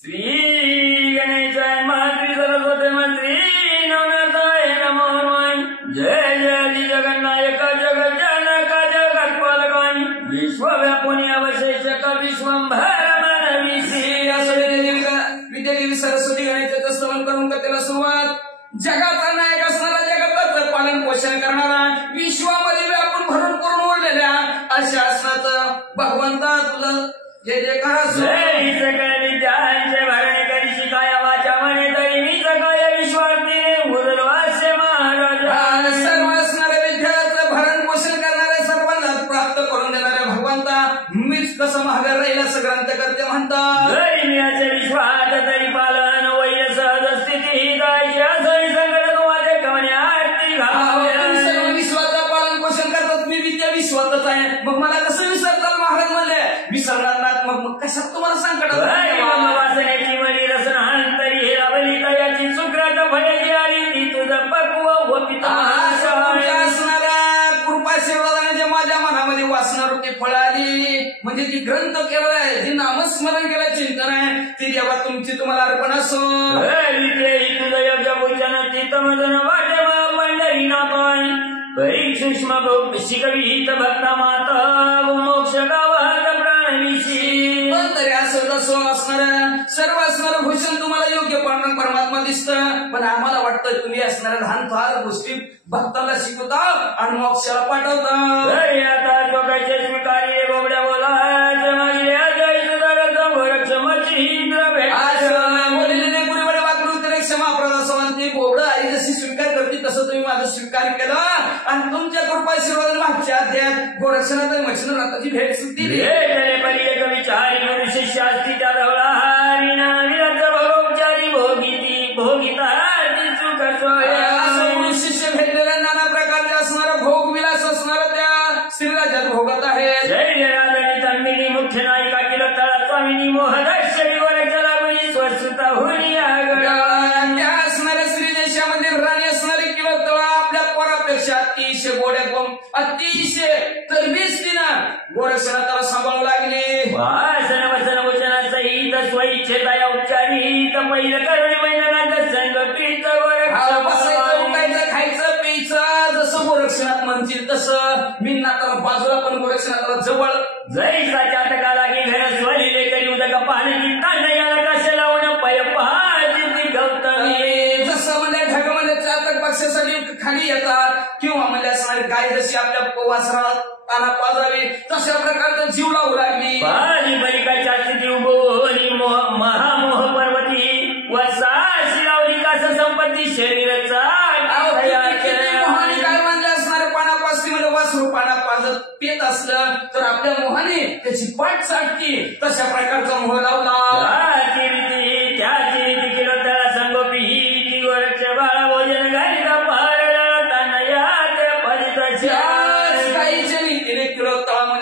श्री गणेशाय महाश्री सरस्वती मंत्री नवनाथाय नमो नमः। जय जय आदि जगन्नायक जगज्जनक जगत्पालकाय विश्वव्यापिनी अवशेषक विश्वंभरमनवी श्री विद्यादेवी सरस्वती गणेशाचं स्तवन करून त्याला सुरुवात। जगाचा नायक असणारा जगाचं पालन पोषण करणारा विश्वामध्ये व्यापून भरून पूर्ण उरलेल्या अशा असणाचं भगवंता तुझं जय जयकार। जय सकळ विद्यांचे भरणे करी शिकाया वाचा म्हणे तरी मी सकाळ विश्वार्थीने उदलवास्य महाराज। सर्व असणाऱ्या विद्यार्थ्याचं भरण पोषण करणाऱ्या सर्वांना प्राप्त करून देणाऱ्या भगवंता मीच कसं महागार राहिला असं ग्रंथ करते म्हणतात। जय मियाचे विश्वात तरी पालन वैर सहज स्थिती ही जायची असं संकट माझ्या कवण्या आरती घालावं। सर्व विश्वाचं पालन पोषण करतात मी विद्या विश्वातच आहे मग मला कसं विसरतात महाराज म्हणले विसरणार मग कशात तुम्हाला संकट वाचण्याची मनी रसना तरी हे रावली तयाची सुग्रात फळाची आली ती तुझं पक्व व पिता असणाऱ्या कृपाशीर्वादाने जे माझ्या मनामध्ये वासना रूपी फळ आली म्हणजे ती ग्रंथ केवळ आहे जी नामस्मरण केलं चिंतन आहे ती जेव्हा तुमची तुम्हाला अर्पण असो तुझं योग्य भूषण चित्तमदन वाटे पंढरी नाथाय परी सूक्ष्म शिकविहित भक्त माता मोक्ष गावात तरी असं असणार सर्व असणारं भूषण तुम्हाला योग्य परमात्मा दिसतं पण आम्हाला वाटतं तुम्ही असणाऱ्या लहान फार गोष्टी भक्ताला शिकवता आणि मोक्षाला पाठवता। आता लोकांच्या स्वीकारी बोबड्या बोला बोबडं आई जशी स्वीकार करते तसं तुम्ही माझा स्वीकार केला आणि तुमच्या कृपाशीर्वादाने मागच्या अध्यात गोरक्षणात मच्छिंद्रनाथाची भेट सुद्धी विचारी शिष्यास्ती त्या शिष्य भेटलेल्या नाना प्रकारचे असणारा भोग विलास असणारा त्या श्रीराजात भोगत आहे। जय जय तन्मिनी मुख्य नायिका केलं तळा स्वामिनी मोहदाश्री वरच्या लागून स्वच्छता होईल त्या असणाऱ्या श्रीदेशामध्ये राणी असणारी केलं तळा आपल्या पोरापेक्षा अतिशय गोड्या अतिशय तरबेजतीनं गोरक्षणाला सांभाळू लागले। वासन वसन वचनाचं हित स्वइच्छेता या उपचारित पहिलं करुणी महिन्यानंतर संग पीत बसायचं उठायचं खायचं प्यायचं जसं गोरक्षणात म्हणतील तसं मी नाताला बाजूला पण गोरक्षणाला जवळ जैसा चाटका लागे घर स्वलिले करी उदक पाणी तांड याला कसे लावून पय पहाती गौतमी जसं म्हणजे ढगामध्ये चातक पक्षासाठी खाली येतात किंवा म्हणजे असणारी गाय जशी आपल्या वासरात ताना पाजावी तशा प्रकारचा जीव लावू लागली। बलिकाच्या जीव महामोह पर्वती वसा शिरावली कास संपत्ती शरीराचा काय म्हणले असणारे पानापासली म्हणजे वासरू पाना पाजत पेत असलं तर आपल्या मोहाने त्याची पाठ चाटती तशा प्रकारचा मोह लावला। त्याची रीती केलं त्याला संगोपी ही गोरक्ष बाळा भोजन घालिका पारला तनया त्या पदिताच्या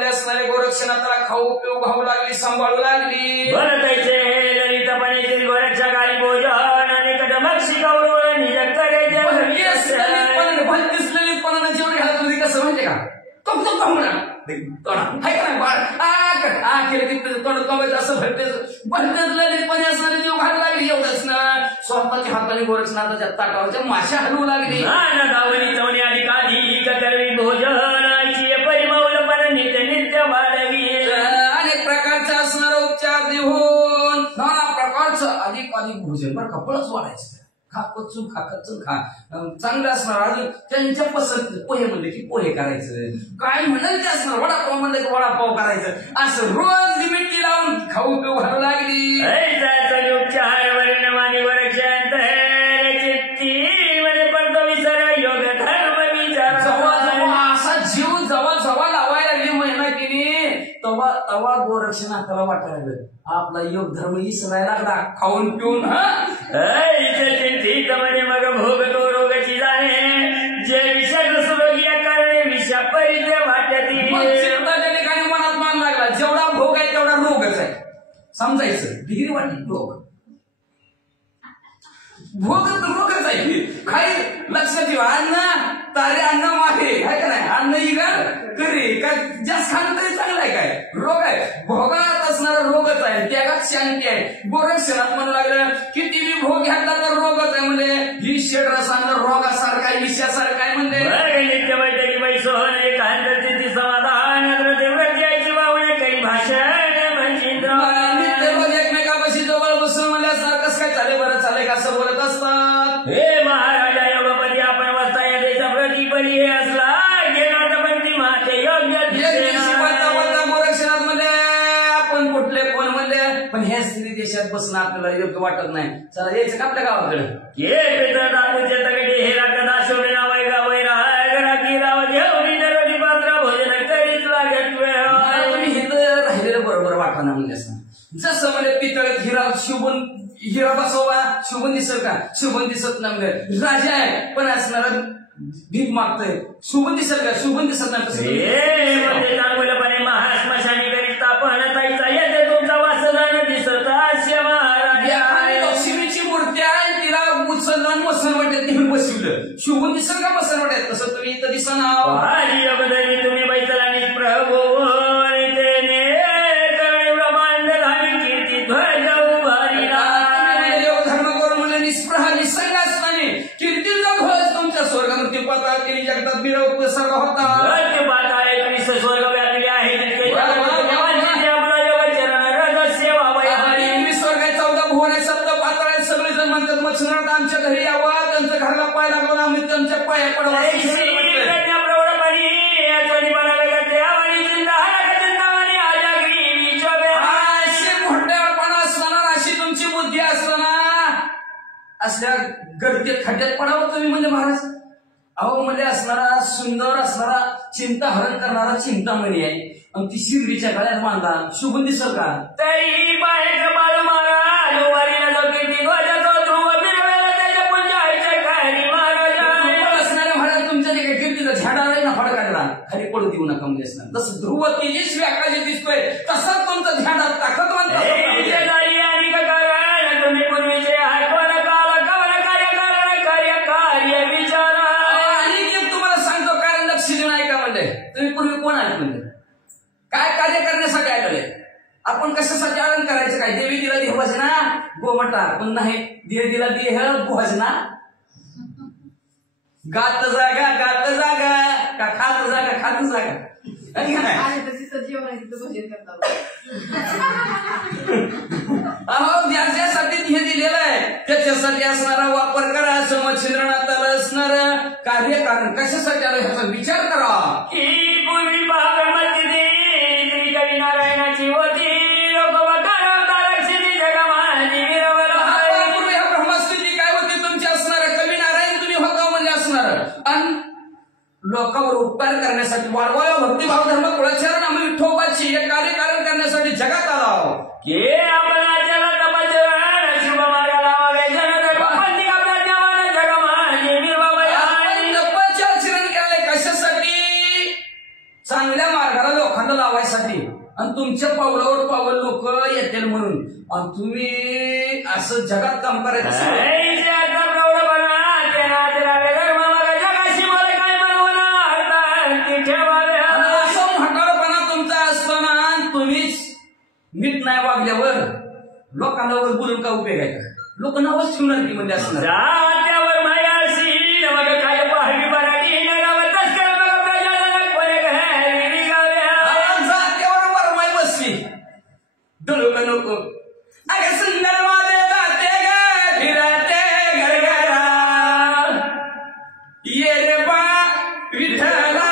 असणारे गोरक्षणाला खाऊ पिऊ घाऊ लागली सांभाळू लागली। भरतायचे ललितपणे गोरक्षा गाडी भोजन आणि कदमक शिकवलं निज करायचे ललितपणानं जेवढी घालत होती कसं माहितीये का तो म्हणा असं भरतेच ललितपणे असणारे जीव घालू लागली एवढंच ना स्वतःच्या हाताने गोरक्षणाच्या ताटावरच्या माश्या हलवू लागली। गावणी चवणी आणि काधी कदरवी भोजनाची परिमौलपण नित्य नित्य वाढवी अनेक प्रकारचा असणारा उपचार देऊन नाना प्रकारचं अधिक भोजन बरं कपडच वाढायचं खा कच्चून खा कच्चून खा चांगलं असणार अजून त्यांच्या पसंत पोहे म्हणले की पोहे करायचं काय म्हणाल ते असणार वडापाव म्हणलं की वडापाव करायचं असं रोज लिमिटली लावून खाऊ पिऊ घालू लागली। उपचार वर्णमानी वरक्षांत मध्ये पडतो विसर योग धर्म विचार असा जीव जवळ जवळ लावायला लागली मेहनतीने तवा तवा गोरक्षनाथाला वाटायला आपला योग धर्म विसरायला लागला खाऊन पिऊन मध्ये मग भोगतो रोगाची जाणे जे विषय सुरोगी कारणे विषा परिचय वाटती त्या ठिकाणी मनात मान लागला जेवढा भोग आहे तेवढा रोगच आहे समजायचं डिग्री वाटली रोग रोगच आहे. काही लक्षात ठेवा, अन्न तारे अन्न मागे आहे का नाही, अन्न इगर करी काय जास्त खाणं तरी चांगलं आहे काय, रोग आहे. भोगात असणारा रोगच आहे, त्यागात शांती आहे. गोरक्षणात म्हणू लागलं किती बी भोग घ्यायला तर रोगच आहे म्हणजे ही षडरसांना रोगासारखा विषयासारखा आहे म्हणजे नित्य बैठकी बाई सोहने कांती समाधान व्रती बावणे काही भाषण नित्य रोज एकमेकापाशी जवळ बसून म्हणल्यासारखं कसं काय चाले बरं चाले का असं बोलत असतात. हे महाराजा योगपती आपण वस्ता या देशा प्रतिपदी हे असला गेनाटपंथी माते योग्य गोरक्षणात मध्ये आपण कुठले कोण म्हणले पण ह्या स्त्री देशात बसणं आपल्याला योग्य वाटत नाही. चला यायचं का आपल्या गावाकडे. हे पित्र दातूचे तगडे हे रागदा शोभेना वैगा वैरा घराची राव जेवणी दरवडी पात्र भोजन करीच लागत वेळ. तुम्ही इथं राहिलेलं बरोबर वाटणं म्हणजे असं जसं म्हणजे पितळात हिरा बसवा शोभन दिसत का, शोभन दिसत नाही म्हणजे राजा आहे पण असणारा भीक मागतोय शोभन दिसत का, शोभन दिसत नाही. चांगलपणे महाश्मशानी करिता पहणताईचा येते तुमचा वासदान दिसत असे महाराजा. लक्ष्मीची मूर्ती आहे तिला उचलून मसनवट्यात घेऊन बसवलं, शोभन दिसत का मसनवट्यात, तसं तुम्ही इथं दिसना. योगदरी तुम्ही बैतलानी प्रभू जगतात बिरव सर्व होता स्वर्ग व्यापले आहे. स्वर्ग 14 भुवन 7 पातळ सगळे जण म्हणतात मच्छरात आमच्या घरी यावं, त्यांच्या घराला पाय लागून आम्ही त्यांच्या पाया पडावं. मोठ्यापणा असताना अशी तुमची बुद्धी असताना असल्या गर्दीत खड्ड्यात पडावं तुम्ही म्हणजे महाराज. अहो मध्ये असणारा सुंदर असणारा चिंता हरण करणारा चिंतामणी आहे आणि ती शिर्डीच्या गळ्यात बांधा शुभ दिसत का. तरी बाहेर बाल महाराज असणाऱ्या महाराज तुमच्या जे काही कीर्तीचं झाडा आहे ना फळ काढला खाली पडू देऊ नका म्हणजे असणार. जसं ध्रुव तेजस्वी आकाशात दिसतोय तसंच तुमचं झाडात ताकदवंत तुम्ही पूर्वीचे तुम्ही पूर्वी कोण आले म्हणजे काय कार्य करण्यासाठी आलेले, आपण कशासाठी आनंद करायचं काय. देवी दिला देह भजना गोमटा पण नाही, देह दिला देह भजना. गात जागा का खात जागा अहो ज्यासाठी हे दिलेलं आहे त्याच्यासाठी असणारा वापर करा. समच्छिद्रणात असणार कार्य कारण कशासाठी आलं ह्याचा विचार करा. ही पूर्वी नारायणाची होती पूर्वी ह्या ब्रह्मस्तुती काय होती तुमची असणार, कवी नारायण तुम्ही होता म्हणजे असणार. आणि लोकांवर उपकार करण्यासाठी वाढवाया भक्तिभाव धर्म कुळाचरण आम्ही विठोबाची हे कार्य कारण करण्यासाठी जगात आला की आपण चांगल्या मार्गाला लोकांना लावायसाठी आणि तुमच्या पावलावर पावल लोक येतील म्हणून. आणि तुम्ही असं जगात काम करायचं असं म्हातारपणा तुमचा असताना तुम्हीच नीट नाही वागल्यावर लोकांना वर बोलून का उपयोग आहे का. लोक नावच ठेवणार की म्हणजे असणार त्यावर मायाशी काय पाहवी मराठी नको. अगे सुंदर माझे जाते ग फिरते घरघरा ये रे बा विठ्ठला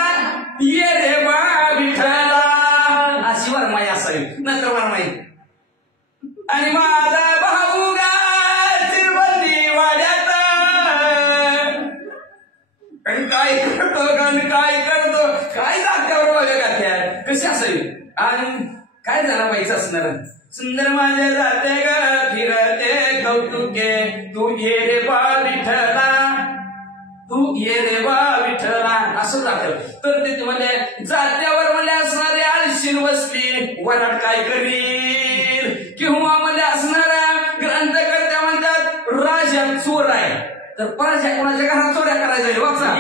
ये रे बा विठ्ठला अशी वरमाई असावी नंतर वरमाई. आणि माझा भाऊ गा तिरुपती वाड्यात काय करतो काय जात्यावर वगैरे गात्यात कशी असावी. आणि काय झाला पाहिजे असणार. सुंदर माझे जाते ग फिरते कौतुके तू ये रे बा विठ्ठला तू ये रे बा विठ्ठला असं जातं. तर ते म्हणजे जात्यावर म्हणजे असणारे आळशील वस्ती वराड काय करील किंवा म्हणजे असणाऱ्या ग्रंथकर्त्या म्हणतात राजा चोर तर कोणाच्या घरात चोऱ्या करायच्या वाचा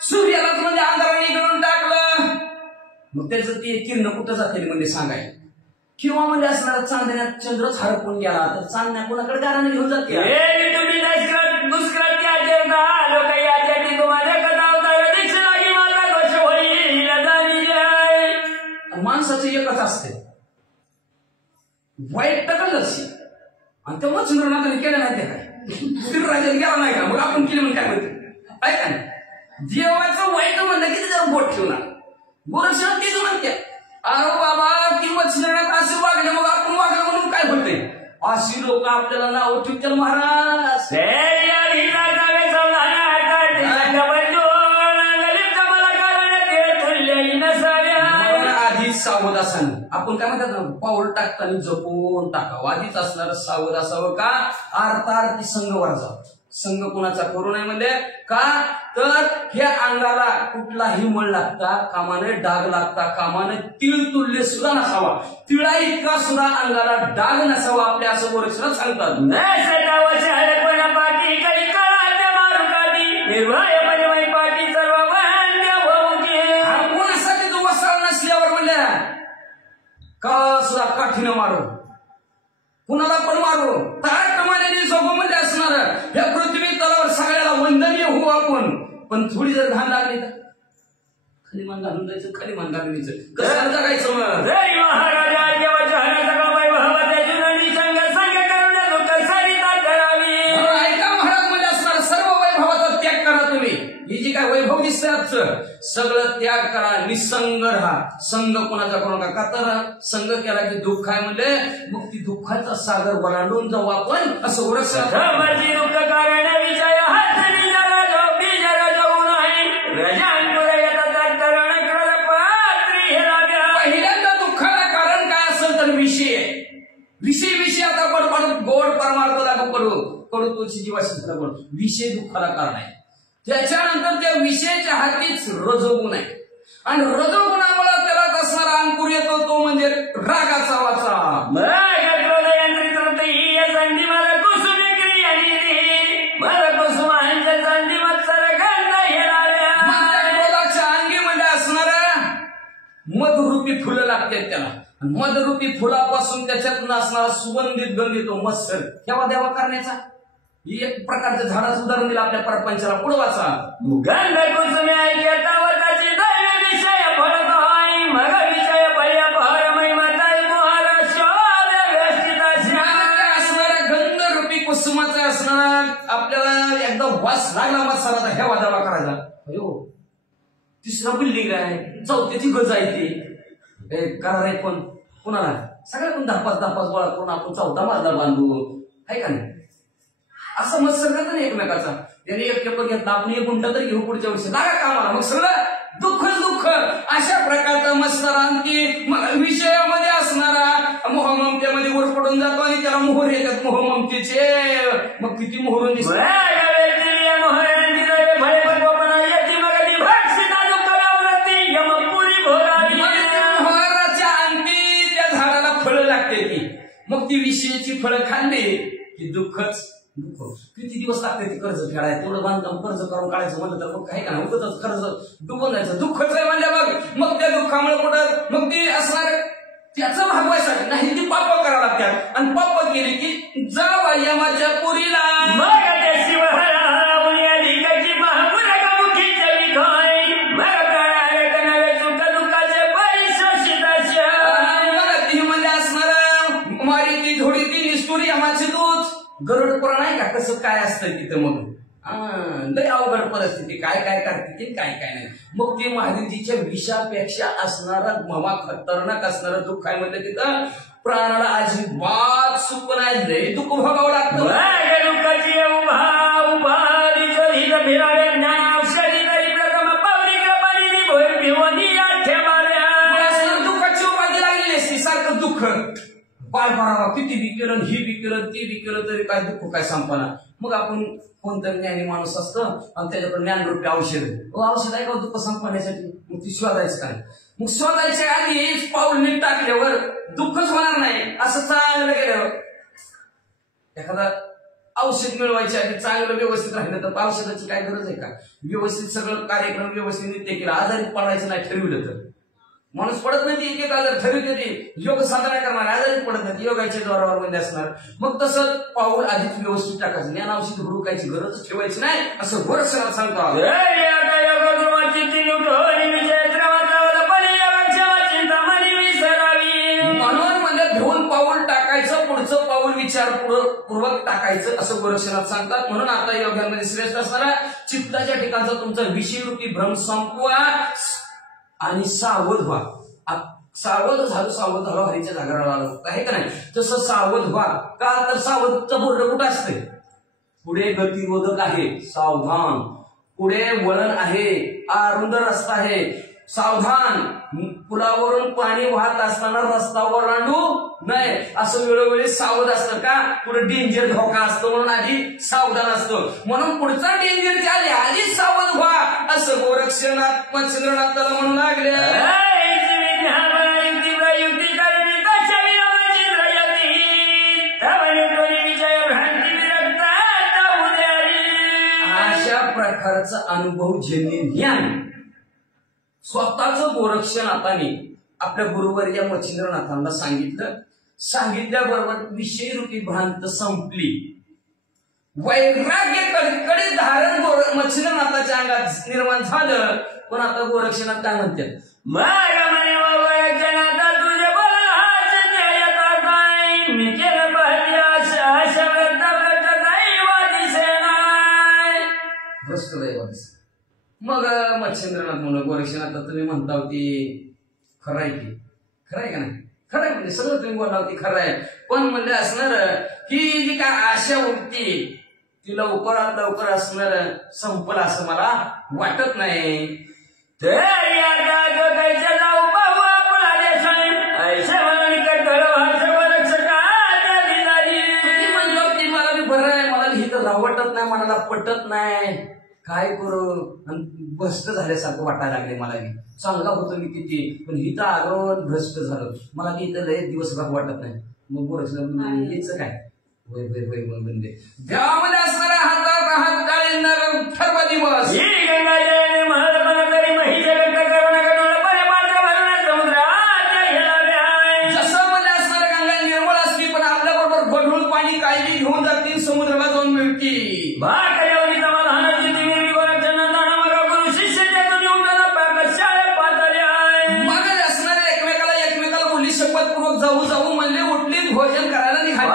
सूर्यालाच म्हणजे अंधाराने गिळून टाकलं मग त्याचं ते किरण कुठं जाते म्हणजे सांगाय किंवा म्हणजे असणार चांदण्यात चंद्रच हरपून गेला तर चांदण्या कुणाकडे गाराने घेऊन जाते माणसाचं एकच असते वाईट टकलच आणि तेव्हा चंद्रनाथाने केलं नाही ते काय शिवराजाने गेला नाही का मग आपण केलं म्हणून काय म्हणते ऐका ना देवाचं वाईट म्हणलं की त्याच्यावर बोट ठेवणार गोरक्षण तेच म्हणते अरे बाबा किंमत शिरण्यात असे वागले मग आपण वागलं म्हणून काय होते अशी लोक आपल्याला नाव ठेवतील महाराज आधीच सावध असावं आपण काय म्हणतात ना पाऊल टाकताना जपून टाकावं आधीच असणार सावध असावं का अर्थार्थी संघवर जावं संघ कुणाचा करू नये म्हणजे का तर ह्या अंगाला कुठलाही मळ लागता कामाने डाग लागता कामाने तीळ तुल्य सुद्धा नसावा तिळा इतका सुद्धा अंगाला डाग नसावा आपल्या असं गोरक्षण सांगतात कोणासाठी तो वसाळ नसल्यावर म्हणल्या का सुद्धा काठीनं मारू कुणाला पण मारू तारकमाने जोगो मध्ये असणार या पृथ्वी तलावर सगळ्याला वंदनीय होऊ आपण पण थोडी जर घाण लागली तर खाली मान घालून जायचं खाली मान घालून जायचं कसं जगायचं मग ऐका महाराज मध्ये असणार सर्व वैभवाचा त्याग करा तुम्ही ही जी काय वैभव दिसतं सगळं त्याग करा निसंग राहा संघ कोणाचा करू नका का तर संघ केला की दुःख आहे म्हणजे मग ती दुःखाचा सागर वलांडून जाऊ आपण असं ओळख पहिल्यांदा दुःखाला कारण काय असेल तर विषय आता गोड परमार्थ लागू कडू तुळशी जीवाशी विषय दुःखाला कारण आहे त्याच्यानंतर त्या विषयाच्या हातीच रजोगुण आहे आणि रजोगुणामुळे त्याला असणारा अंकुर येतो तो म्हणजे रागाचा वाचा अंगी मध्ये असणाऱ्या मधुरूपी फुलं लागतात त्याला मधुरूपी फुलापासून त्याच्यातून असणारा सुगंधित गंध येतो मत्सर केव्हा देवा करण्याचा ही एक प्रकारचं झाडाचं उदाहरण दिलं आपल्या परपंचाला पुढे वाचा गंध कुसुमे ऐक्यतावताची दैव विषय फळताय मग विषय भया भारमय मताय मोहर शोध व्यस्थिताची असणारा गंध रूपी कुसुमाचा असणारा आपल्याला एकदा वास लागला मत्सराचा हे वादावा करायचा अयो तिसरा बिल्डिंग आहे चौथ्याची गज आहे ती करार आहे पण कोणाला सगळ्या कोण 10-5 गोळा करून आपण 14 मजला बांधू आहे का नाही असं मत्सर करत नाही एकमेकाचा त्याने एक पेपर घेतला आपण 1 गुंठा तरी घेऊ पुढच्या वर्षी लागा कामाला मग सगळं दुःख अशा प्रकारचा मत्सर आणखी विषयामध्ये असणारा मोहममतेमध्ये वर पडून जातो आणि त्याला मोहर येतात मोहममतेचे मग किती मोहरून दिसत त्या झाडाला फळं लागते ती मग ती विषयाची फळं खाल्ली की दुःखच किती दिवस लागते ते कर्ज फेडायचं तेवढं बांधकाम कर्ज करून काढायचं म्हणलं तर मग काही का नाही उगतच कर्ज डुबून जायचं दुःखच आहे म्हणल्या मग त्या दुःखामुळे कुठं मग ती असणार त्याचं भागवायसाठी नाही ती पाप करावं लागतात आणि पाप केली की जावा यमाच्या पुरीला गरुड पुराण आहे का कसं काय असतं तिथं मग लय अवघड परिस्थिती काय करते काय नाही मग ते महादेवजीच्या विषापेक्षा असणारा मवा खतरनाक असणारा दुःख आहे म्हणजे तिथं प्राणाला अजिबात सुख नाही लय दुःख भोगावं लागतं दुःखाची उपाधी लागलेली असते सारखं दुःख बाळ भरावा किती बी केलं ही बी केलं ती बी केलं तरी काय दुःख काय संपना मग आपण कोणतरी ज्ञानी माणूस असतं आणि त्याच्याकडे ज्ञानरूपी औषध आहे का दुःख संपवण्यासाठी, मग ती शोधायचं काय. मग शोधायच्या आधी पाऊल नीट टाकल्यावर दुःखच होणार नाही. असं चांगलं गेल्यावर एखादा औषध मिळवायच्या आधी चांगलं व्यवस्थित राहिलं तर औषधाची काय गरज आहे का. व्यवस्थित सगळं कार्यक्रम व्यवस्थित नित्य केला, आजारी पडायचं नाही ठरविलं तर माणूस पडत नाही. एक आजार ठरवित होती, योग साधना करणार आजारी पडत नाही, योगाच्या द्वारावर मध्ये असणार. मग तसं पाऊल आधीच व्यवस्थित टाकायचं, ज्ञान औषध हुडकायची गरज ठेवायची नाही असं गोरक्षनाथ सांगतो. म्हणून म्हणजे घेऊन पाऊल टाकायचं, पुढचं पाऊल विचारपूर्वक टाकायचं असं गोरक्षनाथ सांगतात. म्हणून आता योगामध्ये श्रेष्ठ असणारा चित्ताच्या ठिकाणचा तुमचा विषयरूपी भ्रम संपवा आणि सावध व्हा. सावध झालो हरीच्या जागराला आलो आहे का नाही, तसं सावध व्हा. का तर सावधचं बोर्ड कुठं असतंय, पुढे गतिरोधक आहे सावधान, पुढे वळण आहे, अरुंद रस्ता आहे सावधान, पुलावरून पाणी वाहत असताना रस्ता ओलांडू नये असं वेळोवेळी सावध असतं. का पुढे डेंजर धोका असतो म्हणून आधी सावधान असतो. म्हणून पुढचा डेंजर आधी सावध व्हा असं गोरक्षनाथ मच्छिंद्रनाथाला म्हणू लागले. अशा प्रकारचा अनुभवजन्य ज्ञान स्वतःच गोरक्षनाथाने आपल्या गुरुवर्या मच्छिंद्रनाथांना सांगितल्याबरोबर विषयरूपी भ्रांत संपली. वैराग्य कडकडे धारण मच्छिंद्रनाथाच्या अंगात निर्माण झालं. पण आता गोरक्षनाथ काय म्हणतात, मग मच्छिंद्रनाथ म्हणून गोरक्षनाथ तुम्ही म्हणता होती खरं आहे की, खरं आहे का नाही, खरं आहे म्हणजे सगळं तुम्ही बोलला होती खरं आहे. पण म्हणजे असणार की जी काय आशा उठती ती लवकरात लवकर असणार संपल असं मला वाटत नाही. वाटत नाही, मनाला पटत नाही, काय करू, भ्रष्ट झाल्यासारखं वाटायला लागले मला. चांगला होतो मी किती, पण हिथं आलो भ्रष्ट झालो, मला की इथं लय दिवस वाटत नाही. मग गोरक्षनाथ यायचं काय, वय वय वय म्हणजे देवामध्ये असणाऱ्या हातात हात काढणार ठरवा दिवस जसं म्हणजे असणाऱ्या गंगा निर्मळ असली पण आपल्याबरोबर बडूळ पाणी कायली घेऊन जातील, समुद्राला जाऊन मिळतील. शपथपूर्वक जाऊ जाऊ म्हणले उठली भोजन करायला निघाले.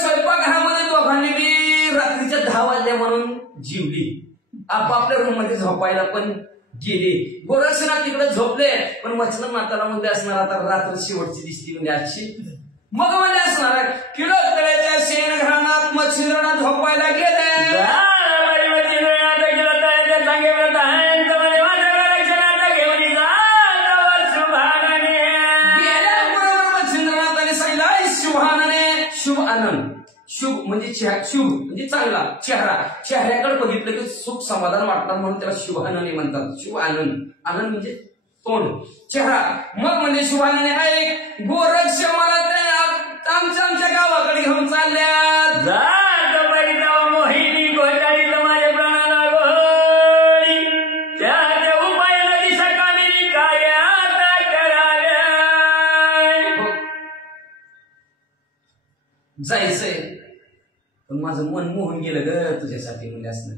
स्वयंपाकघरामध्ये दोघांनी रात्रीच्या 10 वाजल्या म्हणून जीवली. आपापल्या रूम मध्ये झोपायला पण गेले. गोरक्षनाथ तिकडे झोपले पण मच्छिंद्रनाथाला म्हणजे असणार आता रात्र शेवटची दिसली म्हणजे आजची. मग म्हणजे असणार किलोतळ्याच्या शेणघराणात मच्छिंद्रनाथ झोपायला गेले. शुभ आनंद, शुभ म्हणजे शुभ म्हणजे चांगला चेहरा, चेहऱ्याकडे बघितलं की सुख समाधान वाटणार म्हणून त्याला शुभ आनंद म्हणतात. शुभ आनंद, आनंद म्हणजे तोंड, चेहरा. मग म्हणजे शुभ आनंद ऐक गोरक्ष मला आमच्या गावाकडे घेऊन चालल्या. मोहिनी गोटाळी माझ्या प्राणाला गोळी, त्याच्या उपायाला दिसा कामी कार्यात कराव्या. जायचंय पण माझं मन मोहून गेलं ग तुझ्यासाठी म्हणजे असणार.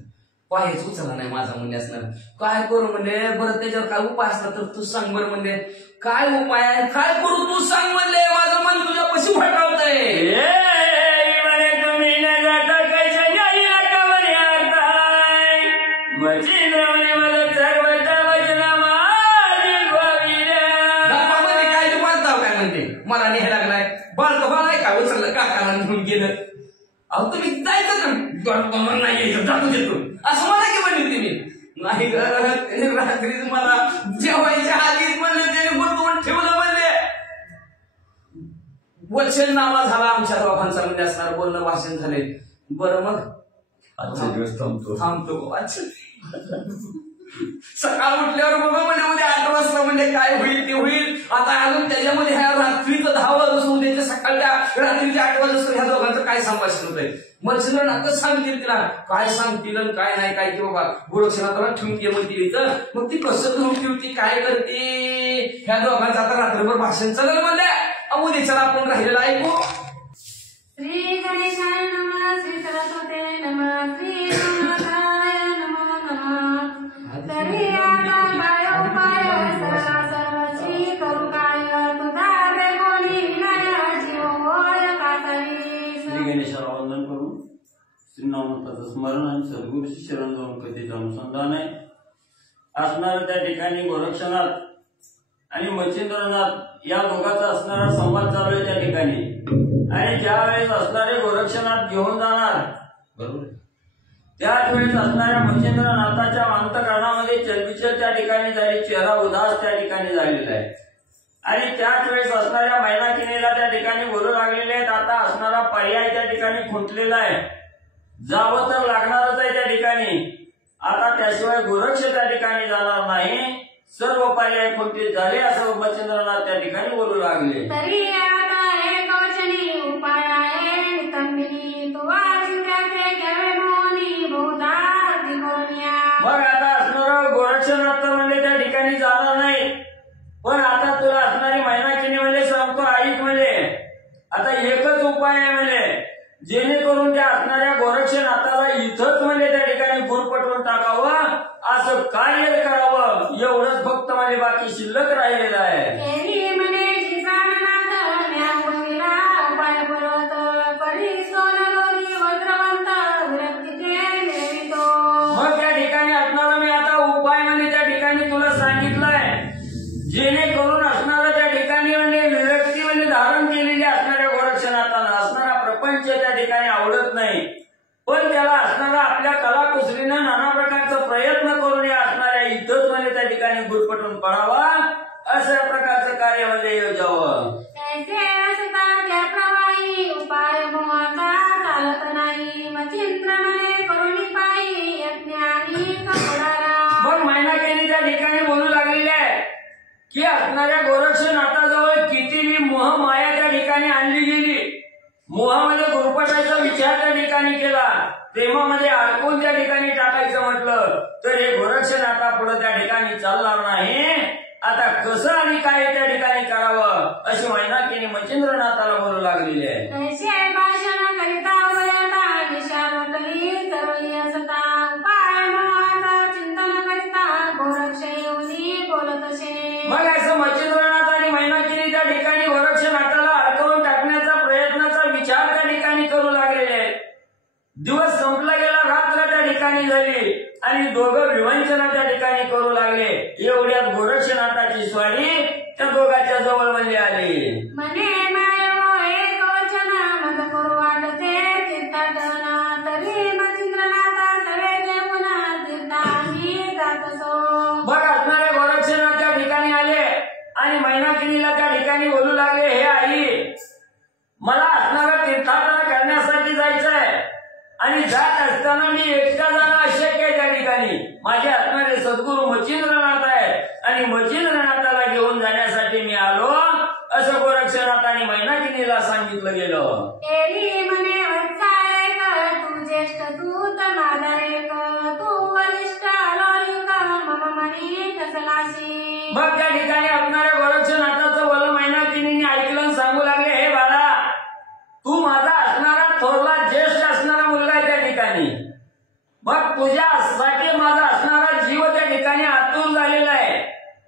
पायच उचलला नाही माझा म्हणजे असणार. काय करू म्हणजे बरं त्याच्यावर काय उपाय असला तर तू सांग बरं म्हणजे काय उपाय आहे, काय करू तू सांग म्हणले. माझं मन तुझ्या पशी भटकवतंय. तुम्ही न जाता कैसे काय तू बांधताव काय म्हणते मला नेह लागलाय बाळक बाळाय का उचललं काकाला घेऊन गेलं. अहो तुम्ही जायचं नाही जातो देतो असं मला की म्हणले तुम्ही नाही. रात्रीच मला जेवायच्या आधीच म्हणले ते वचन नामा झाला आमच्या दोघांचा म्हणजे असणार बोलणं भाषण झाले. बरं मग आजचा दिवस थांबतो. अच्छा सकाळ उठल्यावर बाबा म्हणजे उद्या 8 वाजता म्हणजे काय होईल ते होईल. आता अजून त्याच्यामध्ये ह्या रात्रीचं 10 वाजून उद्याच्या सकाळच्या रात्रीच्या 8 वाजता ह्या दोघांचं काय संभाषण होतंय. मच्छर आता सांगतील तिला काय सांगतील आणि काय नाही काय की बाबा गोरक्षनाथाला ठेवून म्हणतील इथं. मग ती कसं घेऊन ठेवती काय करते ह्या दोघांचं आता रात्रभर भाषण चालेल म्हणल्या. उद्याच्याला आपण राहिलेलं ऐकू. श्री गणेशाय नमः, श्री सरस्वते नमः, श्री गणनाथाय नमो नमः. तरी आता काय उपाय सर्व सर्वची करू काय तुझा रे कोणी विनय जीव होय कातरी. श्री गणेशाला वंदन करून श्रीनामताचं स्मरण आणि सद्गुरूची शरण जाऊन कधीचं अनुसंधान आहे. असणारं त्या ठिकाणी गोरक्षनाथ आणि मच्छिंद्रनाथ या दोघांचा असणारा संवाद चालू आहे त्या ठिकाणी. आणि ज्या वेळेस असणारे गोरक्षनाथ घेऊन जाणार बरोबर त्याच वेळेस असणाऱ्या मच्छिंद्रनाथाच्या अंतःकरणामध्ये चलबिचल त्या ठिकाणी झाली, चेहरा उदास त्या ठिकाणी झालेला आहे. आणि त्याच वेळेस असणाऱ्या मैनाकिनीला त्या ठिकाणी बोलू लागलेले आहेत. आता असणारा पर्याय त्या ठिकाणी खुंटलेला आहे, जावं तर लागणारच आहे त्या ठिकाणी. आता त्याशिवाय गोरक्ष त्या ठिकाणी जाणार नाही, सर्व पर्याय खुंटीत झाले असं मच्छिंद्रनाथ त्या ठिकाणी बोलू लागले. तरी आता एक वचनी उपाय आहे नितंबिनी तुवा जिंक्याचे घ्यावे मोनी बहुधार दिगोनिया. मग आता असणारं गोरक्षनाथ तर म्हणजे त्या ठिकाणी जाणार नाही, पण आता तुला असणारी मैनाकिनी म्हणजे सांगतो ऐक म्हणजे आता एकच उपाय आहे म्हणजे जेणेकरून त्या असणाऱ्या गोरक्षनाथाला इथंच म्हणजे त्या ठिकाणी गुरपटवून टाकावं असं कार्य करावं एवढंच फक्त म्हणजे बाकी शिल्लक राहिलेलं आहे. एरी म्हणे जिजानाथ म्यापुनीला उपाय परत परी सोनलोनी वज्रवंत विरक्तीचे मिळवितो. मग त्या ठिकाणी असणारा मी आता उपाय म्हणजे त्या ठिकाणी तुला सांगितलंय जेणेकरून असणारा त्या ठिकाणी म्हणजे विरक्ती म्हणजे धारण केलेली असणाऱ्या गोरक्षनाथांना असणारा प्रपंच त्या ठिकाणी आवडत नाही, पण त्याला असणारा आपल्या कलाकुसरीनं नाना प्रकारचा प्रयत्न करून या असणाऱ्या इथंच म्हणजे त्या ठिकाणी गुरपटून पडावा अशा प्रकारचं कार्य म्हणजे योजावं. ऐसे असता त्या प्रवाही उपाय मोहाचा चालत नाही मच्छिंद्र म्हणे करुणी पायी यज्ञानी कपडाला. मग मैनाकिनी त्या ठिकाणी बोलू लागलेली आहे की असणाऱ्या गोरक्षनाथाजवळ कितीही मोह माया त्या ठिकाणी आणली गेली, मोहामध्ये गुरपटायचा विचार त्या ठिकाणी केला, प्रेमामध्ये अडकून त्या ठिकाणी टाकायचं म्हटलं तर हे गोरक्षनाथा पुढे त्या ठिकाणी चालणार नाही. आता कसं आणि काय त्या ठिकाणी करावं अशी मैनाकिनी मच्छिंद्रनाथाला बोलू लागलेली आहे. ऐसे भाषण करिता वयता विशालतली सर्व असता उपाय मोहाचा चिंतन करिता गोरक्ष येऊनी बोलतसे. मग असं मच्छिंद्रनाथ आणि मैनाकिनी त्या ठिकाणी गोरक्षनाथाला अडकवून टाकण्याचा प्रयत्नाचा विचार त्या ठिकाणी करू लागलेले आहेत. दिवस संपला गेला, रात्र त्या ठिकाणी झाली आणि दोघं विवंचना त्या ठिकाणी करू लागले. एवढ्यात गोरक्षनाथाची स्वारी त्या दोघांच्या जवळ म्हणजे आली. म्हणे मायव एक वचन मज करू वाटते तीर्थाटना तरी मच्छिंद्रनाथा सगळे देऊन तीर्थानी जातसो. मग असणारे गोरक्षनाथ त्या ठिकाणी आले आणि मैनाकिनीला त्या ठिकाणी बोलू लागले, हे आई मला असणारा तीर्थाटना करण्यासाठी जायचंय आणि जात असताना मी एकटा जाणं अशक्य आहे. त्या ठिकाणी माझे असणारे सद्गुरू मच्छिंद्रनाथ आहे आणि मच्छिंद्रनाथाला घेऊन जाण्यासाठी मी आलो असं गोरक्षनाथ आणि मैनाकिनीला सांगितलं गेलं. एरी म्हणे वत्सायक तू ज्येष्ठ दूत माझा एक तू वरिष्ठ लोलिक मम मनी कसलाशी. मग त्या ठिकाणी असणाऱ्या गोरक्षनाथाचं बोलणं मैनाकिनीने ऐकलं आणि सांगू लागले, हे बाळा तू माझा असणारा थोरला ज्येष्ठ असणारा मुलगा आहे त्या ठिकाणी, मग तुझ्यासाठी माझा असणारा जीव त्या ठिकाणी आतुर झालेला आहे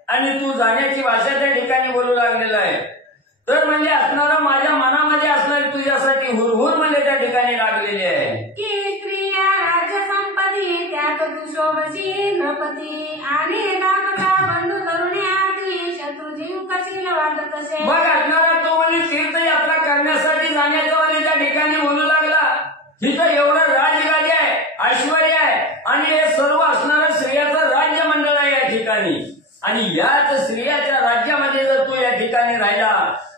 आणि तू जाण्याची भाषा त्या ठिकाणी बोलू लागलेला आहे. तर म्हणजे असणारा माझ्या मनामध्ये असणारी तुझ्यासाठी हुरहुर म्हणजे त्या ठिकाणी लागलेली आहे की स्त्रिया राज्य संपत्ती त्यात तू शोभशी नृपती आणि दामता बंधू तरुण्याती शत्रू जीव कशी वाटत असे. मग असणारा तो म्हणजे तीर्थयात्रा करण्यासाठी जाण्याचं म्हणजे त्या ठिकाणी बोलू लागला. तिथं एवढं राजगादी आहे, ऐश्वर्य आहे आणि हे सर्व असणारं स्त्रियाचं राज्य मंडळ आहे या ठिकाणी. आणि याच स्त्रियाच्या राज्यामध्ये जर तू या ठिकाणी राहिला,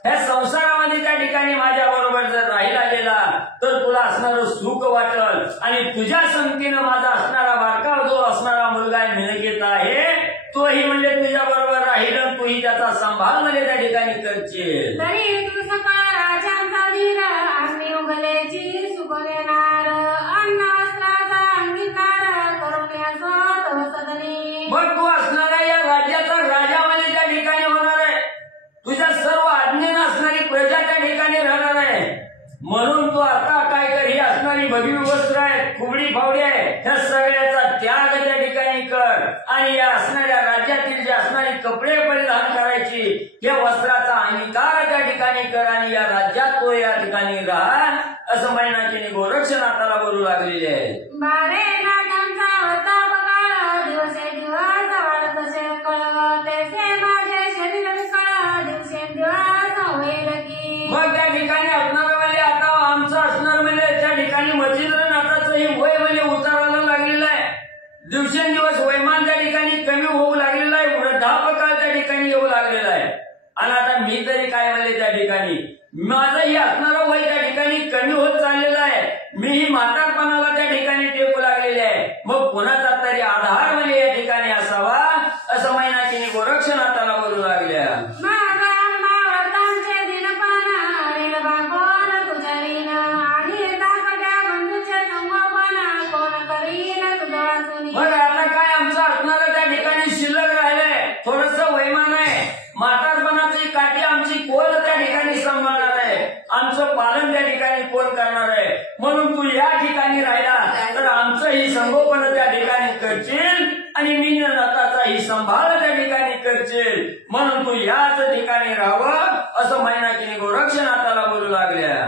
ह्या संसारामध्ये त्या ठिकाणी माझ्या बरोबर जर राहिला गेला तर तुला असणारं सुख वाटल आणि तुझ्या संगतीनं माझा असणारा बारका जो असणारा मुलगा मिनकेत आहे तोही म्हणजे तुझ्या बरोबर राहील तोही त्याचा सांभाळ म्हणजे त्या ठिकाणी करशील. तरी तू सकाळ राजांचा धीर आम्ही उगलेची सुख देणार अन्न वस्त्राचा अंगीकार करून सदनी. मग तू असणाऱ्या या राज्याचा राजा म्हणजे त्या ठिकाणी होणार आहे. तुझ्या सर्व आज्ञेनं असणारी प्रजा त्या ठिकाणी राहणार आहे. म्हणून तू आता काय कर ही असणारी भगवी वस्त्र आहे फुगडी फावडी आहे ह्या सगळ्याचा त्याग त्या ठिकाणी कर आणि या असणाऱ्या राज्यातील जे असणारी कपडे परिधान करायची या वस्त्राचा अंगीकार त्या ठिकाणी कर आणि या राज्यात तो या ठिकाणी राहा असं मैनाकीने गोरक्षनाथाला बोलू लागलेले आहे. बारे नागांचा होता बघा दिवसे दिवस वाढत असे कळ त्याचे माझे शरीर कळ दिवसे दिवस होईल की. मग त्या ठिकाणी असणार म्हणजे आता आमचं असणार म्हणजे त्या ठिकाणी मच्छिंद्रनाथाचंही वय म्हणजे उतारायला लागलेलं आहे. दिवसेंदिवस वयमान त्या ठिकाणी कमी होऊ लागलेला आहे वृद्धापकाळ त्या ठिकाणी येऊ लागलेला आहे. आणि आता मी तरी काय म्हणजे त्या ठिकाणी माझंही असणारं वय त्या ठिकाणी कमी होत चाललेलं आहे. मीही म्हातारपणाला त्या ठिकाणी टेकू लागलेले आहे. मग कोणाचा तरी आधार म्हणजे या ठिकाणी असावा असं मैनाकीने गोरक्षनाथाला बोलू लागल्या. मग आता काय आमचं असणारं त्या ठिकाणी शिल्लक राहिलंय थोडंसं वयमान आहे. म्हातारपणाची काठी आमची कोण त्या ठिकाणी सांभाळणार आहे आमचं पालन त्या ठिकाणी कोण करणार आहे. म्हणून तू या ठिकाणी राहिला तर आमचंही संगोपन त्या ठिकाणी करशील आणि मीननाथाचाही सांभाळ त्या ठिकाणी करशील. म्हणून तू याच ठिकाणी राहावं असं मैनाकीने गोरक्षनाथाला बोलू लागल्या.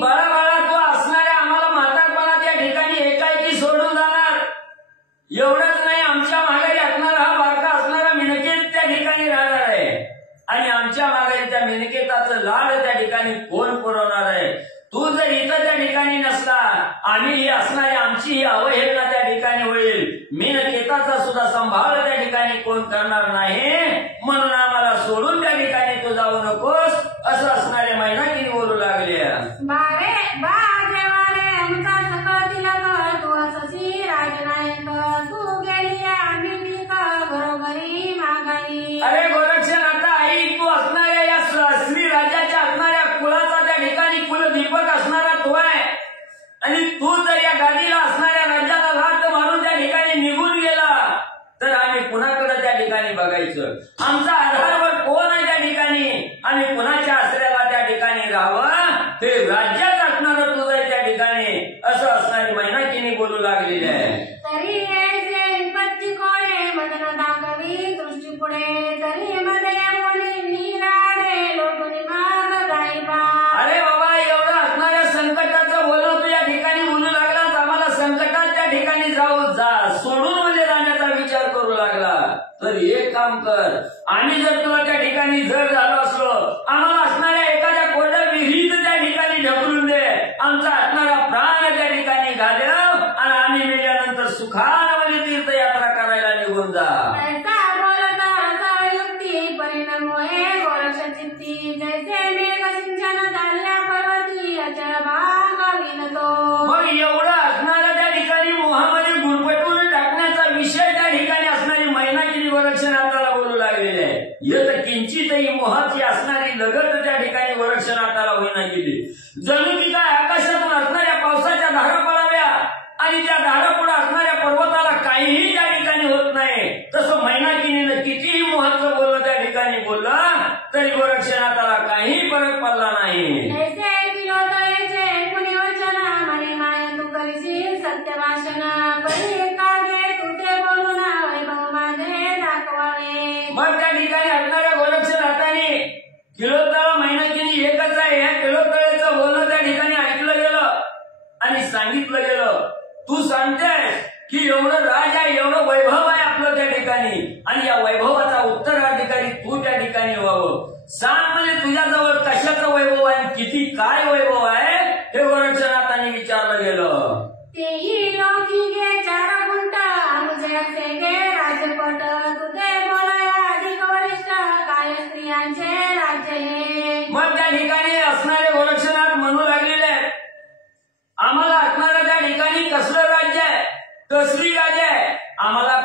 बाळा बाळा तू असणाऱ्या आम्हाला म्हातारपणा त्या ठिकाणी एकाएकी सोडून जाणार एवढंच नाही आमच्या माघारी असणारा हा बारका असणारा मिनकेत त्या ठिकाणी राहणार आहे आणि आमच्या माघारी त्या मिनकेताचं लाड त्या ठिकाणी कोण पुरवणार आहे. तू जर इथं त्या ठिकाणी नसता आम्ही ही असणारी आमची ही अवहेलना त्या ठिकाणी होईल. मिनकेताचा सुद्धा सांभाळ त्या ठिकाणी कोण करणार नाही. म्हणून आम्हाला सोडून त्या ठिकाणी तू जाऊ नकोस असं असणारे मैनाकीने बोलू लागले. अरे गोरक्षनाथ आई तू असणाऱ्या या श्री राज्याच्या असणाऱ्या कुळाचा त्या ठिकाणी कुलदीपक असणारा तू आहे आणि तू जर या गादीला असणाऱ्या राज्याला लाथ मारून त्या ठिकाणी निघून गेला तर आम्ही पुन्हाकडे त्या ठिकाणी बघायचं. आमचा आधारवर कोण आहे त्या ठिकाणी आम्ही कुणाच्या आश्रयाला त्या ठिकाणी राहावं हे राज्यात असणारं तुझं आहे त्या ठिकाणी असं असणारी मैनाकीने बोलू लागलेली आहे. तरी विपत्ती कोणे मदन दाखवी दृष्टी पुढे तरी मध्ये निराडे लोटून माग जाईबा. अरे बाबा एवढं असणाऱ्या संकटाचं बोलणं तू या ठिकाणी बोलू लागलास आम्हाला संकटात त्या ठिकाणी जाऊ जा सोडून म्हणजे जाण्याचा विचार करू लागला तर एक काम कर आम्ही जर तुला त्या ठिकाणी जर झालो असलो आम्हाला असणाऱ्या एखाद्या कोरड्या विहिरीत त्या ठिकाणी ढकलून दे आमचा असणारा प्राण त्या ठिकाणी घालव आणि आम्ही मेल्यानंतर सुखाने तीर्थयात्रा करायला निघून जा. परिणाम गोरक्ष चित्ती जैसे मेघ सिंचन झाल्या पर्वती अचल भाग तो. मग एवढं असणाऱ्या त्या ठिकाणी मोहामध्ये गुरफटून टाकण्याचा विषय त्या ठिकाणी असणारी मैनाकीने गोरक्षनाथाला बोलू लागलेले आहे. यत किंचितही मोहाची असणारी लगत त्या ठिकाणी गोरक्षनाथाला होईना गेली. जणू की काय आकाशातून असणाऱ्या पावसाच्या धारा पडाव्या आणि त्या धारापुढे असणाऱ्या पर्वताला काहीही त्या ठिकाणी होत नाही. तसं मैनाकीने कितीही मोहाचं बोललं त्या ठिकाणी बोललं तरी गोरक्षनाथाला काही फरक पडला नाही. सत्य भाषण परिकागे तुझे बोलून वैभव माझे दाखवावे. मग त्या ठिकाणी असणाऱ्या गोरक्षनाथाने किलोत्तळ मैनाकीने एकच आहे या किलोत्तळेचं बोलणं त्या ठिकाणी ऐकलं गेलं आणि सांगितलं गेलं. तू सांगतेस की एवढं राज आहे एवढं वैभव आहे आपलं त्या ठिकाणी आणि या वैभवाचा उत्तराधिकारी तू त्या ठिकाणी व्हावं. सांग म्हणजे तुझ्याजवळ कशाचं वैभव आहे किती काय वैभव आहे हे गोरक्षनाथाने विचारलं गेलं. तेही लोकी घे 4 गुंठ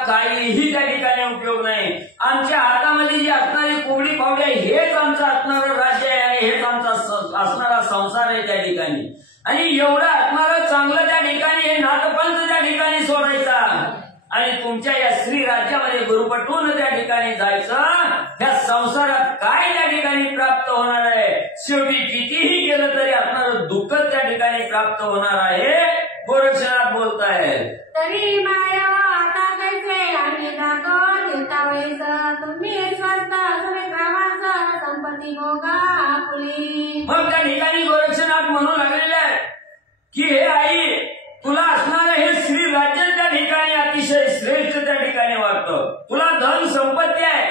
काहीही त्या ठिकाणी उपयोग नाही. आमच्या हातामध्ये जी असणारी कोवडी पावली आहे हेच आमचं असणारं राज्य आहे आणि हेच आमचा असणारा संसार आहे त्या ठिकाणी. आणि एवढं असणारं चांगलं त्या ठिकाणी हे नाथपंथ त्या ठिकाणी सोडायचा आणि तुमच्या या श्री राज्यामध्ये गुरुपटून त्या ठिकाणी जायचं. या संसारात काय त्या ठिकाणी प्राप्त होणार आहे? शेवटी कितीही केलं तरी असणारं दुःख त्या ठिकाणी प्राप्त होणार आहे. गोरक्षनाथ बोलतायत. तरी माया आता कैसे आम्ही जातो तीर्थावळीचं तुम्ही स्वस्त सुविग्रामाचं संपत्ती भोगा आपुली. मग त्या ठिकाणी गोरक्षनाथ म्हणू लागलेले आहे की हे आई तुला असणारं हे श्री राज्य त्या ठिकाणी अतिशय श्रेष्ठ त्या ठिकाणी वाटतं. तुला धन संपत्ती आहे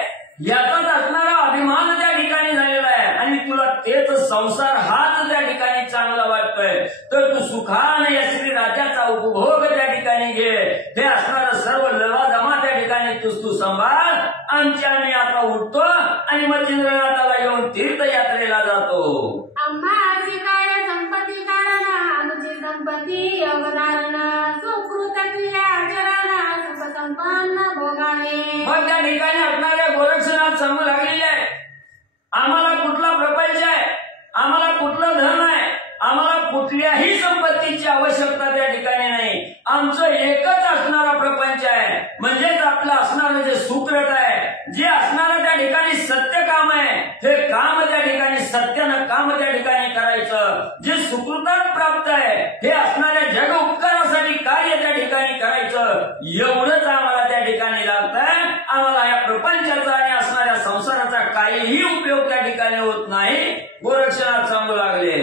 याचाच असणारा अभिमान त्या ठिकाणी झालेला आहे आणि तुला तेच संसार हाच त्या ठिकाणी चांगला वाटतोय. तर तू सुखाने या श्री राज्याचा उपभोग त्या ठिकाणी घे. हे असणारं सर्व लवाजमा त्या ठिकाणी तू सांभाळ. आम्ही आता उठतो आणि मच्छिंद्रनाथाला घेऊन तीर्थयात्रेला जातो. आम्हाची काय संपत्ती कारण आमची संपत्ती योगदान सुकृत क्रिया चरण सुख संपन्न भोगावे. मग त्या ठिकाणी असणाऱ्या गोरक्षनाथ सांगू लागलेले आहे आम्हाला कुठला प्रपंच आहे, आम्हाला कुठलं धन आहे, आम्हाला कुठल्याही संपत्तीची आवश्यकता त्या ठिकाणी नाही. आमचं एकच असणारा प्रपंच आहे म्हणजेच आपलं असणारं जे सुकृत आहे, जे असणारं त्या ठिकाणी सत्य काम आहे हे काम त्या ठिकाणी सत्यानं काम त्या ठिकाणी करायचं. जे सुकृतात प्राप्त आहे हे असणाऱ्या जग उपकारासाठी कार्य त्या ठिकाणी करायचं. एवढंच आम्हाला त्या ठिकाणी लागतंय. आम्हाला या प्रपंचाचा आणि असणाऱ्या संसाराचा काहीही उपयोग त्या ठिकाणी होत नाही. गोरक्षनाथ सांगू लागले.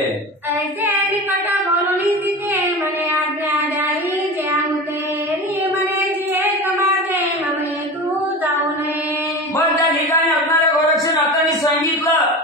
ऐसे निकट बोलणी तिथे म्हणे आज्ञा द्यावी जे आमते म्हणे जे कमाते म्हणे तू जाऊ नये. मग त्या ठिकाणी असणाऱ्या गोरक्षनाथांनी सांगितलं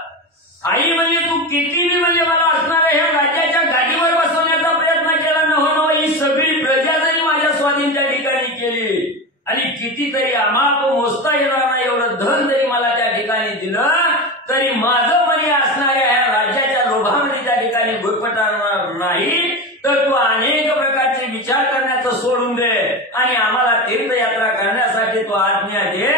आई म्हणजे तू किती बी म्हणजे मला असणाऱ्या ह्या राज्याच्या गादीवर बसवण्याचा प्रयत्न केला नव्हता. ही सगळी प्रजा जरी माझ्या स्वाधीन त्या ठिकाणी केली आणि कितीतरी आम्हाला मोजता येणार नाही एवढं धन जरी मला त्या ठिकाणी दिलं तरी माझं म्हणे असणाऱ्या ह्या राज्याच्या लोभामध्ये त्या ठिकाणी गुरफटणार नाही. तर तू अनेक प्रकारचे विचार करण्याचं सोडून दे आणि आम्हाला तीर्थयात्रा करण्यासाठी तू आज्ञा दे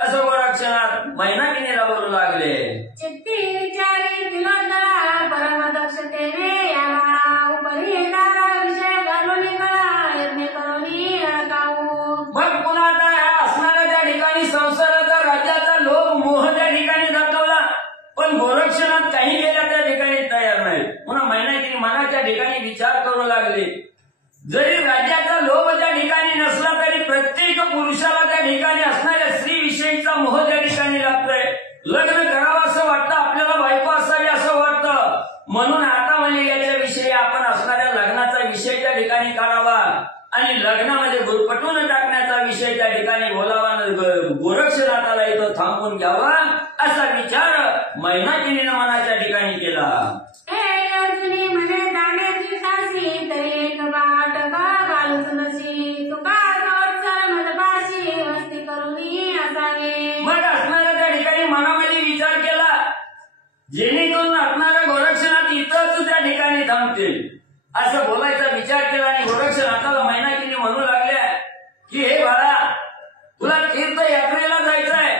असं गोरक्षनाथ मैनाकिनीला बोलू लागले. चित्ती विचारी दिलोदरा परम दक्षतेने याला उपरी येणारा विषय घालून कळा यज्ञ करून अडकावू. मग पुन्हा आता ह्या असणाऱ्या त्या ठिकाणी संसाराचा राज्याचा लोभ मोह त्या ठिकाणी दाखवला पण गोरक्षनाथ काही गेल्या त्या ठिकाणी तयार नाही. पुन्हा मैनाकिनी मनाच्या ठिकाणी विचार करू लागले जरी राज्याचा लोभ त्या ठिकाणी नसला तरी प्रत्येक पुरुषाला त्या ठिकाणी असणाऱ्या स्त्रीविषयीचा मोह त्या ठिकाणी लागतोय. लग्न करावं असं वाटतं, आपल्याला बायको असावी असं वाटतं. म्हणून आता म्हणजे याच्याविषयी आपण असणाऱ्या लग्नाचा विषय त्या ठिकाणी काढावा आणि लग्नामध्ये गुरफटून टाकण्याचा विषय त्या ठिकाणी बोलावा. गोरक्षनाथाला इथं थांबून घ्यावा असा विचार मैनाकिनीनं मनाच्या ठिकाणी केला. हे अर्जुनी म्हणे जाण्याची सासी तरी एक बाट घालूच नशी तुका संवत्सर मदपाशी वस्ती करून असावे. मग असणाऱ्या त्या ठिकाणी मनामध्ये विचार केला जेणेकरून असणारा गोरक्षनाथ इथंच त्या ठिकाणी थांबतील असं बोलायचा विचार केला आणि गोरक्षनाथाला मैनाकिनी म्हणू लागल्या की हे बाळा तुला तीर्थयात्रेला जायचंय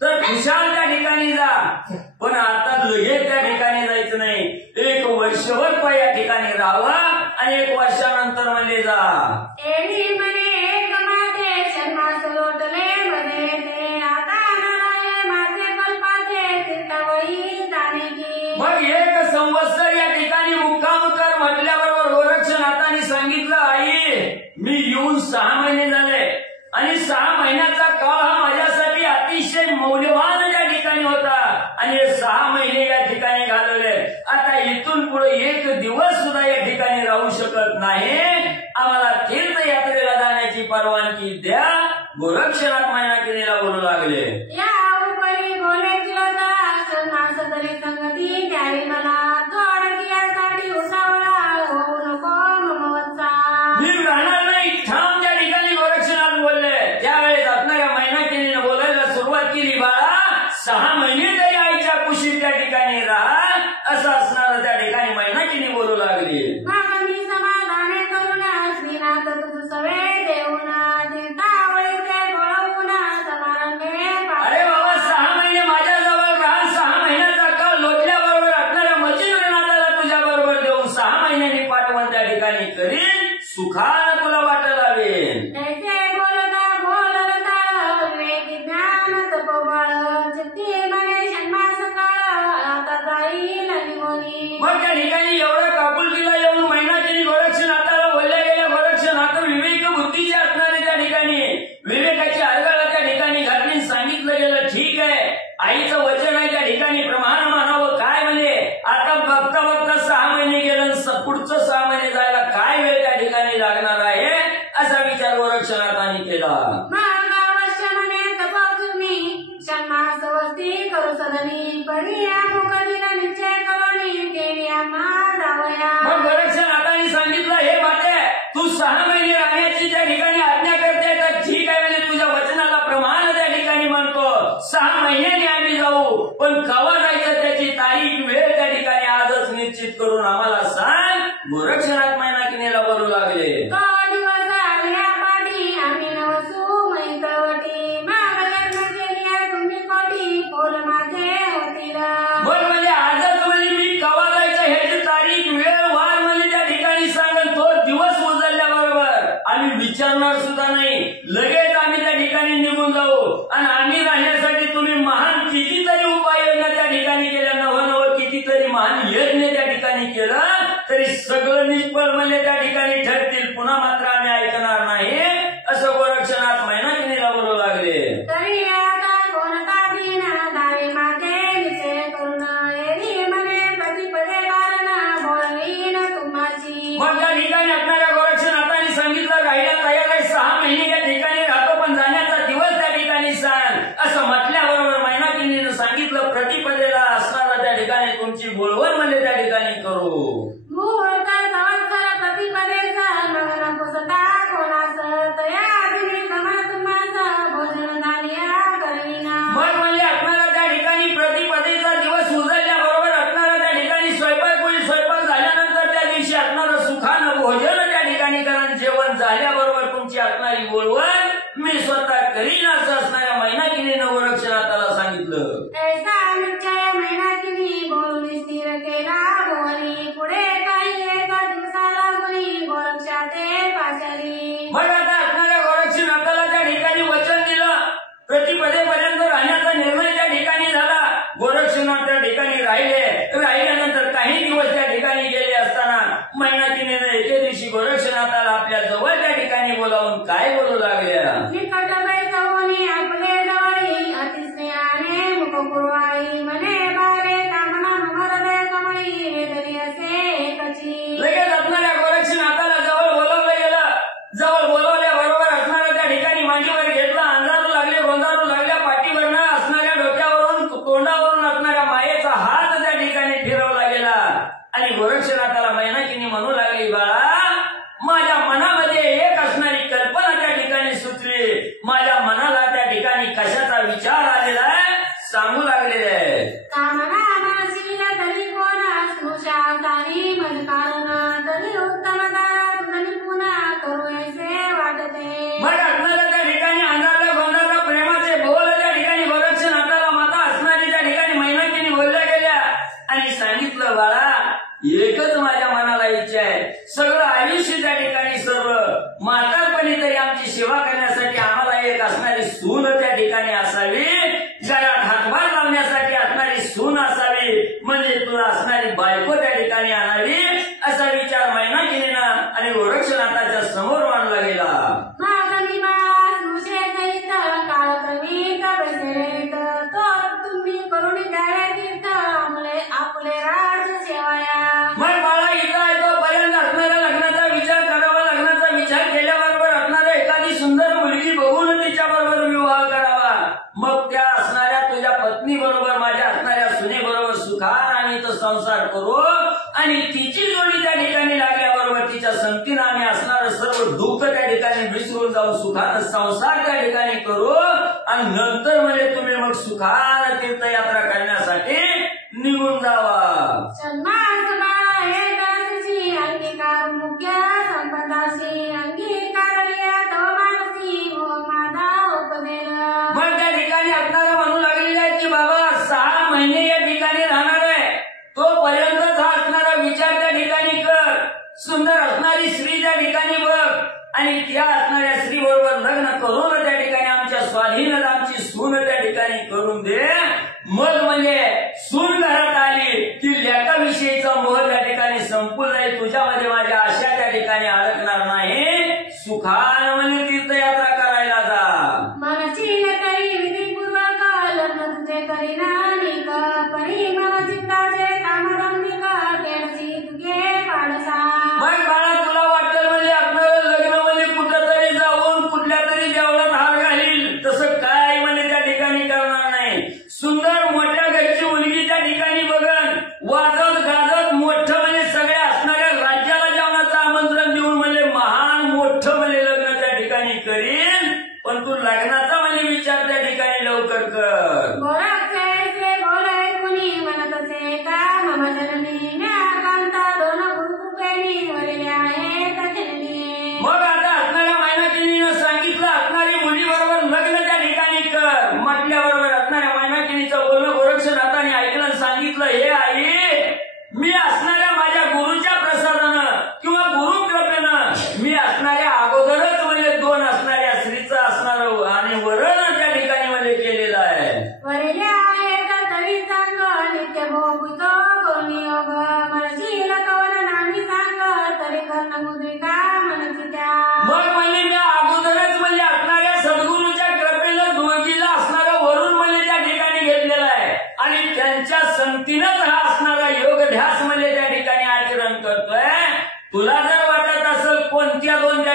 तर विशाल त्या ठिकाणी जा पण आता लगेच त्या ठिकाणी जायचं नाही. 1 वर्षभर या ठिकाणी राहावं आणि 1 वर्षानंतर म्हणजे जा. एरी म्हणे एक माते शर्मास लोटले म्हणे ते आता नारायण माझे कल्पाते तीर्थावळी जाणे की. मग 1 संवत्सर या ठिकाणी मुक्काम कर म्हटल्याबरोबर गोरक्षनाथांनी सांगितलं आई मी येऊन 6 महिने झाले आणि 6 महिन्याचा काळ हा माझ्यासाठी अतिशय मौल्यवान त्या ठिकाणी होता आणि 6 महिने या ठिकाणी घालवले. आता इथून पुढे 1 दिवस सुद्धा या ठिकाणी राहू शकत नाही. आम्हाला तीर्थयात्रेला जाण्याची परवानगी द्या. गोरक्षनाथ मैनाकिनीला बोलू लागले. या उपरी बोले नास तरी संगती द्यावी मला थोडक्यासाठी उसावळा होऊ नको ममवत्सा. मी राहणार नाही ठाम त्या ठिकाणी गोरक्षनाथ बोलले. त्यावेळेस असणाऱ्या मैनाकिनीने बोलायला सुरुवात केली बाळा 6 महिने तरी आईच्या कुशीत त्या ठिकाणी राहा असं असणारं त्या ठिकाणी मैनाकिनी बोलू लागली. मग मी समाधाने करून श्रीनाथ तुझ सवे देऊन तीर्थावळी ठिकाणी केला. मग अवश्य म्हणे तपोग्नी षण्मास वस्ती करू सदनी परिया मुखदिन निश्चय करुणी केली आम्हा जावया. मग गोरक्षनाथांनी सांगितलं, हे बाटे तू 6 महिने राहण्याची त्या ठिकाणी आज्ञा करते तर ठीक आहे, म्हणजे तुझ्या वचनाला प्रमाण त्या ठिकाणी म्हणतो. 6 महिन्यांनी आम्ही जाऊ, पण कवा जायचं त्याची तारीख वेळ त्या ठिकाणी आजच निश्चित करून आम्हाला सांग. गोरक्षनाथ मैनाकिनीला बोलू लागले. तो दिवस आल्या पाठी आम्ही नवसू मै कळवटी माग लग्न केली तुम्ही कोटी पोल माझे होतील. मग म्हणजे आजच म्हणजे मी कवा जायचं ह्याची तारीख वेळ वार म्हणजे त्या ठिकाणी सांगन. तो दिवस उजळल्याबरोबर आम्ही विचारणार सुद्धा नाही, लगेच आम्ही त्या ठिकाणी निघून जाऊ. आणि आम्ही राहण्यासाठी तुम्ही महान कितीतरी उपाययोजना त्या ठिकाणी केल्या, नवं कितीतरी महान यज्ञ त्या ठिकाणी केलं, तरी सगळं निष्फळ म्हणजे त्या ठिकाणी ठरतील. पुन्हा मात्र आम्ही ऐकणार नाही, असं गोरक्षनाथ मैनाकिनीला बोलू लागले. तरी आता कोणता दिन दावे माझे निश्चय करून एरी म्हणे प्रतिपदे कारण बोलवीन तुम्हाची. मग त्या ठिकाणी असणाऱ्या गोरक्षनाथांनी सांगितलं, राहिला तयार आहे, 6 महिने या ठिकाणी राहतो, पण जाण्याचा दिवस त्या ठिकाणी सांग. असं म्हटल्याबरोबर मैनाकिनीनं सांगितलं, प्रतिपदेला असणारा त्या ठिकाणी तुमची बोलवण म्हणजे त्या ठिकाणी करू. मुहूर्त संवत्सर प्रतिपदेचा मगन पुसता कोणास तया दिली कमळ तुम्हास भोजन धान्य करीना. मग म्हणजे असणारा त्या ठिकाणी प्रतिपदेचा दिवस उजळल्याबरोबर असणारा त्या ठिकाणी स्वयंपाक झाल्यानंतर त्या दिवशी असणारं सुखानं भोजन त्या ठिकाणी कारण जेवण झाल्याबरोबर तुमची असणारी बोलवण मी स्वतः करीन, असं असणाऱ्या मैनाकिनीनं गोरक्षनाथाला सांगितलं. ऐसा निश्चय मैनाकिनी बोलून स्थिर केला भुवनी पुढे काही एक दिवसाला मुनी गोरक्षाते पाचारी. मग आता असणाऱ्या गोरक्षनाथाला त्या ठिकाणी वचन दिलं, प्रतिपदेपर्यंत राहण्याचा निर्णय त्या ठिकाणी झाला. गोरक्षनाथ त्या ठिकाणी राहिल्यानंतर काही दिवस त्या ठिकाणी गेले असताना मैनाकिनीने एके दिवशी गोरक्षनाथाला आपल्या जवळ त्या ठिकाणी बोलावून काय बोलू लागल्या. निकट बैसवूनी आपले जवळी अतिस्नेहाने मुख पुरवाई म्हणे बारे कामना नम्र कमळी वेदनी असे एकची. लगेच असणाऱ्या गोरक्षनाथाला जवळ बोलावलं गेलं. जवळ बोलावल्याबरोबर असणाऱ्या त्या ठिकाणी मांडीवर घेतला, अंधारू लागले, गोंधारू लागल्या, पाठीवरनं असणाऱ्या डोक्यावरून तोंडावरून असणाऱ्या मायेचा हात त्या ठिकाणी फिरवला गेला. आणि गोरक्षनाथाला मैनाकिनी म्हणू लागली, बाळा माझ्या मनामध्ये एक असणारी कल्पना त्या ठिकाणी सुचली, माझ्या मनाला त्या ठिकाणी कशाचा विचार आलेला आहे सांगू लागलेले आहे. कामना मनसी तरी कोण स्नुषातानी मज कारण तरी उत्तम दारा तुझी पुन्हा करू ऐसे वाटते. मग असणाऱ्या त्या ठिकाणी अंधारला गोंधारला प्रेमाचे बोल त्या ठिकाणी गोरक्षनाथाला माता असणारी त्या ठिकाणी मैनाकिनी बोलल्या गेल्या आणि सांगितलं, बाळा एकच माझ्या मनाला इच्छा आहे, सगळं आयुष्य त्या ठिकाणी सर्व म्हातारपणी तरी आमची सेवा करण्यासाठी आम्हाला एक असणारी सून त्या ठिकाणी असावी, ज्याला हातभार लावण्यासाठी असणारी सून असावी, म्हणजे तुला असणारी बायको त्या ठिकाणी आणावी, असा विचार मैनाकिनीनं आणि गोरक्षनाथाच्या समोर मांडला गेला. मागणी बाळा स्नुषे सहित काळक्रमित बेसरेत तो तुम्ही करून द्यावे तीर्थ आपले राज सेवाया. मग बाळा इथं आहे तोपर्यंत असणाऱ्या लग्नाचा विचार करावा, लग्नाचा विचार केल्याबरोबर असणाऱ्या एखादी सुंदर मुलगी बघून तिच्याबरोबर विवाह करावा. मग त्या असणाऱ्या तुझ्या पत्नी बरोबर माझ्या असणाऱ्या सुनेबरोबर सुखान आम्ही तो संसार करू आणि तिची जोडी त्या ठिकाणी लागल्याबरोबर तिच्या संगतीनं आम्ही असणारं सर्व दुःख त्या ठिकाणी विसरून जाऊन सुखान संसार त्या ठिकाणी करू आणि नंतर म्हणजे तुम्ही मग सुखान तीर्थयात्रा करण्यासाठी निघून जावा. सन्मास बाळा हे दासीची अंगीकार मुख्य संपदाशी अंगीकारल्या तव मानसी हो माझा उपदेन. मग त्या ठिकाणी असणारं म्हणू लागलेलं आहे की बाबा 6 महिने या ठिकाणी राहणार आहे, तोपर्यंतच हा असणारा विचार त्या ठिकाणी कर. सुंदर असणारी स्त्री त्या ठिकाणी बघ आणि त्या असणाऱ्या स्त्री बरोबर लग्न करून त्या ठिकाणी आमच्या स्वाधीन आमची सून त्या ठिकाणी करून दे. मग म्हणजे सून घरात आली की लेकाविषयीचा मोह त्या ठिकाणी संपून जाईल, तुझ्यामध्ये माझ्या आशा त्या ठिकाणी अडकणार नाही. सुखान म्हणजे तीर्थयात्रा करायला जा. मनची तरी विधिपूर्वक लग्न तुझे करीना निक परी मग चित्ताचे कामधंदिक केडसी तुझे पाडसा. मग बाळा तुला वाटेल म्हणजे आपल्याला लग्न म्हणजे कुठं तरी जाऊन कुठल्या तरी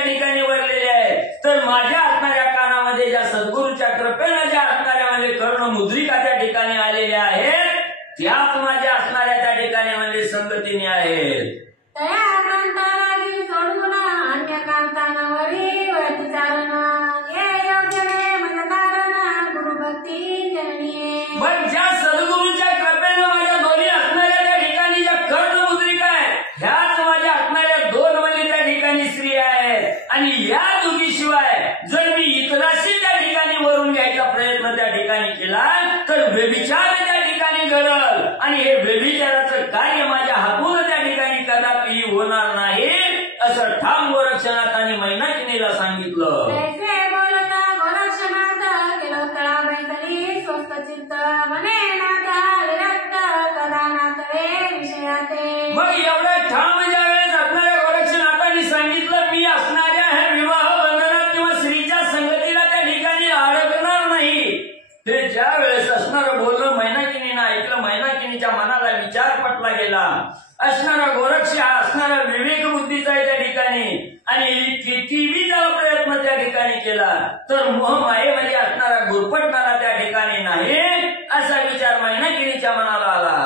ठिकाणी वरलेले आहेत. तर माझ्या असणाऱ्या कानामध्ये ज्या सद्गुरूच्या कृपेनं ज्या असणाऱ्या म्हणजे कर्णमुद्रिका त्या ठिकाणी आलेल्या आहेत त्याच माझ्या असणाऱ्या त्या ठिकाणी म्हणजे संगतीने आहेत. तया कांतारागी सोडून अन्य कांतानावरी विचारण हे योग्य वे मन कारण गुरुभक्ती जननीये. पण ज्या सद्गुरूच्या कृपेनं माझ्या दोन्ही असणाऱ्या त्या ठिकाणी ज्या कर्णमुद्रिका आहेत ह्याच माझ्या असणाऱ्या दोन म्हणजे त्या ठिकाणी स्त्रिया आहेत. आणि या दोघीशिवाय जर मी इतराशी त्या ठिकाणी वरून घ्यायचा प्रयत्न त्या ठिकाणी केला तर व्यभिचार त्या ठिकाणी घडल आणि हे व्यभिचाराचं कार्य माझ्या हातून त्या ठिकाणी कदापि होणार नाही असं ठाम गोरक्षनाथांनी मैनाकिनीला सांगितलं. तैसे बोलता गोरक्षनाथ केलं तळा बैसली स्वस्त चित्त म्हणे नाथा विरक्त कदा नाथवे विषयाते. मग एवढं ठाम ज्या वेळेस असणाऱ्या गोरक्षनाथांनी सांगितलं मी असणाऱ्या ह्या विवाह बंधनात किंवा स्त्रीच्या संगतीला त्या ठिकाणी अडकणार नाही ते ज्या वेळेस असणारं बोलणं मैनाकिनीनं ऐकलं. मैनाकिनीच्या मनाला विचार पटला गेला. असणारा गोरक्ष हा असणारा विवेक बुद्धीचा आहे त्या ठिकाणी आणि कितीही त्याला प्रयत्न त्या ठिकाणी केला तर मोहमायेमध्ये असणारा गुरफटणारा त्या ठिकाणी नाही असा विचार मैनाकिनीच्या मनाला आला.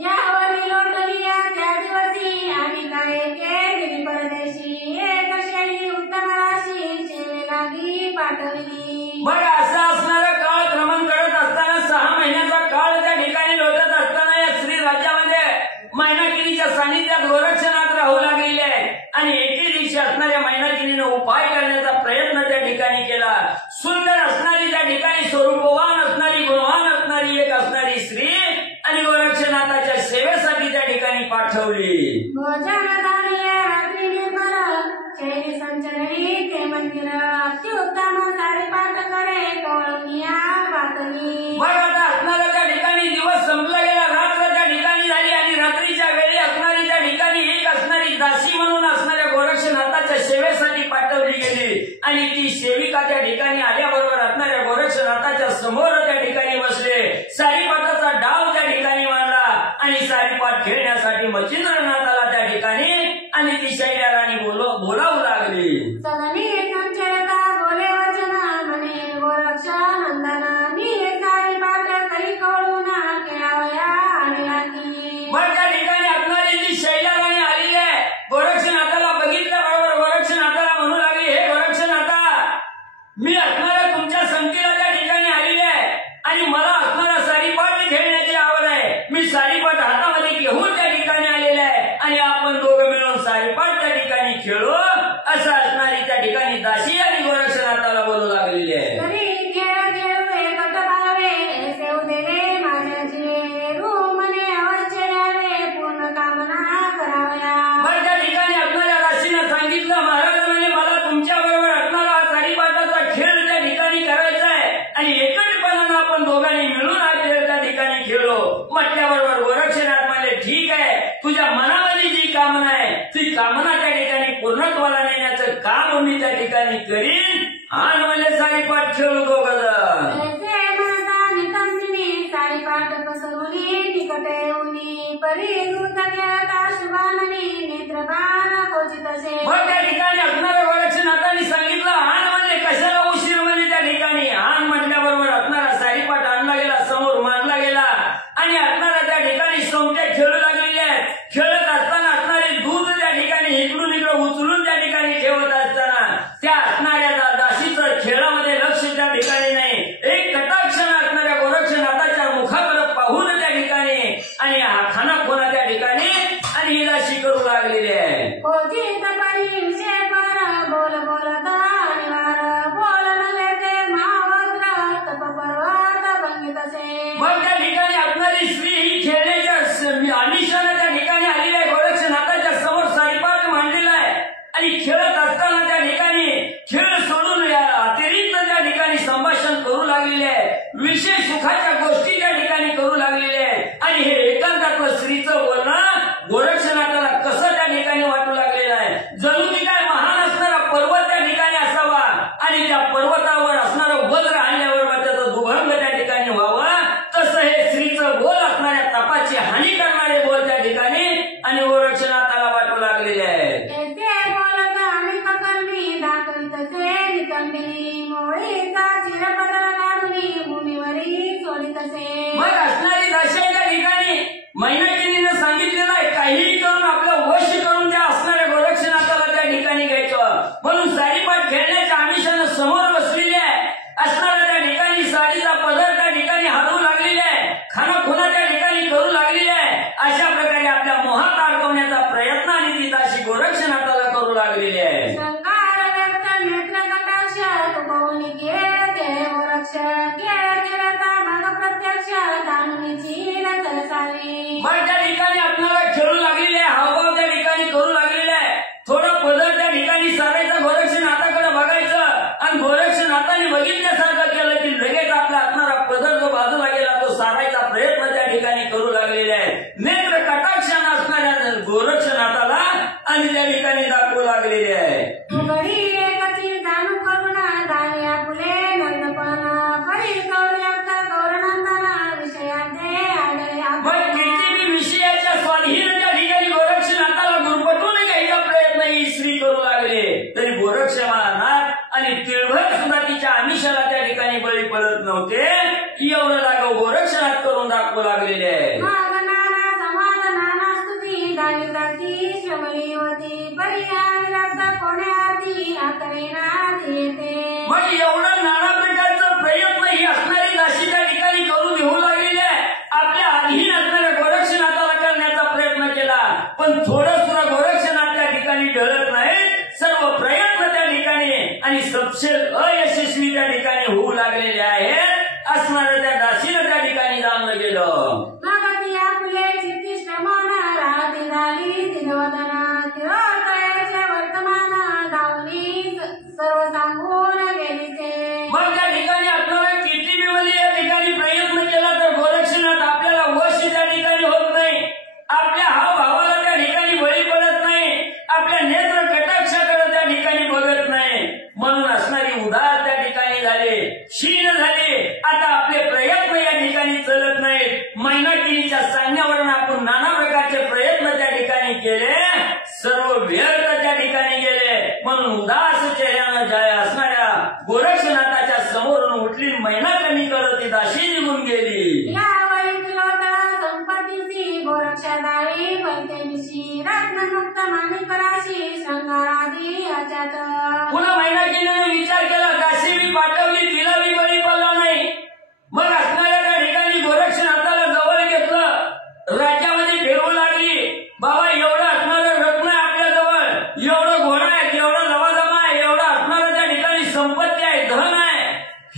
यावरी लोटलिया त्या दिवसी आम्ही काय केली परदेशी एक शैली उत्तम राशी चेले लागी पाठवली. मग असा असणारा काळ क्रमण करत असताना 6 महिन्याचा काळ त्या ठिकाणी लोटत असताना या श्री राज्यामध्ये मैनाकिनीच्या सानिध्यात गोरक्षनाथ राहू लागलेले आहेत. आणि एके दिवशी असणाऱ्या मैनाकिनीनं उपाय करण्याचा प्रयत्न त्या ठिकाणी केला. सुंदर असणारी त्या ठिकाणी स्वरूपवान असणारी गुणवान असणारी एक असणारी स्त्री आणि गोरक्षनाथाच्या सेवेसाठी त्या ठिकाणी पाठवली. भोजन धान्य रात्री निर्मल शैली संचरणी ते मंदिर अत्युत्तम सारी पाठ करे कवळनिया बातमी. मग आता असणारा त्या ठिकाणी दिवस संपला गेला. रात्र त्या ठिकाणी झाली आणि रात्रीच्या वेळी असणारी त्या ठिकाणी एक असणारी दासी म्हणून असणाऱ्या गोरक्षनाथाच्या सेवेसाठी पाठवली गेली. आणि ती सेविका त्या ठिकाणी आल्याबरोबर असणाऱ्या गोरक्षनाथाच्या समोर त्या ठिकाणी बसले. सारीपाठाचा डाव त्या ठिकाणी मांडला आणि सारीपाठ खेळण्यासाठी मच्छिंद्रनाथाला त्या ठिकाणी आणि ती शैल्याराणी बोलावू लागली. सदनी संचरता बोले वचन म्हणे गोरक्ष नंदना मी सारी पाठ करी कळून केळावया आलेला की. मग त्या ठिकाणी असणारी जी शैल्याराणी आलेली आहे गोरक्षनाथाला बघितल्याबरोबर गोरक्षनाथाला म्हणू लागली हे गोरक्षनाथा मी असणाऱ्या तुमच्या संगतीला त्या ठिकाणी आलेली आहे आणि मला असणारा सारीपाठ खेळण्याची आवड आहे. मी सारीपाठ हातामध्ये घेऊन त्या ठिकाणी आलेले आहे आणि आपण दोघं मिळून सारीपाठ त्या ठिकाणी खेळू असं असणारी त्या ठिकाणी दासी आणि गोरक्षनाथाला बोलू लागलेली आहे. तरी खेळ खेळ एकट भावे सेव देणे माझ्या जीवे रू म्हणे अवश्य द्यावे पूर्ण कामना करावया. मग त्या ठिकाणी असणाऱ्या दासीनं सांगितलं महाराज म्हणे मला तुमच्या बरोबर असणारा सारीपाठाचा खेळ त्या ठिकाणी करायचा आहे आणि एकटपणानं आपण दोघांनी मिळून हा खेळ त्या ठिकाणी खेळलो. म्हटल्याबरोबर गोरक्षनाथ म्हणे ठीक आहे तुझ्या मनामध्ये जी कामना आहे ती कामना त्या ठिकाणी पूर्णत्वाला नेण्याचं काम मी त्या ठिकाणी करीन आणि म्हणजे सारीपाठ खेळू दोघं जण. तैसे म्हणता निकंदिनी सारी पाठ पसरवली निकटे येऊनी परी दूत खेळता शुभाननी नेत्रबाण कोचित असे. मग त्या ठिकाणी असणाऱ्या गोरक्षनाथांनी सांगितलं आण म्हणजे कशाला उशीर म्हणजे त्या ठिकाणी आण म्हटल्याबरोबर असणारा सारीपाठ आणला गेला समोर मांडला गेला आणि असणारा त्या ठिकाणी सोमट्या खेळू लागलेले आहेत. खेळत असताना असणारे दूध त्या ठिकाणी इकडून इकडं उचलून त्या ठिकाणी ठेवत असताना त्या असणाऱ्या दासीचं खेळामध्ये लक्ष त्या ठिकाणी मग असणारी दाशाच्या ठिकाणी मैनाकिनीनं सांगितलेलं आहे काहीही करून आपलं वश करून त्या असणाऱ्या गोरक्षनाथाला त्या ठिकाणी घ्यायचं. म्हणून साडीपाठ खेळण्याच्या आमिषानं समोर बसलेली आहे. असणाऱ्या त्या ठिकाणी साडीचा पदर त्या ठिकाणी हालवू लागलेली आहे. खानाखुना त्या ठिकाणी करू लागलेली आहे. अशा प्रकारे आपल्या मोहात अडकवण्याचा प्रयत्न आणि ती दाशी गोरक्षनाथाला करू लागलेली आहे. शंकर व्यक्त नेत्र कटाक्ष तुकवून घेते गोरक्ष केळता भाग प्रत्यक्ष दानुनीची रचल सारी. मग त्या ठिकाणी आपल्याला खेळू लागलेले आहे. हावभाव त्या ठिकाणी करू लागलेले आहे. थोडं पदर त्या ठिकाणी सारायचं गोरक्षनाथाकडे बघायचं आणि गोरक्षनाथाने बघितल्यासारखं केलं की लगेच आपला असणारा पदर जो बाजूला गेला तो सारायचा प्रयत्न त्या ठिकाणी करू लागलेले आहे. नेत्र कटाक्षानं असणाऱ्या गोरक्षनाथाला आणि त्या ठिकाणी दाखवू लागलेले आहे. घडी एकची जाणू करुणा दानिया फुले नंदपण परी गौरक्त गौरनंदना विषयांते आढळे मग किती विषयाच्या स्वाधीन त्या ठिकाणी गोरक्षनाथाला गुरपटून घ्यायचा प्रयत्न ही स्त्री करू लागले तरी गोरक्षनाथ आणि तिळभर सुद्धा तिच्या आमिषाला त्या ठिकाणी बळी पडत नव्हते. एवढं लागाव गोरक्षनाथ करून दाखवू लागलेले आहे. नाना समाज नाना स्तुती दानिताची श्रमणी होती पर्या विरक्त कोण्याती आकरेनात येते. मग एवढं नाना प्रकारचं प्रयत्न ही असणारी दाशी त्या ठिकाणी करून घेऊ लागलेली आहे. आपल्या अधीन असणाऱ्या गोरक्षनाथाला करण्याचा प्रयत्न केला पण थोडं सुद्धा गोरक्षनाथ त्या ठिकाणी ढळत नाही. सर्व प्रयत्न त्या ठिकाणी आणि सपशेल अयशस्वी त्या ठिकाणी होऊ लागलेले आहेत. असणाऱ्या त्या दासीनं त्या ठिकाणी जाणलं गेलं. नागतिया फुले चित्ती श्रमण राहती झाली दिनवदना तिरोतयाचे वर्तमान दावणी सर्व सांगून गेली ते. मग त्या ठिकाणी आपल्याला किती विवली या ठिकाणी प्रयत्न केला तर गोरक्षनाथ आपल्याला वश त्या ठिकाणी होत नाही. आपल्या हावभावाला त्या ठिकाणी बळी पडत नाही. आपल्या नेत्र कटाक्षाकडे त्या ठिकाणी बघत नाही. म्हणून असणारी उदार त्या ठिकाणी झाले क्षीण झाले. आता आपले प्रयत्न या ठिकाणी चलत नाहीत. मैनाकिनीच्या सांगण्यावरून आपण नाना प्रकारचे प्रयत्न त्या ठिकाणी केले सर्व व्यर्थ त्या ठिकाणी गेले. म्हणून उदास चेहऱ्यानं जय असणाऱ्या गोरक्षनाथाच्या समोरून उठली मैनाकिनी करत ती दाशी निघून गेली. यावेळी तिलोता संपत्तीची गोरक्षदारी पैतेनिशी रत्नमुक्त माणिक राशी शृंगारादी अजात. पुन्हा मैनाकिनीने विचार केला दासी मी पाठवली तिला मी बळी पडला नाही. मग असणाऱ्या त्या ठिकाणी गोरक्षनाथाला जवळ घेतलं. राज्यामध्ये फिरवू लागली. बाबा एवढं असणारं रत्न आहे आपल्या जवळ, एवढं घोडा आहे, एवढा लवाजमा आहे, एवढं असणारं त्या ठिकाणी संपत्ती आहे, धन आहे.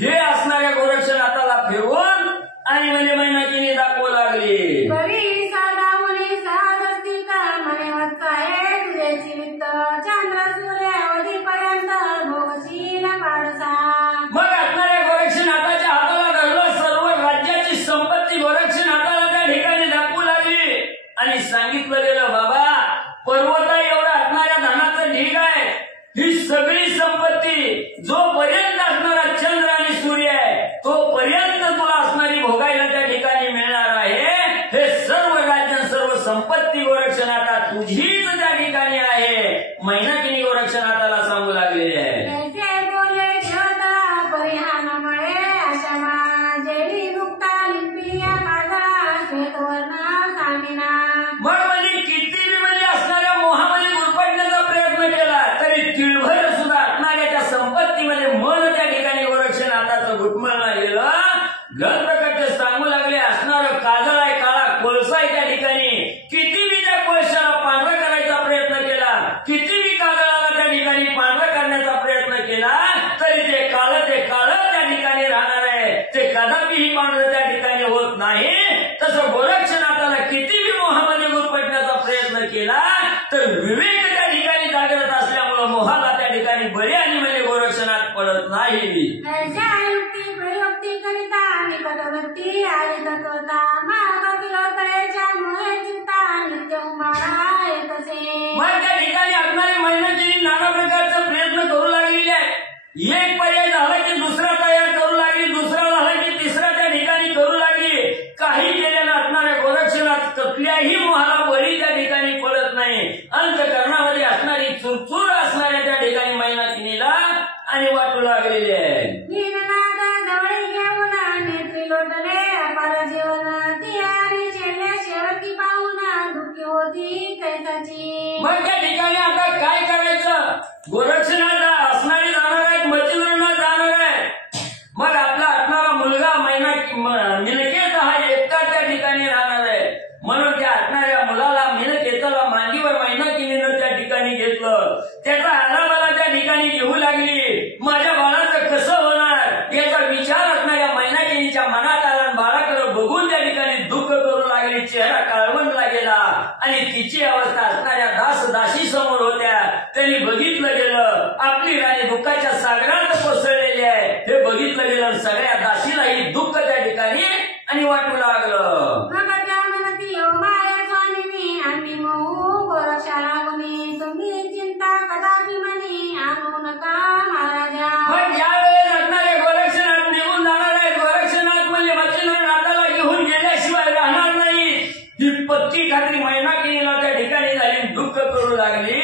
हे असणाऱ्या गोरक्षनाथाला फिरवून आणि म्हणजे मैनाकिनी दाखवू लागली. बरी साधा मुली साध असतील तर मने वाचाये तुझे चित्त चंद्र सूर्य अवधीपर्यंत भोगशील पाडसा. मग असणाऱ्या गोरक्षनाथाच्या हाताला धरलं. सर्व राज्याची संपत्ती गोरक्षनाथाला त्या ठिकाणी दाखवू लागली आणि सांगितलं गेलं बाबा पर्वता एवढं असणाऱ्या धनाचं ढीग आहे. ही सगळी संपत्ती जोपर्यंत असणारा चंद्र आणि सूर्य आहे तोपर्यंत तुला असणारी भोगायला त्या ठिकाणी मिळणार आहे. हे सर्व राज्य सर्व संपत्ती गोरक्षनाथा तुझीच त्या ठिकाणी आहे. मैनाकिनी गोरक्षनाथाला सांगू लागलेली आहे. कैसे बोले ठेवता परिहानामुळे अशा माझी मुक्ता लिंबिया काजळा श्वेतवर्ण सामिना. मग म्हणजे किती म्हणजे असणाऱ्या मोहामध्ये गुरपडण्याचा प्रयत्न केला तरी तिळभर सुद्धा असणाऱ्या त्या संपत्तीमध्ये मन त्या ठिकाणी गोरक्षनाथाचं घुटमळलं गेलं. ग्रंथकर्ते सांगू लागले असणारं काजळ आहे, काळा कोळसा आहे त्या ठिकाणी. किती मी त्या कोळशाला पांढरा करायचा प्रयत्न केला, किती मी काजळाला त्या ठिकाणी पांढरा करण्याचा प्रयत्न केला तरी ते काळ त्या ठिकाणी राहणार आहे. ते कदापिही पांढरं त्या ठिकाणी होत नाही. तसं गोरक्षनाथाला किती मी मोहामध्ये गुरपटण्याचा प्रयत्न केला तर विवेक त्या ठिकाणी जागृत असल्यामुळं मोहाला त्या ठिकाणी बळी आणि म्हणजे गोरक्षनाथ पडत नाही. युक्ती प्रयुक्ती करिता निकट वृत्ती आली तत्वता माता तिलोतयाच्या मोहे चिंता नित्य उंबारा येतसे. मग त्या ठिकाणी असणारी मैनाकिनी नाना प्रकारचा प्रयत्न करू लागलेले आहे. एक पर्याय झाला की दुसरा तयार करू लागली, दुसरा झाला की तिसरा त्या ठिकाणी करू लागली. काही केलेलं असणाऱ्या गोरक्षनाथ कसल्याही मोहाला बळी त्या ठिकाणी पडत नाही. अंतःकरणामध्ये असणारी चुरचूर असणाऱ्या त्या ठिकाणी मैनाकिनीला आणि वाटू लागलेली आहे. मिलकेत हा एकटा त्या ठिकाणी राहणार आहे. म्हणून त्या असणाऱ्या मुलाला मिलकेताला मांडीवर मैनाकिनीनं त्या ठिकाणी घेतलं. त्याचा आरामाला त्या ठिकाणी घेऊ लागली. माझ्या बाळाचं कसं होणार याचा विचार असणाऱ्या मैनाकिनीच्या मनात आला. बाळाकडे बघून त्या ठिकाणी दुःख करू लागली. चेहरा काळवंडला गेला आणि तिची अवस्था असणाऱ्या दासी समोर होत्या. त्यांनी बघितलं गेलं आपली राणी दुःखाच्या सागरात कोसळलेली आहे. हे बघितलं गेलं. सगळ्या दासीलाही दुःख त्या ठिकाणी आणि वाटू लागलं. चिंता कदापि मनी आणू नका महाराजा. पण ज्यावेळेस असणारे गोरक्षनाथ निघून जाणार आहेत, गोरक्षनाथ म्हणजे मच्छिंद्रनाथाला घेऊन गेल्याशिवाय राहणार नाही ही पक्की खात्री मैनाकिनीला त्या ठिकाणी झाली. दुःख करू लागली.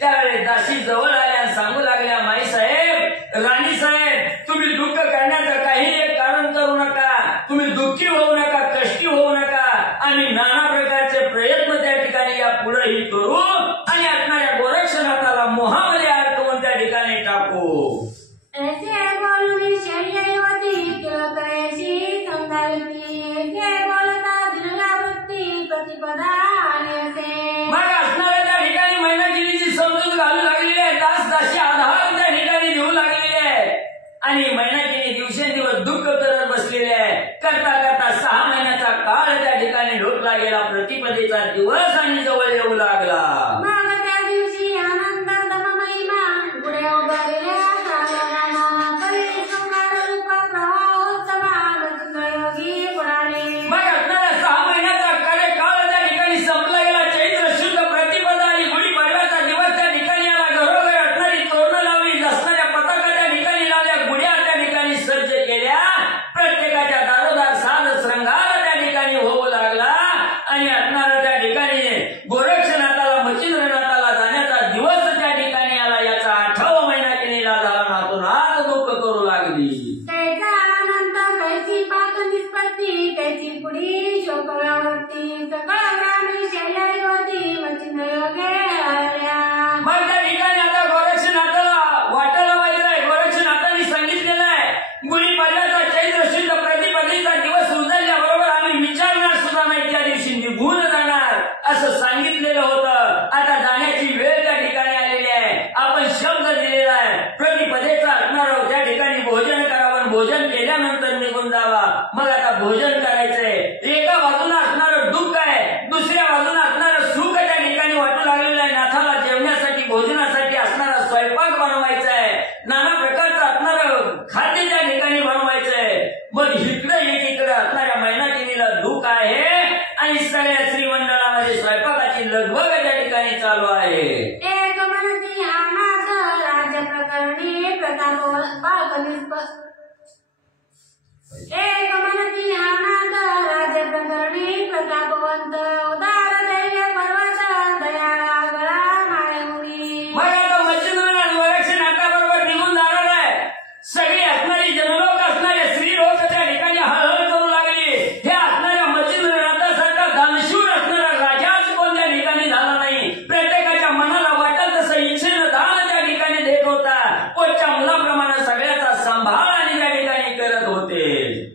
त्यावेळेस दासी जवळ आल्या आणि सांगू लागल्या, माईसाहेब, राणी साहेब, तुम्ही दुःख करण्याचं काही एक कारण करू नका. तुम्ही दुःखी होऊ नका, कष्टी होऊ नका. आम्ही नाना प्रकारचे प्रयत्न त्या ठिकाणी या पुढेही करू आणि असणाऱ्या गोरक्षनाथाला मोहामध्ये अडकवून त्या ठिकाणी टाकू. ऐसे बोलून शय्यवती तिलकयशी समजावती. ऐसे बोलता दिलवृत्ती प्रतिपदा आली असे. मग असणाऱ्या त्या ठिकाणी मैनाकिनीची समजूत घालू लागलेली आहे. दासी आधार त्या ठिकाणी देऊ लागलेले आहे आणि मैनाकिनी दिवसेंदिवस दुःख करत बसलेले आहे. करता करता 6 महिन्याचा काळ त्या ठिकाणी ढोकला गेला. प्रतिपदेचा दिवस आणि जवळ येऊ लागला. मग त्या दिवशी आनंद महिमा पुढे उभारलेल्या सागराना करी शृंगार रूप प्रवाहोत्सवा मच्छिंद्रयोगी पुराणे. मग असणारा 6 महिन्याचा कार्यकाळ त्या ठिकाणी संपला गेला. चैत्र शुद्ध प्रतिपदा आणि गुढीपाडव्याचा दिवस त्या ठिकाणी आला. घरोघर असणारी तोरणं लावली. असणाऱ्या पताका त्या ठिकाणी लावल्या. गुढ्या त्या ठिकाणी सज्ज केल्या. प्रत्येकाच्या दारोदार साज श्रंगार त्या ठिकाणी होऊ लागला आणि असणारा त्या ठिकाणी गोरक्षनाथाला मच्छिंद्रनाथाला जाण्याचा दिवस त्या ठिकाणी आला. याचा 8वा महिना केलेला झाला. नातून दुःख करू लागली. कैचा आनंद कैची पाक निष्पत्ती कैची पुढी शोकव्यावृत्ती सकळ ग्रामी शय्यवती मच्छिंद्रयोगे आल्या. मग त्या ठिकाणी आता गोरक्षनाथाला वाटायला व्हायचं आहे. गोरक्षनाथांनी सांगितलेलं आहे गुढीपाडव्याचा चैत्र शुद्ध प्रतिपदेचा दिवस उजळल्याबरोबर आम्ही विचारणार सुद्धा नाही, त्या दिवशी निघून जाणार असं सांगितलेलं होतं. आता जाण्याची वेळ त्या ठिकाणी आलेली आहे. आपण शब्द दिलेला आहे प्रतिपदेचा असणार त्या ठिकाणी भोजन करावं. भोजन केल्यानंतर निघून जावा. मग आता भोजन करायचंय. एका बाजूला असणारं दुःख आहे, दुसऱ्या बाजूला असणारं सुख त्या ठिकाणी वाटू लागलेलं आहे. नाथाला जेवण्यासाठी भोजनासाठी असणारा स्वयंपाक बनवायचा आहे. नाना प्रकारचं असणारं खाद्य त्या ठिकाणी बनवायचंय. मग इकडे एकीकडे असणाऱ्या मैनाकिनीला दुःख आहे आणि सगळ्या श्रीमंडळामध्ये स्वयंपाकाची लगबग त्या ठिकाणी चालू आहे. एक म्हणती अनाथ राज्य प्रकरणी प्रताप एक म्हणती अनाथ राज्य प्रकरणी प्रतापवंत उदार दैन्य पर्वत दयाळा गळा माळेमुनी. मग आता मच्छिंद्रनाथ गोरक्षनाथाबरोबर निघून जाणार आहे. सगळी असणारी जनलोक असणारे स्त्रीलोक त्या ठिकाणी हळहळ करू लागली. हे असणाऱ्या मच्छिंद्रनाथासारखा दानशूर असणारा राजाच कोण त्या ठिकाणी झाला नाही. प्रत्येकाच्या मनाला वाटत तसं इच्छेनं दान त्या ठिकाणी देत होता. पोटच्या मुलाप्रमाणे सगळ्याचा सांभाळ आणि त्या ठिकाणी करत होते.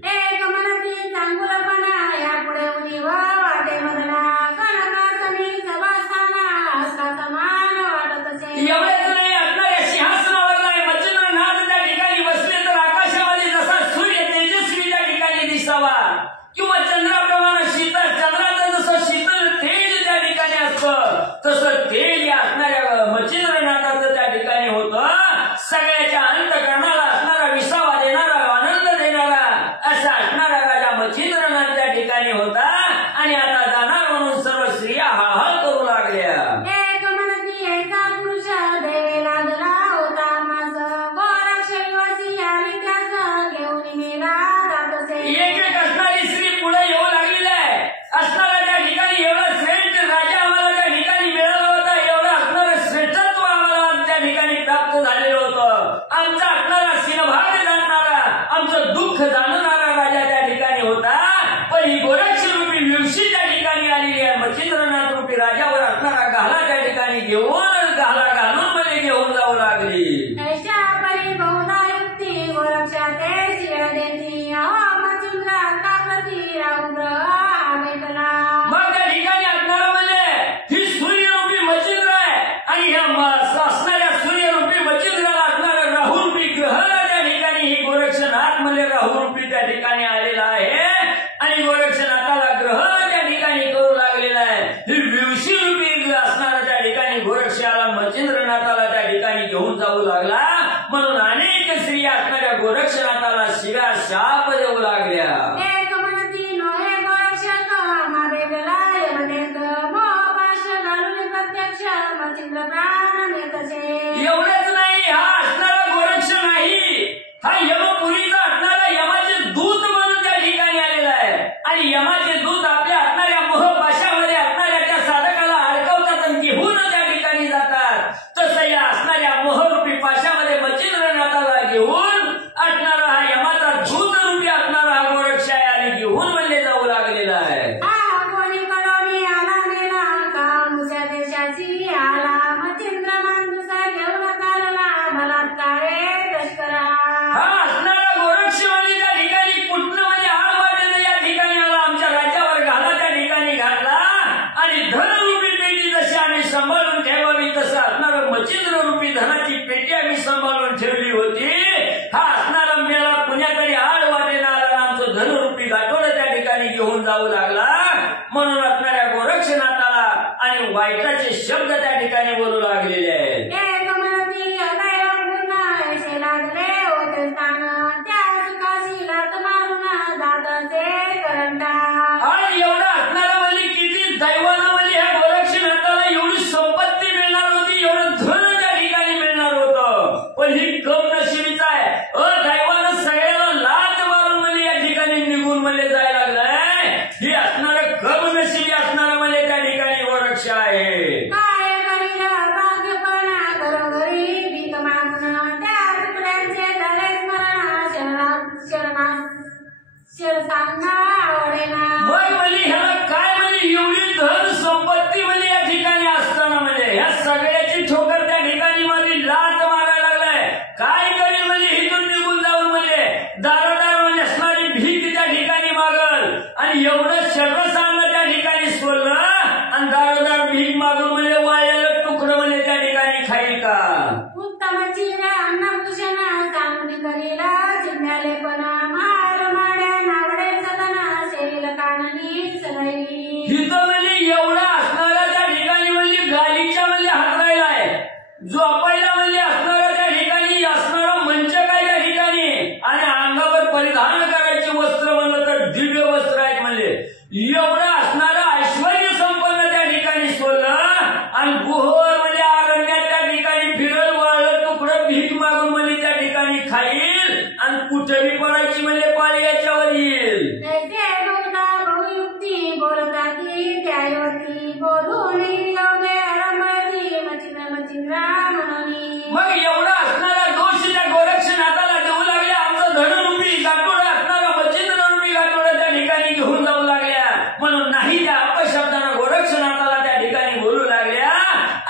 एक म्हणती चांगुलपणा यापुढे उनी वाटे मधला कनकासनी सभास्थाना हस्ता समान वाटत असे. एवढेच नाही, असणाऱ्या सिंहासनावर नाही मच्छिंद्रनाथ त्या ठिकाणी बसले तर आकाशामध्ये जसा सूर्य तेजस्वी त्या ठिकाणी दिसावा किंवा चंद्राप्रमाणे शीतल, चंद्राचं जसं शीतल तेज त्या ठिकाणी असतं तसं तेज या असणाऱ्या मच्छिंद्रनाथाचं त्या ठिकाणी होतं. सगळ्याच्या अंतकरणाला असणारा विसावा देणारा, आनंद देणारा असा असणारा राजा मच्छिंद्रनाथ त्या ठिकाणी होता आणि आता जाणार म्हणून सर्व स्त्रिया हाहाळ करू लागल्या. एक म्हणती ऐसा पुरुष देवे लागला होता मास गोरक्षनिवासी आली त्यास घेऊन मेला जात असे. एक एक असणारी स्त्री पुढे येऊ लागलेली आहे. असणारा त्या ठिकाणी एवढा श्रेष्ठ राजा आम्हाला त्या ठिकाणी मिळाला होता. एवढं असणारं श्रेष्ठत्व आम्हाला त्या ठिकाणी प्राप्त झालेलं होतं. आमचा असणारा सिंहभाग जाणणारा, आमचं दुःख जाणणारा राजा त्या ठिकाणी होता. पण ही गोरक्ष रूपी विवशी त्या ठिकाणी आलेली आहे. मच्छिंद्रनाथ रूपी राजावर असणारा गाला त्या ठिकाणी घेऊन गाला घालून मध्ये घेऊन जाऊ लागली. ऐशा परी बहुधा युक्ती गोरक्षा ते शिळ देती. अहो मच्छिंद्रा राहुरूपी त्या ठिकाणी आलेला आहे आणि गोरक्षनाथाला ग्रह त्या ठिकाणी करू लागलेला आहे. विवशी रूपी असणारा त्या ठिकाणी गोरक्षाला मच्छिंद्रनाथाला त्या ठिकाणी घेऊन जाऊ लागला. म्हणून अनेक स्त्रिया असणाऱ्या गोरक्षनाथाला शिव्या शाप देऊ लागल्या. एक म्हणती नोहे गोरक्षक महादेवला यमदेव मोहपाश घालून प्रत्यक्ष मच्छिंद्र प्राण नेतसे. एवढंच नाही, हा असणारा गोरक्ष नाही, हा यमपुरीचा असणारा यमाचे दूत म्हणून त्या ठिकाणी आलेला आहे. आणि यमाचे दूत आपल्या असणाऱ्या मोहपाशामध्ये असणाऱ्या त्या साधकाला अडकवतात आणि घेऊन त्या ठिकाणी जातात. तसं या असणाऱ्या मोहरूपी पाशामध्ये मच्छिंद्रनाथाला घेऊन असणारा हा यमाचा दूत रूपी असणारा हा गोरक्ष आहे आणि घेऊन म्हणले जाऊ लागलेला आहे. कोणी कळवणी आला नेला कामुच्या देशाची आला मच्छिंद्र माणूसा घेऊन चालला बलात्कारे तस्करा. हा असणारा गोरक्ष म्हणजे त्या ठिकाणी कुठलं म्हणजे आळ वाटेनं या ठिकाणी आला, आमच्या राज्यावर घाला त्या ठिकाणी घातला आणि धनरूपी पेटी जशी आम्ही सांभाळून ठेवावी तसं असणारं मच्छिंद्र रूपी धनाची पेटी आम्ही सांभाळून ठेवली होती. हा असणारा मेला पुण्याकडे आड वाटेनं आला आणि आमचं धनरूपी गाठोडं त्या ठिकाणी घेऊन जाऊ लागला. म्हणून असणाऱ्या गोरक्षनाथाला आणि वाईटाचे शब्द त्या ठिकाणी बोलू लागलेले आहेत. एक म्हणती अगय पूर्ण ऐसे लागले होते स्थान त्या सुखाशी लात मारून दादाचे करंटा. आणि एवढा असणारा म्हणजे किती दैवानं म्हणजे ह्या गोरक्षनाथाला एवढी संपत्ती मिळणार होती, एवढं धन त्या ठिकाणी मिळणार होतं. पण ही कम नशिबीच आहे. दैवानं सगळ्याला लात मारून म्हणजे या ठिकाणी निघून म्हणजे जायला लागलाय. ही असणारं कम नशिबी असणारा म्हणजे त्या ठिकाणी गोरक्ष आहे. काय करील भाग्यपणा घरोघरी भीक मागून त्या तुकड्यांचे झाले स्मरण शिरसांना आवडेना. मग म्हणजे ह्याला काय म्हणजे एवढी धन संपत्ती म्हणजे या ठिकाणी असताना म्हणजे ह्या सगळ्याची ठोकर त्या ठिकाणी मध्ये लात मारायला लागलाय. काय करेल म्हणजे इथून निघून जाऊन म्हणजे दारोदार म्हणजे असणारी भीक त्या ठिकाणी मागल आणि एवढं शर्रसांना त्या ठिकाणी सोडलं आणि दारोदार भीक मागून म्हणजे वाळलेलं तुकडं म्हणजे त्या ठिकाणी खाईल का. उत्तम चिरा अन्नभूषण चांगली करीला जिंकले पण मार माड्या नावडे सदना शेल काननी सदैवी. इथं म्हणजे एवढा असणारा त्या ठिकाणी म्हणजे गालीच्या म्हणजे हातायला आहे, झोपायला म्हणजे असणारा त्या ठिकाणी असणारा मंच काय त्या ठिकाणी आणि अंगावर परिधान करायचे वस्त्र म्हणलं तर दिव्य वस्त्र आहेत. म्हणजे एवढा असणारा ऐश्वर्य संपन्न त्या ठिकाणी सोडलं आणि गुहोर म्हणजे अरण्यात त्या ठिकाणी फिरल वाळलं तुकडं भीक मागून म्हणजे त्या ठिकाणी खाईल आणि कुठेही पडायची म्हणजे पाळी याच्यावर येईल. ऐसे बोलता बहुयुक्ती बोलता ती त्यायोती बोलून योगे आरंभाची मचिंद्रा म्हणून. मग एवढा असणारा दोष त्या गोरक्षनाथाला देऊ लागल्या. आमचं धनरूपी गाठोडं असणारा मच्छिंद्ररूपी गाठोडं त्या ठिकाणी घेऊन जाऊ लागल्या. म्हणून नाही त्या अपशब्दानं गोरक्षनाथाला त्या ठिकाणी बोलू लागल्या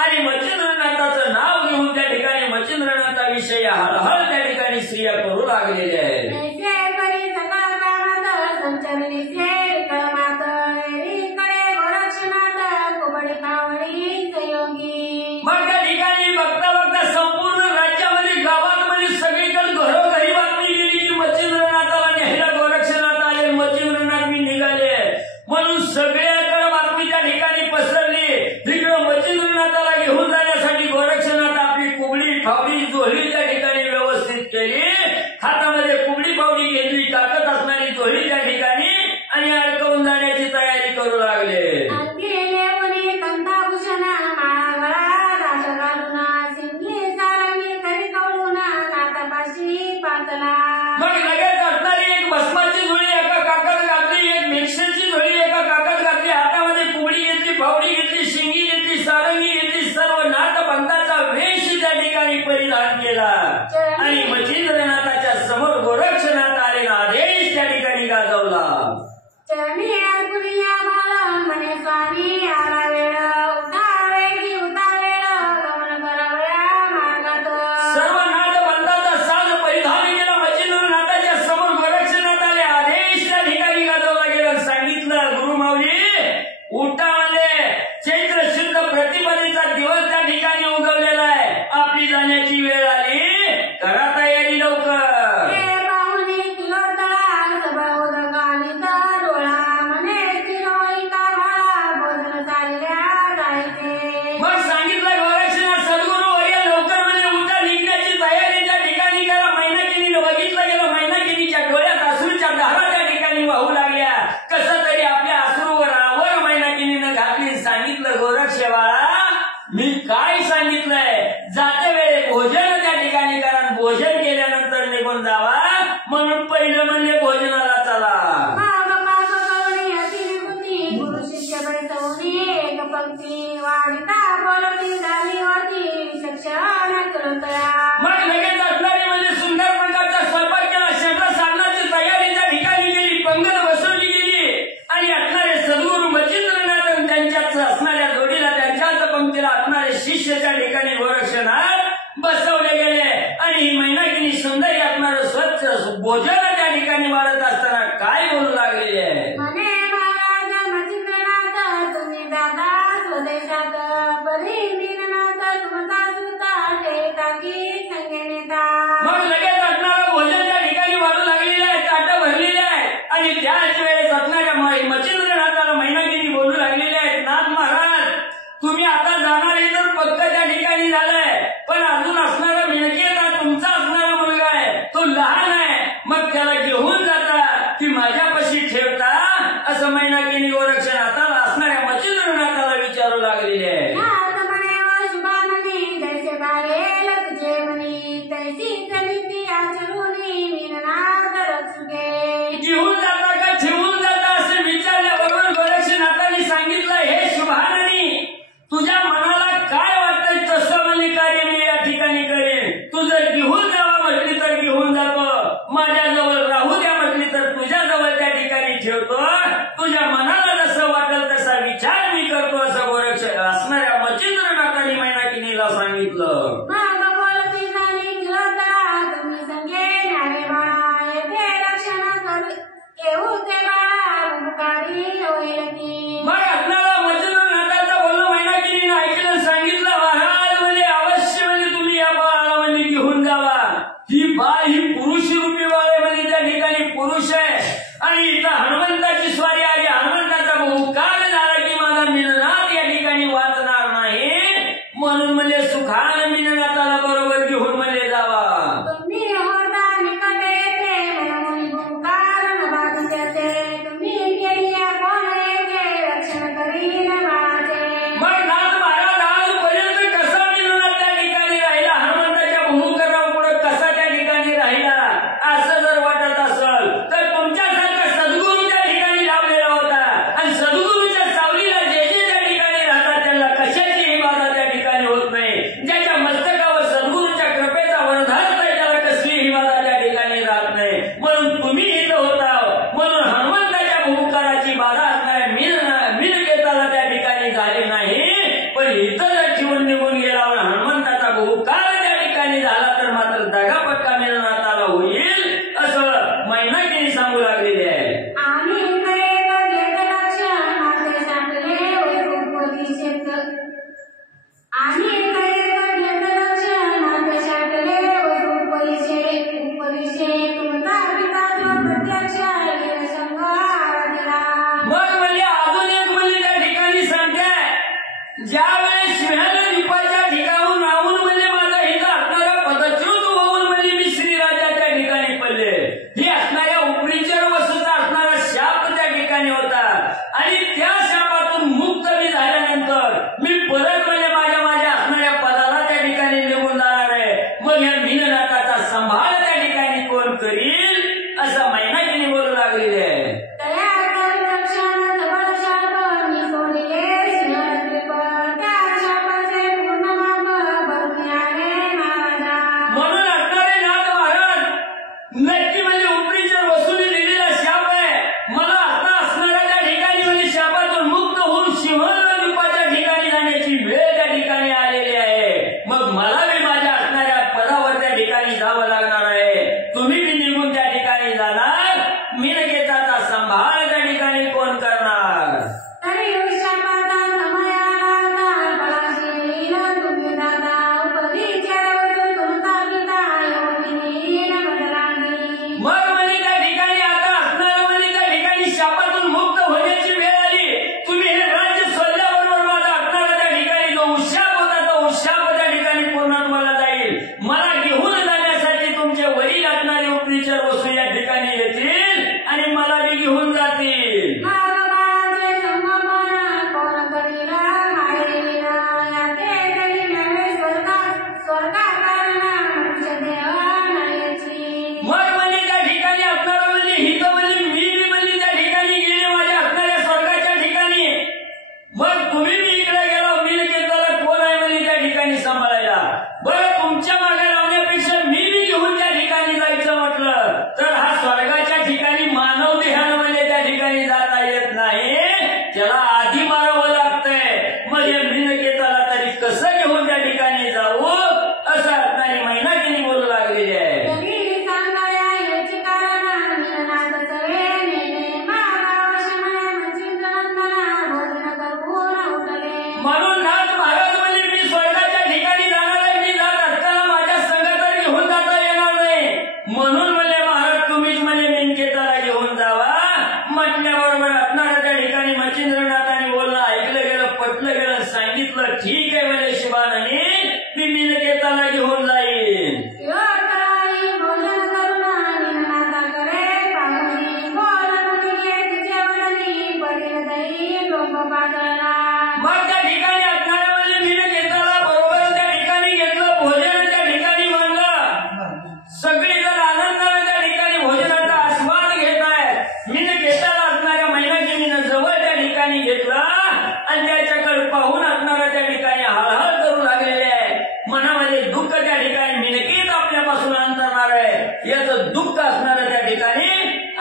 आणि मच्छिंद्रनाथाचं नाव घेऊन त्या ठिकाणी मच्छिंद्रनाथाविषयी हळहळ त्या ठिकाणी स्त्रिया करू लागलेल्या आहेत. ऐसे करी सकाळ कामात संचरली शेर कळमात कडे गोरक्षनाथ कुबडी कावडी संयोगी. मग त्या ठिकाणी बघता बघता संपूर्ण राज्यामध्ये गावांमध्ये सगळीकडे घरोघरी बातमी गेली की मच्छिंद्रनाथाला न्यायला गोरक्षनाथ आले, मच्छिंद्रनाथ मी निघाले. म्हणून सगळ्याकडे बातमी त्या ठिकाणी पसरली. तिकडं मच्छिंद्रनाथाला घेऊन जाण्यासाठी गोरक्षनाथ आपली कुबडी फावडी जोहरी त्या ठिकाणी व्यवस्थित केली. हातामध्ये कुबडी फावडी घेतली, ताकद असणारी जोहरी त्या ठिकाणी आणि अडकवून जाण्याची तयारी करू लागले. गेले कोणी कंठाभूषण माळा राश घालून सिंगी सारंगी करी कवडून नाथपाशी पातला. मग लगेच असणारी एक भस्माची झोळी एका काकात घातली, एक मिक्सरची झोळी एका काकात घातली. हातामध्ये कुबडी घेतली, फावडी घेतली, शिंगी घेतली, सारंगी घेतली, सर्व नाथपंथाचा वेश त्या ठिकाणी परिधान केला आणि मच्छिंद्रनाथाच्या समोर गोरक्षनाथ आले ना आदेश त्या ठिकाणी गाजवला. चरणी अर्पुनिया बाळ म्हणे स्वामी आला वेळ उतावेळी उतावेळ गमन करावया मार्गात. सर्व नाथपंथाचा साज परिधान केला. मच्छिंद्रनाथाच्या समोर गोरक्षनाथ आले, आदेश त्या ठिकाणी गाजवला गेला. सांगितलं गुरुमाऊली उठामध्ये चैत्र शुद्ध प्रतिपदेचा दिवस त्या ठिकाणी उगवलेला आहे. आपली जाण्याची वेळ आली, करा तयारी लवकर. हे पाहुणे किलोटा सांगितलं म्हणजे भोजनाला चला. गुरु शिष्य एक पंक्ती वाढता बोलती झाली होती शिक्षण मग लगेच असणारी म्हणजे सुंदर प्रकारचा स्वयंपाक केला. शंकर साधनाची तयारी त्या ठिकाणी केली, पंगत बसवली गेली आणि असणारे सद्गुरू मच्छिंद्रनाथ त्यांच्याच असणाऱ्या जोडीला त्यांच्याच पंक्तीला असणारे शिष्य त्या ठिकाणी गोरक्षणात बसवले गेले आणि ही मैनाकिनी सुंदरी असणारं स्वच्छ भोजन त्या ठिकाणी वाढत असताना काय बोलू लागलेली आहे. मग लगेच असणारं भोजन त्या ठिकाणी वाढू लागलेलं आहे, ताटं भरलेली आहे आणि त्याच वेळेस असणाऱ्या मच्छिंद्रनाथाला मैनाकिनी बोलू लागलेले आहेत, नाथ महाराज तुम्ही आता जाणारे तर पक्क त्या ठिकाणी झालंय, पण अजून असणारा मिळकेचा तुमचा असणारा मुलगा आहे, तो लहान आहे, मग त्याला घेऊन जाता की माझ्यापाशी ठेवता असं मैनाकिनी गोरक्षनाथाला असणाऱ्या मच्छिंद्रनाथाला विचारू लागलेले आहे. घेऊन जाता का ठेवून जाता असं विचारल्याबरोबर गोरक्षनाथांनी सांगितलं, हे शुभाननी तुझ्या मनाला काय वाटतंय तसं म्हणजे कार्य मी या ठिकाणी करेन. तुझं घेऊन जावा म्हटली तर घेऊन जातो, माझ्याजवळ राहू द्या म्हटली तर तुझ्याजवळ त्या ठिकाणी ठेवतो, तुझ्या मनाला जसं वाटेल तसा विचार मी करतो असं गोरक्ष असणाऱ्या मच्छिंद्रनाथांनी मैनाकिनीला सांगितलं. मग असणारा मच्छिंद्रनाथाचं बोलणं मैनाकिनीने ऐकलं, सांगितलं महाराज म्हणजे अवश्य म्हणजे तुम्ही या बाळाला म्हणजे घेऊन जावा. ही बाळ ही पुरुष रूपी बाळ म्हणजे त्या ठिकाणी पुरुष आहे आणि इथं हनुमंताची स्वारी आली, हनुमंताचा बहुकाल झाला की माझा मिळनाथ या ठिकाणी वाचणार नाही, म्हणून म्हणजे सुखान मिळनाथाला बरोबर घेऊन म्हणजे जावा.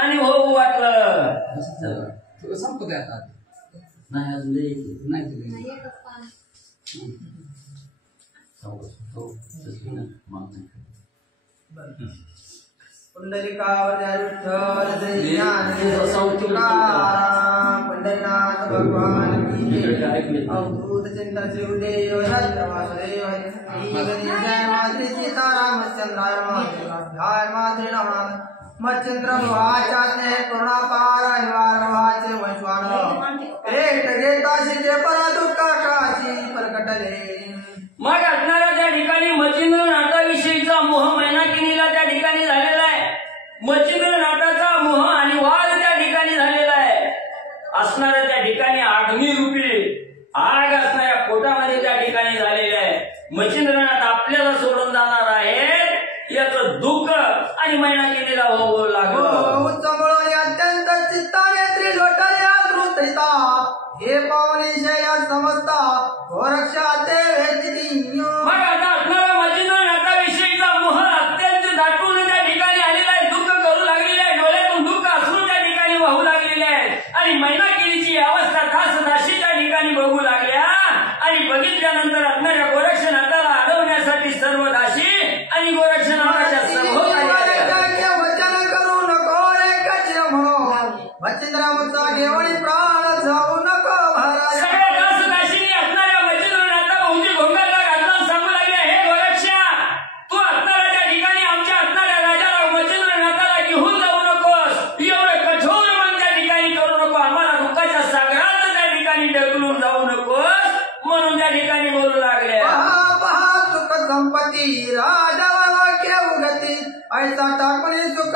आणि होऊ वाटलं. तुला संपत आहे आता. नाही अजून नाही नाही एकच पान. पुंडलिकावरती विठ्ठल जय ज्ञानेश्वर तुकाराम पंढरीनाथ भगवान की जय. अवधूत चिंतन शिवदेव राज वासुदेव जय मातृ सीतारामचंद्राय जय मातृ नमः मच्छिंद्र भावाच्या स्नेह करुणापार निवार भावाचे वैश्वान एक घेता शिके पर दुःख काशी प्रकटले. मग असणाऱ्या त्या ठिकाणी मच्छिंद्र नाटाविषयीचा मोह मैनाकिनीला त्या ठिकाणी झालेला आहे. मच्छिंद्र नाटाचा मोह आणि वाद त्या ठिकाणी झालेला आहे. असणाऱ्या त्या ठिकाणी अग्निरूपी आग असणाऱ्या पोटामध्ये त्या ठिकाणी झालेले आहे. मच्छिंद्रनाथ आपल्याला सोडून जाणार आहे याचं दुःख आणि मैनाकिनीला होऊ लागलं. उत्तमळ अत्यंत चित्ताने त्रिलोटने अश्रुत्रिता हे पावने शया समजता गोरक्षा ते मग आता असणारा मच्छिंद्रनाथाविषयीचा मोह अत्यंत दाटून त्या ठिकाणी आलेला आहे. दुःख करू लागलेले आहे. डोळ्यातून दुःख असून त्या ठिकाणी वाहू लागलेले आहे. आणि मैनाकिनीची अवस्था दासी त्या ठिकाणी बघू लागल्या. आणि बघितल्यानंतर असणाऱ्या गोरक्षनाथाला अडवण्यासाठी सर्व दासी आणि गोरक्षनाथाच्या सभोवताली आल्या. वचन करू नको रे कच्य म्हणून मच्छिंद्रामुचा घेऊन प्राण जाऊ नको महाराज. सगळ्या दासदासींनी असणाऱ्या मच्छिंद्रनाथाभोवती घोंगाला घातला सांगू लागले, हे गोरक्षा, तू असणाऱ्या त्या ठिकाणी आमच्या असणाऱ्या राजाला मच्छिंद्रनाथाला घेऊन जाऊ नकोस. एवढं कठोर मन त्या ठिकाणी करू नको. आम्हाला दुःखाच्या सागरात त्या ठिकाणी ढकलून जाऊ नकोस म्हणून त्या ठिकाणी बोलू लागले. पहा सुख संपत्ती राजा वाक्य उगती ऐसा टाकणे सुख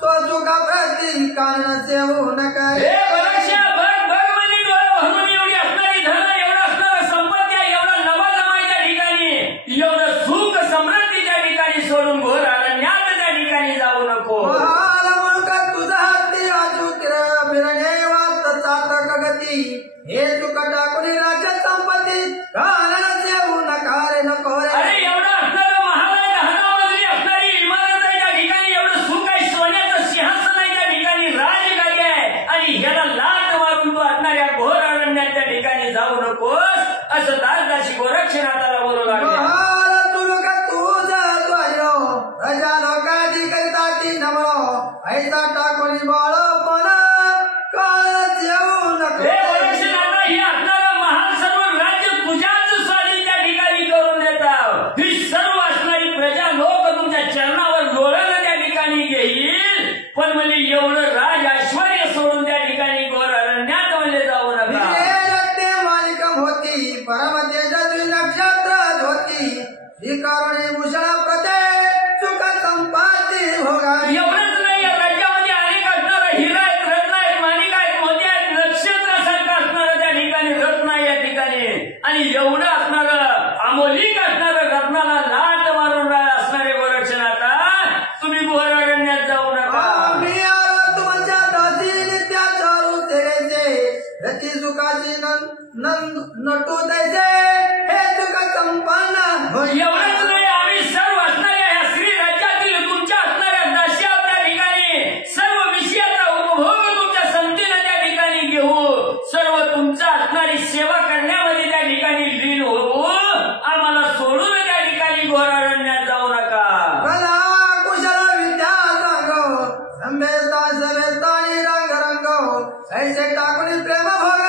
स्वसुखा प्रती कारण सेवू नका. हे गोरक्षा, बघ बघ म्हणजे डोळे भरून एवढी असणारी धन, एवढं असणारं संपत्ती आहे, एवढा लवाजमा आहे त्या ठिकाणी, एवढं सुख समृद्धी त्या ठिकाणी सोडून घोर अरण्यात त्या ठिकाणी जाऊ नको. तुझा हत्ती वाचू फिरणे वाच चातक गती हे सुख टाकून राज्य संपत्ती कारण सेवू नका रे नको रे. अरे एवढं असणारं महालाय, 10 मजली असणारी इमारत आहे त्या ठिकाणी, एवढं सुख आहे, सोन्याचं सिंहासन आहे त्या ठिकाणी, राजगादी आहे, आणि ह्याला लाट मारून तू असणाऱ्या घोर अरण्यात त्या ठिकाणी जाऊ नकोस असं दासदासी गोरक्षनाथाला बोलू लागले. प्रजा लोकांची करिता ती नमो ऐसा टाकून बाळ पण काळ येऊ नको. हे गोरक्षनाथा, हे असणारं महान सर्व राज्य तुझ्याच स्वाधीन त्या ठिकाणी करून देतात. ही सर्व असणारी प्रजा लोक तुमच्या चरणावर डोळ्यानं त्या ठिकाणी घेईल, पण म्हणजे एवढं राज ऐश्वर्य सोडून त्या ठिकाणी घोर अरण्यात म्हणजे जाऊ नका. मालिकम होती परमतेजस्वी नक्षत्र होती श्रीकारुणी भूषण प्रते सुख संपाती भोगावी. एवढंच नाही, या राज्यामध्ये अनेक असणारं हिरा आहेत, रत्न आहेत, माणिक आहेत, मोती आहेत, नक्षत्रासारखं असणारं त्या ठिकाणी रत्न आहे या ठिकाणी, आणि एवढं असणारं अमोलिक असणारं रत्नाला लाट मारून असणारे गोरक्षनाथा तुम्ही घोर अरण्यात जाऊ नका. मी आलो तुमच्या दासी नित्याच्या तेचे रती सुखाची नटू द्यायचे हे सुख संपन्न होईल. एवढंच नाही, आम्ही सर्व असणाऱ्या या श्री राज्यातील तुमच्या असणाऱ्या दास्या त्या ठिकाणी सर्व विषयाचा उपभोग तुमच्या संतीनं त्या ठिकाणी घेऊ, सर्व तुमच्या असणारी सेवा करण्यामध्ये त्या ठिकाणी लीन होऊ, आम्हाला सोडून त्या ठिकाणी घोर अरण्यात जाऊ नका. कला कुशल विद्या सांगो संभेता सभेता रंग रंग ऐसे टाकून प्रेम भोग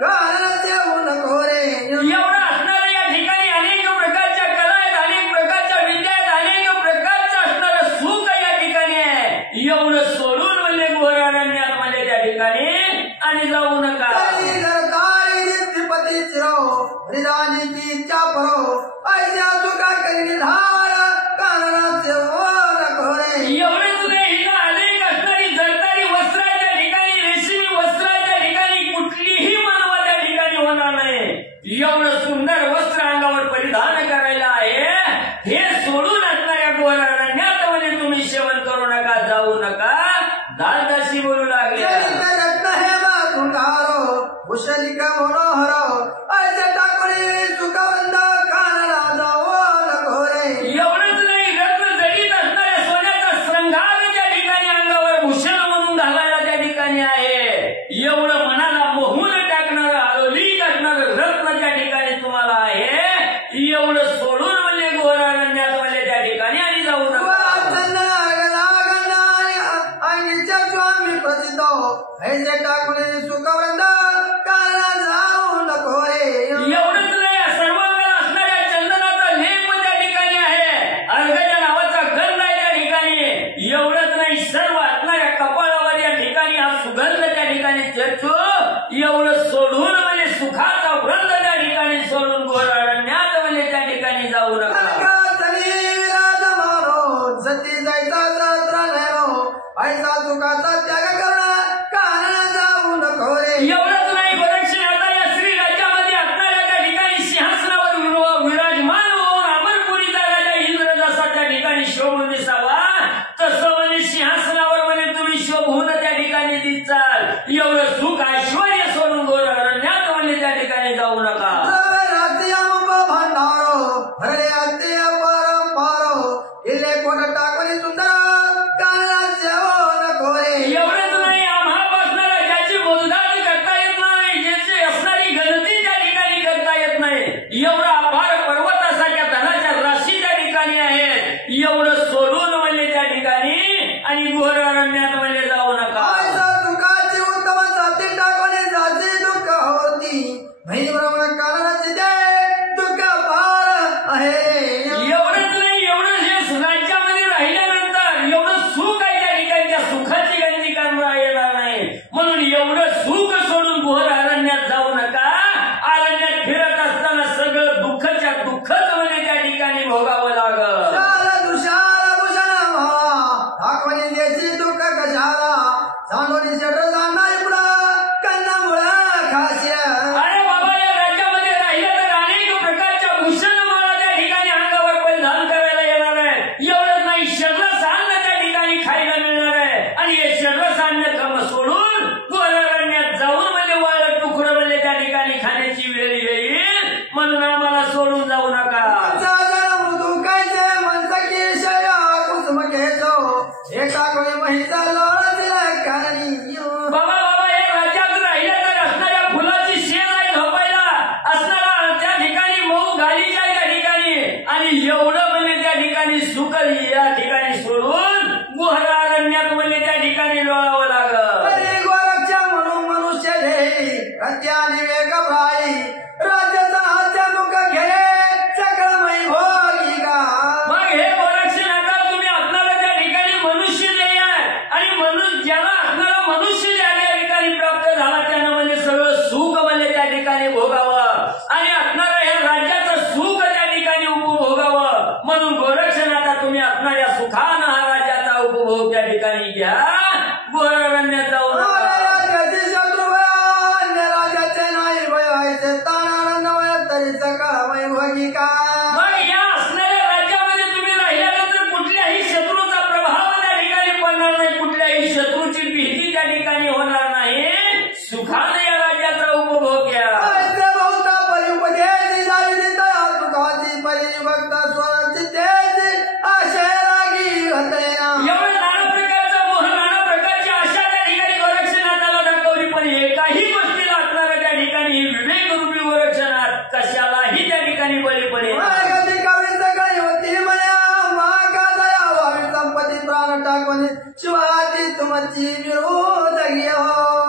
कारण येऊ नको रे. एवढं असणारं या ठिकाणी अनेक प्रकारच्या कला आहेत, अनेक प्रकारच्या विद्या आहेत, अनेक प्रकारचं असणारं सुख या ठिकाणी आहे. एवढं सोडून म्हणजे घोर अरण्यात म्हणजे त्या ठिकाणी आणि जाऊ नका. पती चिरो हृदयाची की इच्छा परो ऐसा तुका करी धार कारण सेवू नको रे. एवढंच नाही, इथं अनेक असणारी जरतारी वस्त्र आहे त्या ठिकाणी, रेशीमी वस्त्र आहे त्या ठिकाणी, कुठलीही मानवा त्या ठिकाणी होणार नाही. एवढं सुंदर वस्त्र अंगावर परिधान करायला आहे, हे सोडून असणाऱ्या घोर अरण्यात म्हणजे तुम्ही सेवन करू नका, जाऊ नका. दासदासी बोलू लागले. रत्न हे बांगारो कुशलिक मनोहर ऐसे टाकून सुखवंद कानला जाऊ नको रे. एवढंच नाही, रत्न जडीत असणाऱ्या सोन्याचा श्रंगार त्या ठिकाणी अंगावर भूषण म्हणून प्रसिद्ध ऐसे टाकून सुखवृंद काला जाऊ नको रे. एवढंच नाही, सर्व वेळ असणाऱ्या चंदनाचा लेप त्या ठिकाणी आहे, अर्घ्याच्या नावाचा गंध आहे त्या ठिकाणी. एवढंच नाही, सर्व असणाऱ्या कपाळावर या ठिकाणी हा सुगंध त्या ठिकाणी चर्चो. एवढं सोडून म्हणजे सुखाचा वृंद त्या ठिकाणी सोडून घोर अरण्यात म्हणजे त्या ठिकाणी जाऊ नका. सती जायचा ऐसा सुखाचा त्याग करणं कारण जाऊ नको रे. एवढंच नाही, गोरक्षनाथा या श्री राज्यामध्ये असणाऱ्या त्या ठिकाणी सिंहासनावर विराजमान होऊन अमरपुरीचा राजा इंद्र जसा त्या ठिकाणी शोभून दिसावा तसं म्हणजे सिंहासनावर म्हणजे तुम्ही शोभून त्या ठिकाणी दिसाल. एवढं सुख ऐश्वर्य सोडून गोर अरण्यात म्हणजे त्या ठिकाणी जाऊ नका. हरे अत्य परंपर इले कोट टाकून सुंदर काला जेवण नको रे. एवढंच नाही, आम्हापासून ज्याची मोजदारी करता येत नाही, ज्याची असणारी गणती त्या ठिकाणी करता येत नाही, एवढा अपार पर्वतासारख्या धनाच्या राशी त्या ठिकाणी आहेत. एवढं सोडून म्हणजे त्या ठिकाणी आणि घोर अरण्यात म्हणजे जाऊ नका. दुःखाची उत्तम साथी टाकून जाती दुःख होती नाही भ्रमण करण्याची दे दुःख फार आहे. एवढंच नाही, एवढं जे राज्यामध्ये राहिल्यानंतर एवढं सुख आहे त्या ठिकाणी, त्या सुखाची गणती करता येणार नाही. म्हणून एवढं सुख सोडून घोर अरण्यात जाऊ नका. अरण्यात फिरत असताना सगळं दुःखच्या दुःखच म्हणजे त्या ठिकाणी भोगावं लागलं. दाखवली द्यायची दुःख कशाला सांगून शेड जाणार पुढं कन्ना मुळा खास्या. अरे बाबा, या राज्यामध्ये राहिलं तर अनेक प्रकारच्या भूषण मला त्या ठिकाणी अंगावर परिधान करायला येणार आहे. एवढंच नाही, शर्रस अन्न त्या ठिकाणी खायला मिळणार आहे. आणि हे शर्रस अन्न कम सोडून घोर अरण्यात जाऊन म्हणजे वाळत तुकडं म्हणजे त्या ठिकाणी खाण्याची वेळ येईल. म्हणून आम्हाला सोडून जाऊ नका. मृदू कायचे म्हणत की शया कुसुम घेतो एका कोणी महिचा लोळ दिला कारण बाबा बाबा, या राज्यात राहिलं तर असणाऱ्या फुलाची शेज आहे झोपायला, असणारा त्या ठिकाणी मऊ गालीच्या त्या ठिकाणी आणि एवढं म्हणजे त्या ठिकाणी सुख या ठिकाणी सोडून घोर अरण्यात म्हणजे त्या ठिकाणी लोळावं लागलं. गोरक्षा म्हणून मनुष्य घे रत्याने वेग प्राई राज्याचा हात्या मुख घे चक्रमय भोगी का. मग हे गोरक्षनाथा, तुम्ही आपल्याला त्या ठिकाणी मनुष्य जे आहे आणि म्हणून ज्याला असणारा मनुष्य ज्या ठिकाणी प्राप्त झाला त्यानं म्हणजे सगळं सुख म्हणजे त्या ठिकाणी भोगावं आणि असणारा ह्या राज्याचं सुख त्या ठिकाणी उपभोगावं. म्हणून गोरक्षनाथा, तुम्ही असणाऱ्या सुखानं हा राज्याचा उपभोग त्या ठिकाणी घ्या. घोर अरण्यात जाऊ नका. राजाचे नाही वयाचे तानानंद वय तरी सकाळमय भोगी का. मग या असणाऱ्या राज्यामध्ये तुम्ही राहिल्यानंतर कुठल्याही शत्रूचा प्रभाव त्या ठिकाणी पडणार नाही, कुठल्याही शत्रूची भीती त्या ठिकाणी होणार नाही. सुखाने या राज्याचा उपभोग घ्या. बहुता परिपदेशी जाई दिता सुखाची परिभक्त स्वराची तेजी आशे रागी घटना. एवढं नाना प्रकारचा मोह, नाना प्रकारची आशा त्या ठिकाणी गोरक्षनाथाला दाखवली, पण एकाही गोष्टीला असणाऱ्या त्या ठिकाणी विवेक रूपी गोरक्षनाथ कशालाही त्या ठिकाणी बळी पडेल. मागती कवी सकाळी होती मया मागा दया व्हावी संपत्ती प्राण टाकून शिवाजी तुमची विरोध घेऊ.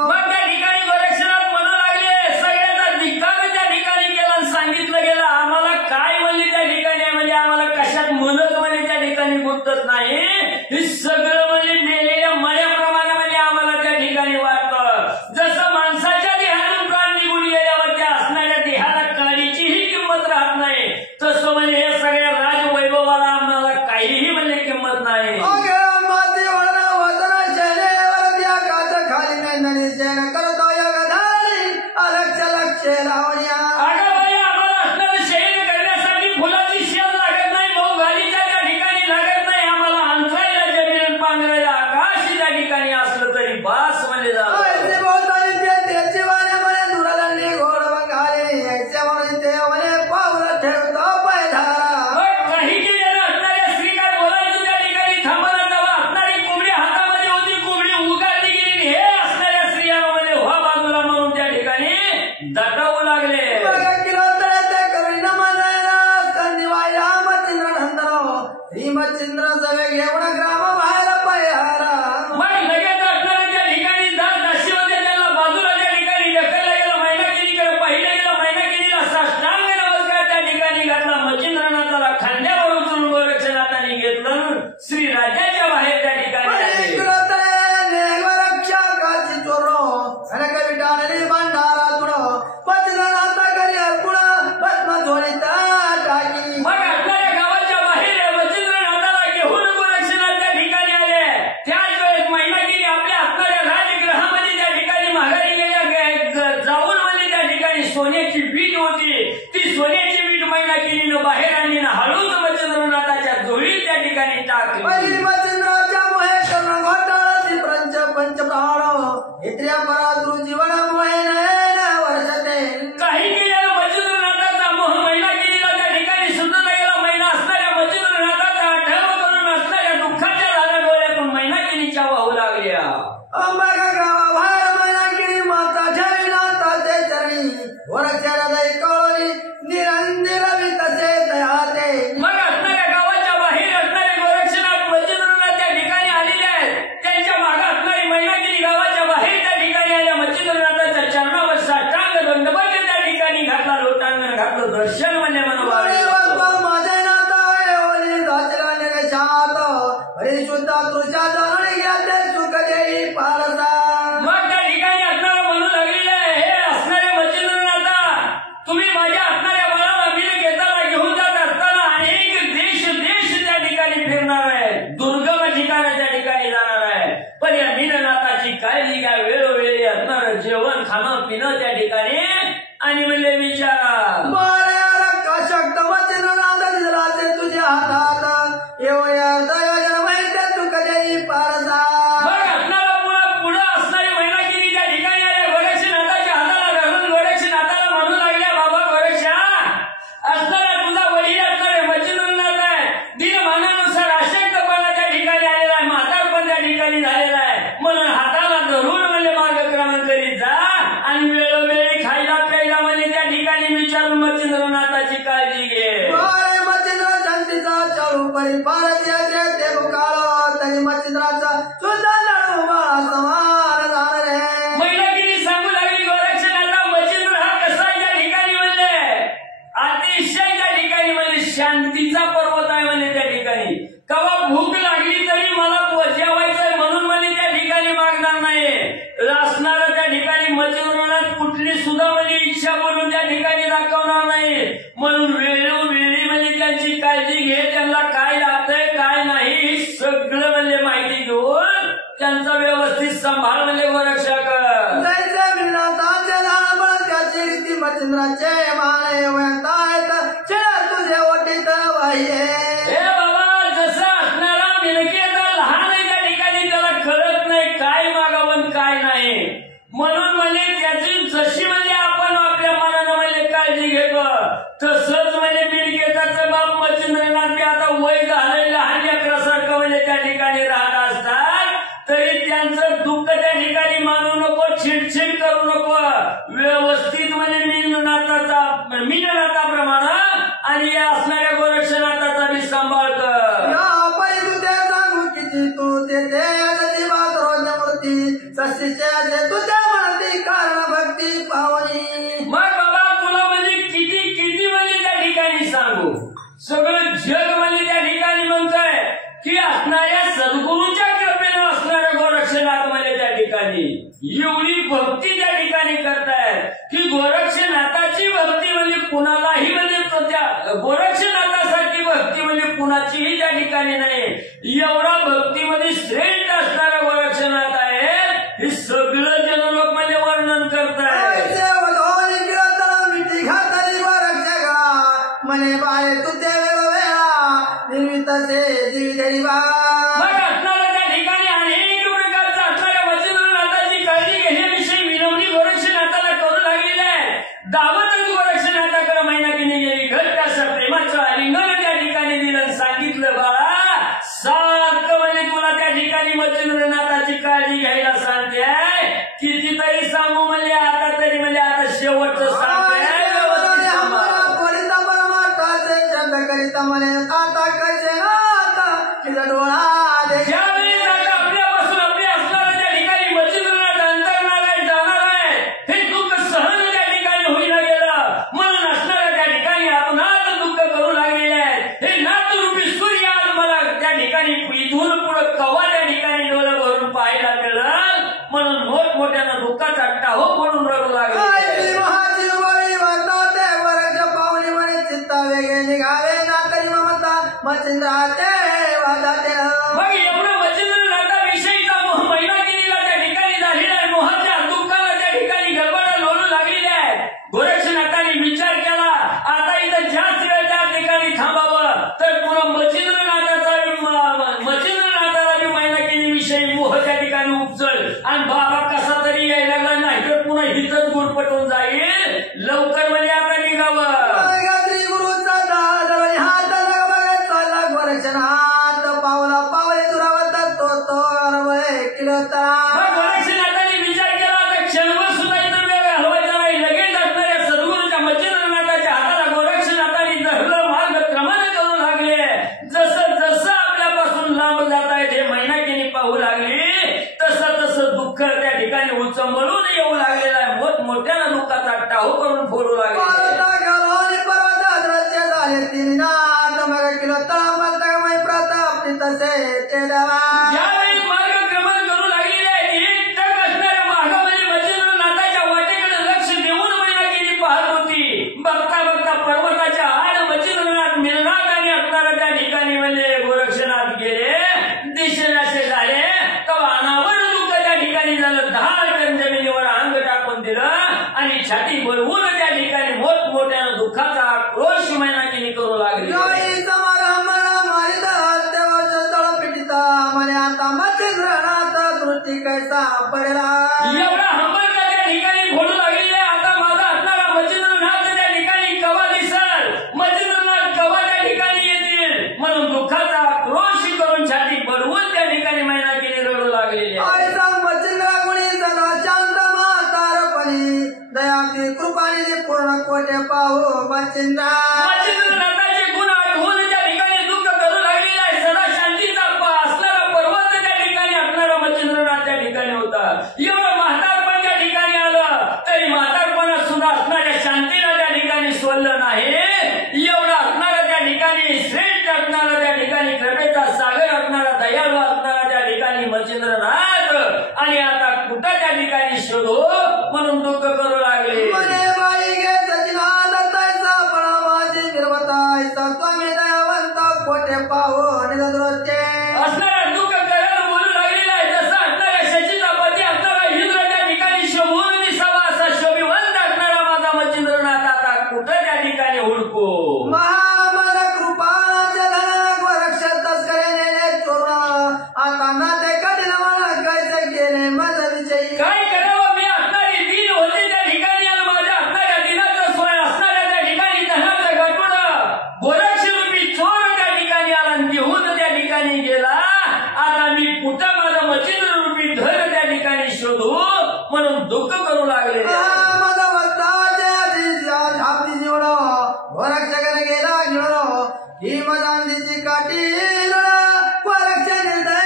मग त्या ठिकाणी गोरक्षनाथ म्हणू लागले, सगळ्याचा धिक्कार त्या ठिकाणी केला आणि सांगितलं गेलं, आम्हाला काय म्हणजे त्या ठिकाणी म्हणजे आम्हाला कशात मदत म्हणजे त्या ठिकाणी गुंतत नाही. हे सगळं म्हणजे मेलेल्या मळ्याप्रमाणे म्हणजे आम्हाला त्या ठिकाणी वाटतं. जसं माणसाच्या देहातून प्राण निघून गेल्यावर त्या असणाऱ्या देहाला काडीचीही किंमत राहत नाही, तसं म्हणजे हे सगळ्या राजवैभवाला आम्हाला काहीही म्हणजे किंमत नाही. माती वळणं वजना शैलेवर त्या काच खाली मेंदणी शेण करतो योगधारी अलक्ष लक्ष लावण्या. अगं बाई, आम्हाला असणारं शयन करण्यासाठी फुलाची शेज लागत नाही, मऊ गालीच्या त्या ठिकाणी लागत नाही. आम्हाला अंतरायला जमीन पांघरायला आकाश त्या ठिकाणी असलं तरी बास म्हणजे झालं. त्याची वाण्यामध्ये दुरादंडी घोड बंगाली याच्या म्हणून ते म्हणे पावलं ठेवतो पैधारा. काही केलेलं असणाऱ्या स्त्री काय बोलायचं त्या ठिकाणी थांबला तेव्हा असणारी कोंबडी हातामध्ये होती, कोंबडी उगारली गेली. हे असणाऱ्या स्त्रियांमध्ये व्हा बाजूला म्हणून त्या ठिकाणी दटावू लागले. श्रीमचिंद्र सवे घेऊन ग्राम बाहेर पयारा. मग लगेच असणाऱ्या त्या ठिकाणी पहिली मच्छिंद्राच्या मोहे कर्ण घोटाळती पंच प्राण इत्र्या परातृ जीवन मोहे नयन वर्षते काही केलेला मच्छिंद्रनाथाचा मोह महिना केलेला त्या ठिकाणी सुद्धा गेला महिना असणाऱ्या मच्छिंद्रनाथाचा आठव करून असणाऱ्या दुःखाच्या झाल्या डोळ्यातून महिना केलीच्या वाहू लागल्या. अंबागा गावा बाहेर मैनागिरी माता ठेवी नाथाचे चरणी वरक्षरा दै कळी निरंजन तसे दयाते मग असणाऱ्या गावाच्या बाहेर असणारे गोरक्षनाथ मच्छिंद्रनाथ त्या ठिकाणी आलेले आहेत. त्यांच्या मागे असणारी मैनागिरी गावाच्या बाहेर त्या ठिकाणी आल्या. मच्छिंद्रनाथाच्या चरणावर साष्टांग दंडवत त्या ठिकाणी घातला, लोटांगण घातलं. दर्शन म्हणजे मनोभावे माझे नाता ओली दाचराने शात हरिशुद्धा तुझ्या जाणून घ्याते सुख देई पारसा मग त्या ठिकाणी असणारं म्हणू लागलेलं आहे, हे असणारे मच्छिंद्रनाथा, तुम्ही माझ्या असणाऱ्या बाळाला मीन घेताना घेऊन जात असताना अनेक देश त्या ठिकाणी फिरणार आहे, दुर्गम ठिकाणाच्या ठिकाणी जाणार आहे. पण या मीननाथाची काळजी काय, वेळोवेळी असणारं जेवण खाणं पिणं त्या ठिकाणी आणि म्हणले विचारा शक्त मच्छिंद्रनाथ दिसलाचे तुझ्या हातात एवढ्या दयोजन माहिती सुख देई पारसा मग असणारा पुढं असणारी मैनागिरी त्या ठिकाणी आल्या. गोरक्षनाथाच्या हाताला धरून गोरक्षनाथाला म्हणू लागल्या, बाबा गोरक्षा, असणारा तुझा वडील असणारे मच्छिंद्रनाथ आहे. दिनमानानुसार अशक्तपणा त्या ठिकाणी आलेला आहे, म्हातारपण त्या ठिकाणी झालेला आहे. म्हणून हाताला धरून म्हणजे मार्गक्रमण करीत जा आणि वेळोवेळी खायला प्यायला म्हणजे त्या ठिकाणी विचारून मच्छिंद्रनाथाची काळजी घे. मच्छिंद्र शांतीचा चालू परी पारत्याचे ते बुकाळ तरी मच्छिंद्राचा तुझा लढू बाळा समान झाला रे मैनागिरी सांगू लागली, गोरक्षनाथा, मच्छिंद्र हा कसा त्या ठिकाणी म्हणले अतिशय त्या ठिकाणी म्हणजे शांतीचा पर्वत आहे म्हणजे त्या ठिकाणी. कवा भूक लागली तरी मला जेवायचंय म्हणून म्हणजे त्या ठिकाणी मागणार नाही. असणारं त्या ठिकाणी मच्छिंद्रनाथ कुठली सुद्धा म्हणजे इच्छा बोलून त्या ठिकाणी दाखवणार नाही. म्हणून वेळोवेळी म्हणजे त्यांची काळजी घे, त्यांना काय लागतंय काय नाही हे सगळं म्हणजे माहिती घेऊन त्यांचा व्यवस्थित सांभाळ म्हणजे गोरक्षा कर. जैसे विनाताचे धाबळ त्याची रीती मच्छिंद्राचे माने वयंतायत शेर तुझे ओटीत वाहिये हे बाबा, जसं असणारा मिरकेचा लहान आहे त्या ठिकाणी त्याला कळत नाही काय मागावं काय नाही. म्हणून म्हणजे त्याची जशी म्हणजे आपण आपल्या मनानं म्हणजे काळजी घेतो तसंच म्हणजे मिरकेताचं बाप मच्छिंद्रनाथ बी आता वय झालंय, लहान लेकरासारखं म्हणजे त्या ठिकाणी राहत असतात. तरी त्यांचं दुःख त्या ठिकाणी मानू नको, चिडचिड करू नको. व्यवस्थित म्हणजे मीननाथाप्रमाणे आणि या असणाऱ्या गोरक्षनाथाचा बी सांभाळ कर. या परी तुझे सांगू किती तू ते अजिबात रोज मूर्ती सस्तीचे तुझ्या म्हणती कारण भक्ती पावनी मग बाबा तुला म्हणजे किती म्हणजे त्या ठिकाणी सांगू, सगळं जग म्हणजे त्या ठिकाणी म्हणतंय की असणाऱ्या सद्गुरूच्या कृपेनं असणाऱ्या गोरक्षनाथ म्हणजे त्या ठिकाणी एवढी भक्ती त्या ठिकाणी करतायत की गोरक्षनाथाची भक्ती म्हणजे कुणालाही म्हणजे त्या गोरक्षनाथासारखी भक्ती म्हणजे कुणाचीही त्या ठिकाणी नाही. एवढा भक्तीमध्ये श्रेष्ठ असणारा गोरक्षनाथ आहे हे सगळं जन लोक म्हणजे वर्णन करतायत. मिठी घातली गोरक्षगा मने बाय तुझे वेळोवेळा निर्मित से दिवी बा मग असणारा त्या ठिकाणी अनेक प्रकारचा असणाऱ्या मच्छिंद्रनाथाची काळजी घेण्याविषयी विनवणी गोरक्षनाथाला करू लागलेली आहे. दावतच गोरक्षनाथाकडे मैनागिरी गेली, घट्ट असं प्रेमाचं आलिंगन त्या ठिकाणी दिलं, सांगितलं, बाळा सारखं म्हणजे तुला त्या ठिकाणी मच्छिंद्रनाथाची काळजी घ्यायला सांगते आहे. पटून जाईल. लवकर म्हणजे आता निघावं. श्री गुरुचा दादवली हात चालला गोरक्षनाथ पावला पावले दुरावत तो किलता गोरक्षनाथाने विचार केला तर क्षणभर सुद्धा इतर वेळ घालवायचा नाही. लगेच असणाऱ्या सद्गुरूच्या मच्छिंद्रनाथाच्या हाताला गोरक्षनाथाने धरलं. मार्ग क्रमाने करू लागले. जसं जसं आपल्यापासून लांब जात आहेत हे मैनाकीने पाहू लागली तसं तसं दुःख त्या ठिकाणी उचंबळून येऊ लागलेलं आहे. मोठमोठ्यानं दुःखाचा टाहू करून फोडू लागले. ज्यावेळी मार्गक्रमण करू लागलेले आहेत एकटक असणाऱ्या मार्गामध्ये मच्छिंद्रनाथाच्या वाटेकडे लक्ष देऊन मैनाकीने पाहत होती. बघता बघता पर्वताच्या आड मच्छिंद्रनाथ मिळनाथ आणि असणारा त्या ठिकाणी म्हणजे गोरक्षनाथ गेले. दिशेनाशे झाले तेव्हा अनावर दुःख त्या ठिकाणी झालं. धाडकन जमिनीवर अंग टाकून दिलं आणि छाती भरवून त्या ठिकाणी मोठमोठ्यानं दुःखाचा आक्रोश मैनाकीने करू लागली. कैसा पडला एवढा हंबरता त्या ठिकाणी फोडू लागलेला आता माझा असणारा मच्छिंद्रनाथ त्या ठिकाणी कवा दिसल. मच्छिंद्रनाथ कवा त्या ठिकाणी येतील म्हणून दुःखाचा आक्रोश करून छाती भरवून त्या ठिकाणी मैनाकीने रडू लागलेली आहे. मच्छिंद्रा गुणी सदा शांत म्हातारपणी दयाची कृपाने पूर्ण कोटे पाहू मच्छिंद्रा. मच्छिंद्रनाथाचे गुण आठवून त्या ठिकाणी दुःख करू लागलेला आहे. सदा शांतीचा असणारा पर्वत त्या ठिकाणी असणारा मच्छिंद्रनाथ त्या ठिकाणी होता. एवढं म्हातारपण त्या ठिकाणी आलं तरी म्हातारपणात सुद्धा असणाऱ्या शांतीला त्या ठिकाणी सोडलं नाही. एवढं असणारा त्या ठिकाणी श्रेष्ठ असणारा त्या ठिकाणी कृपेचा सागर असणारा दयाळू असणारा त्या ठिकाणी मच्छिंद्रनाथ आणि आता कुठं त्या ठिकाणी शोधू म्हणून दुःख करू लागले. कोटे पाहू असणारा दुःख करायला बोलू लागलेला आहे. जसं असणाऱ्या शशीचा पती असणारा इंद्र त्या ठिकाणी शोभून दिसावा असा शोभिवंत असणारा माझा मच्छिंद्रनाथ आता कुठं त्या ठिकाणी हुडकू. महामन कृपाचे धन गोरक्ष तस्करे नेले चोरून आता नाते कठीण मला कैसे गेले माझा विषयी. काय करावं मी असणारी दिन होते त्या ठिकाणी आणि माझ्या असणाऱ्या दिनाचं सोय असणाऱ्या त्या ठिकाणी धनाचं गाठोडं गोरक्षरूपी चोर त्या ठिकाणी आला घेऊन त्या ठिकाणी गेला. आता मी कुठं माझा मच्छिंद्ररूपी धन त्या ठिकाणी शोधू म्हणून दुःख करू लागले. माझा वस्ताच्या झापती जीवन गोरक्षकडे गेला घेऊन ही मजांदीची काठी गोरक्ष निर्दय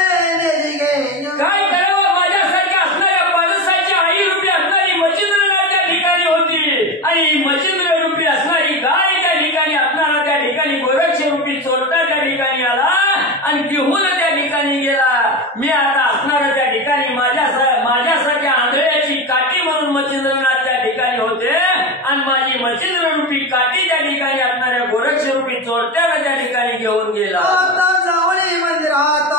काय करावं माझ्यासारख्या असणाऱ्या पारसाची आई रूपी असणारी मच्छिंद्रनाथ त्या ठिकाणी होती आणि मच्छिंद्र रूपी असणारी गाय त्या ठिकाणी असणारा त्या ठिकाणी गोरक्ष रूपी चोरटा त्या ठिकाणी आला आणि घेऊन त्या ठिकाणी गेला. मी आता असणारा त्या ठिकाणी माझ्यासारख्या आंधळ्याची काठी म्हणून मच्छिंद्रनाथ त्या ठिकाणी होते आणि माझी मच्छिंद्र रूपी काठी त्या ठिकाणी असणाऱ्या गोरक्ष रूपी चोरट्याला त्या ठिकाणी घेऊन गेला. जावळी मंदिरात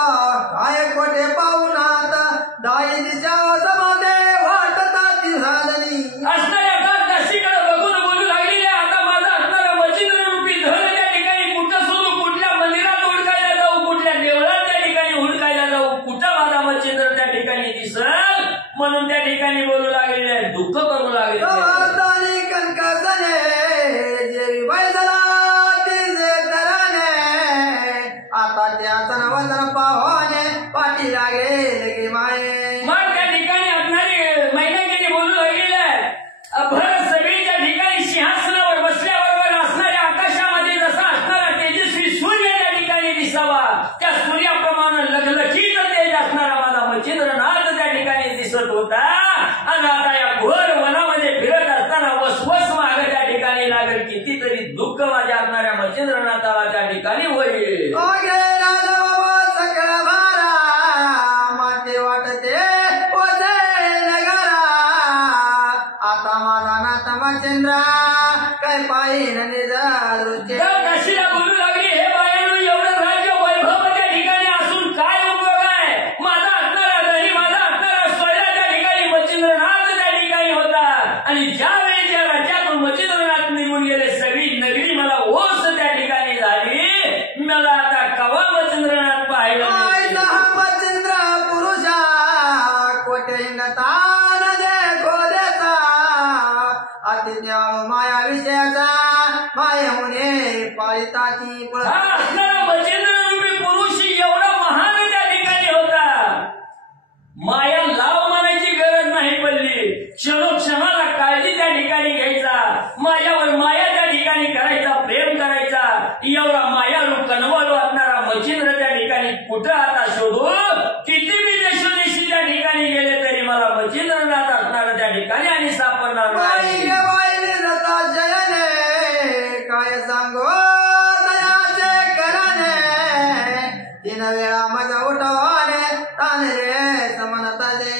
काय कोठे पाहून आता दाई दिशा समाधे वाटता ती झाली. असणाऱ्या काशीकडे बघून बोलू लागलेले आता माझा असणारा मच्छिंद्र रूपी धन त्या ठिकाणी कुठं सोडू, कुठल्या मंदिरात हुडकायला जाऊ, कुठल्या देवळात त्या ठिकाणी हुडकायला जाऊ, कुठं माझा मच्छिंद्र त्या ठिकाणी दिसल म्हणून त्या ठिकाणी बोलू लागलेले दुःख करू लागले. आता त्याचं नवतन पाहुणे पाठी लागेल माये. मग त्या ठिकाणी असणारी मैनाकीने बोलू लागलेले भरत सगळी त्या ठिकाणी सिंहासनावर बसल्याबरोबर असणाऱ्या आकाशामध्ये जसा असणारा तेजस्वी सूर्य त्या ठिकाणी दिसावा त्या सूर्याप्रमाणे लखलखीत तेज असणारा माझा मच्छिंद्रनाथ त्या ठिकाणी दिसत होता. आणि आता या घोर वनामध्ये फिरत असताना वसवस माग त्या ठिकाणी लागेल कितीतरी दुःख माझ्या असणाऱ्या मच्छिंद्रनाथाला त्या ठिकाणी होईल. माते वाटते आता माझा नाथ मच्छिंद्रा काय पाहिन निजालूचे. काशीला बोलू लागली हे बायानु एवढं राज्य वैभव त्या ठिकाणी असून काय उपयोग आहे. माझा असणारा धनी माझा असणारा सोयरा त्या ठिकाणी मच्छिंद्रनाथ त्या ठिकाणी होता आणि ज्या वेळी त्या राज्यातून मच्छिंद्रनाथ निघून गेले सगळी नगरी मला ओस त्या ठिकाणी झाली. मला आता कवा मच्छिंद्रनाथ पाहिलं मच्छिंद्र पुरुषा कोटे तान देखो देता अति न्याळ माया विषयाचा मायेमुने पाळिताची पळ हा असणारा मच्छिंद्ररूपी पुरुष एवढा महान त्या ठिकाणी होता. माया लाव मानायची गरज नाही पडली. क्षणोक्षणाला काळजी त्या ठिकाणी घ्यायचा, माझ्यावर माया त्या ठिकाणी करायचा, प्रेम करायचा. एवढा मायाळू कणवाळू असणारा मच्छिंद्र त्या ठिकाणी कुठं आता शोधू? किती बी देशोदेशी त्या ठिकाणी गेले तरी मला मच्छिंद्रनाथ असणारा त्या ठिकाणी आणि सापडणार नाही. काय सांगो दयाचे कराने तीन वेळा माझा उठवाने ताने रे समानता दे.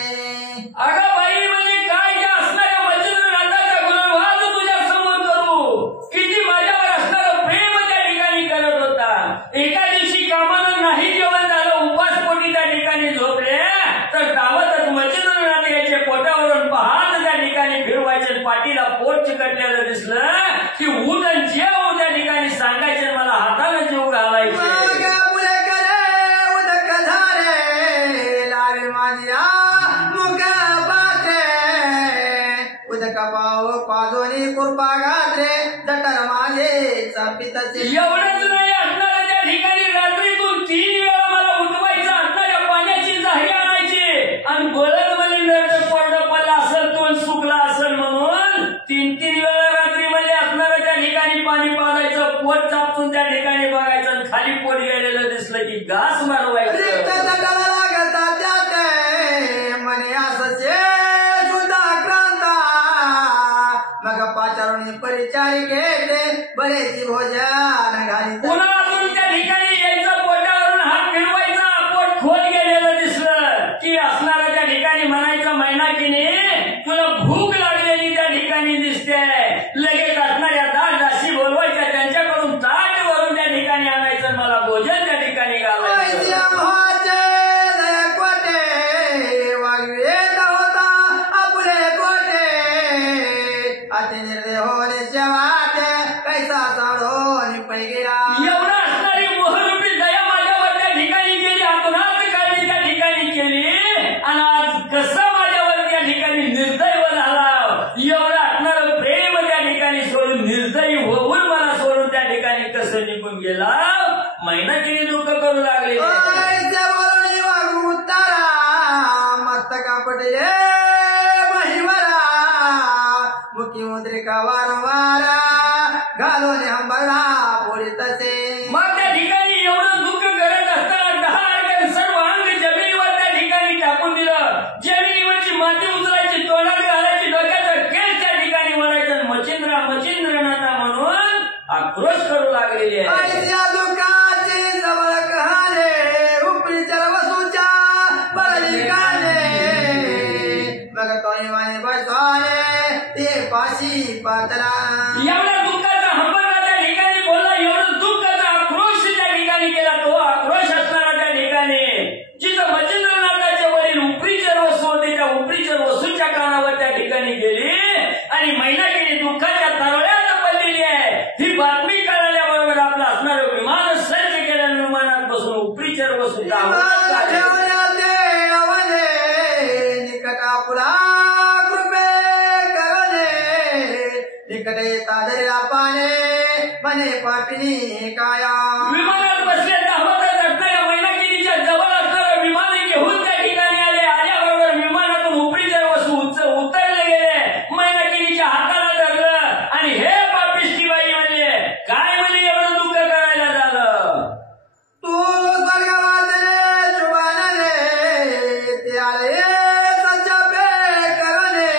अगं बाई म्हणजे काय जे असणाऱ्या मच्छिंद्रनाथाचा गुणवाद तुझ्या समोर करू? किती माझ्यावर असणारं प्रेम त्या ठिकाणी करत होता. एका दिवशी कामानं नाही जेवण झालं, उपासपोटी त्या ठिकाणी झोपले तर गावातच मच्छिंद्रनाथ याचे पोटावरून पाहत त्या ठिकाणी फिरवायचे. पाठीला पोट चिकटलेलं दिसलं की उठ आणि जेव त्या ठिकाणी सांगायचे, मला हाताने जीव घालायचे. कृपा गात्रे जटर माझे चापिताचे. एवढंच नाही, असणाऱ्या त्या ठिकाणी रात्रीतून 3 वेळा मला उठवायचं, असणाऱ्या पाण्याची जाही आणायची आणि बरंच म्हणजे नरड पडलं पडलं असेल, तोंड सुकला असेल म्हणून 3-3 वेळा रात्री म्हणजे असणाऱ्या त्या ठिकाणी पाणी पाजायचं. पोट चापसून त्या ठिकाणी बघायचं आणि खाली पोट गेलेलं दिसलं की घास मारवायचं. म्हणे असचे सुद्धा क्रांता मग पाचारुणी परिचारिके बरेची भोजन घाली. पुन्हा अजून त्या ठिकाणी यायचं, पोटावरून हात फिरवायचा, पोट खोल गेलेलं दिसलं की असणारा त्या ठिकाणी म्हणायचं, मैनाकीने तुला भूक लागलेली त्या ठिकाणी दिसते. लगेच असणाऱ्या दासी बोलवायच्या, त्यांच्याकडून ताट भरून त्या ठिकाणी आणायचं, मला भोजन त्या ठिकाणी घालायचं. एवढा असणारी मोहरूपी दया माझ्यावर त्या ठिकाणी केली, अतोनात काळजी त्या ठिकाणी केली आणि आज कसं माझ्यावर त्या ठिकाणी निर्दयव झाला. एवढं असणारं प्रेम त्या ठिकाणी सोडून निर्दयी होऊन मला सोडून त्या ठिकाणी कसं निघून गेला. मैनाकीने दुःख करू लागले. मस्तका पटेले महिवरा मुख्यमंत्री का वारंवारा घालून हंबरला पोळी तसे. मग त्या ठिकाणी एवढं दुःख करत असताना 10 एकर सर्व अंग जमिनीवर त्या ठिकाणी टाकून दिलं. जमिनीवरची माती उचलायची, तोंडात घालायची, डोक्याचा केस त्या ठिकाणी म्हणायचं, मच्छिंद्रनाथा म्हणून आक्रोश करू लागलेली आहे. दुःखाची जवळ कहाणे उपरीचर वसूच्या बळी गाणे मग कोणी माने बसवाने ते पाशी पातला. एवढ्या दुःखाचा हंबरला त्या ठिकाणी बोलला, एवढं दुःखाचा आक्रोश त्या ठिकाणी केला. तो आक्रोश असणारा त्या ठिकाणी जिथं मच्छिंद्रनाथाचे वडील उपरीचर वसू होते, त्या उपरीचर वसूच्या कानावर त्या ठिकाणी गेली आणि मैनाकीने दुःखाच्या तरवळ्यात पडलेली आहे. ही बातमी कळाल्याबरोबर आपलं असणारं विमान सज्ज केलं. विमानात बसून उपरीचर वसू निकटापुरा कृपे करणे निकटे तादऱ्या पाने मने पापिनी काया. विमानात बसले धावतच असणाऱ्या मैनाकिनीच्या जवळ असणारं विमान घेऊन त्या ठिकाणी आले. आल्याबरोबर विमानातून उपरीचर वसू उतरले गेले. मैनाकिनीच्या हाताला धरलं आणि हे पापिष्टी बाई म्हणजे काय म्हणजे एवढं दुःख करायला झालं? तू स्वर्गवासने शुभानने ते आले सज्जपे करणे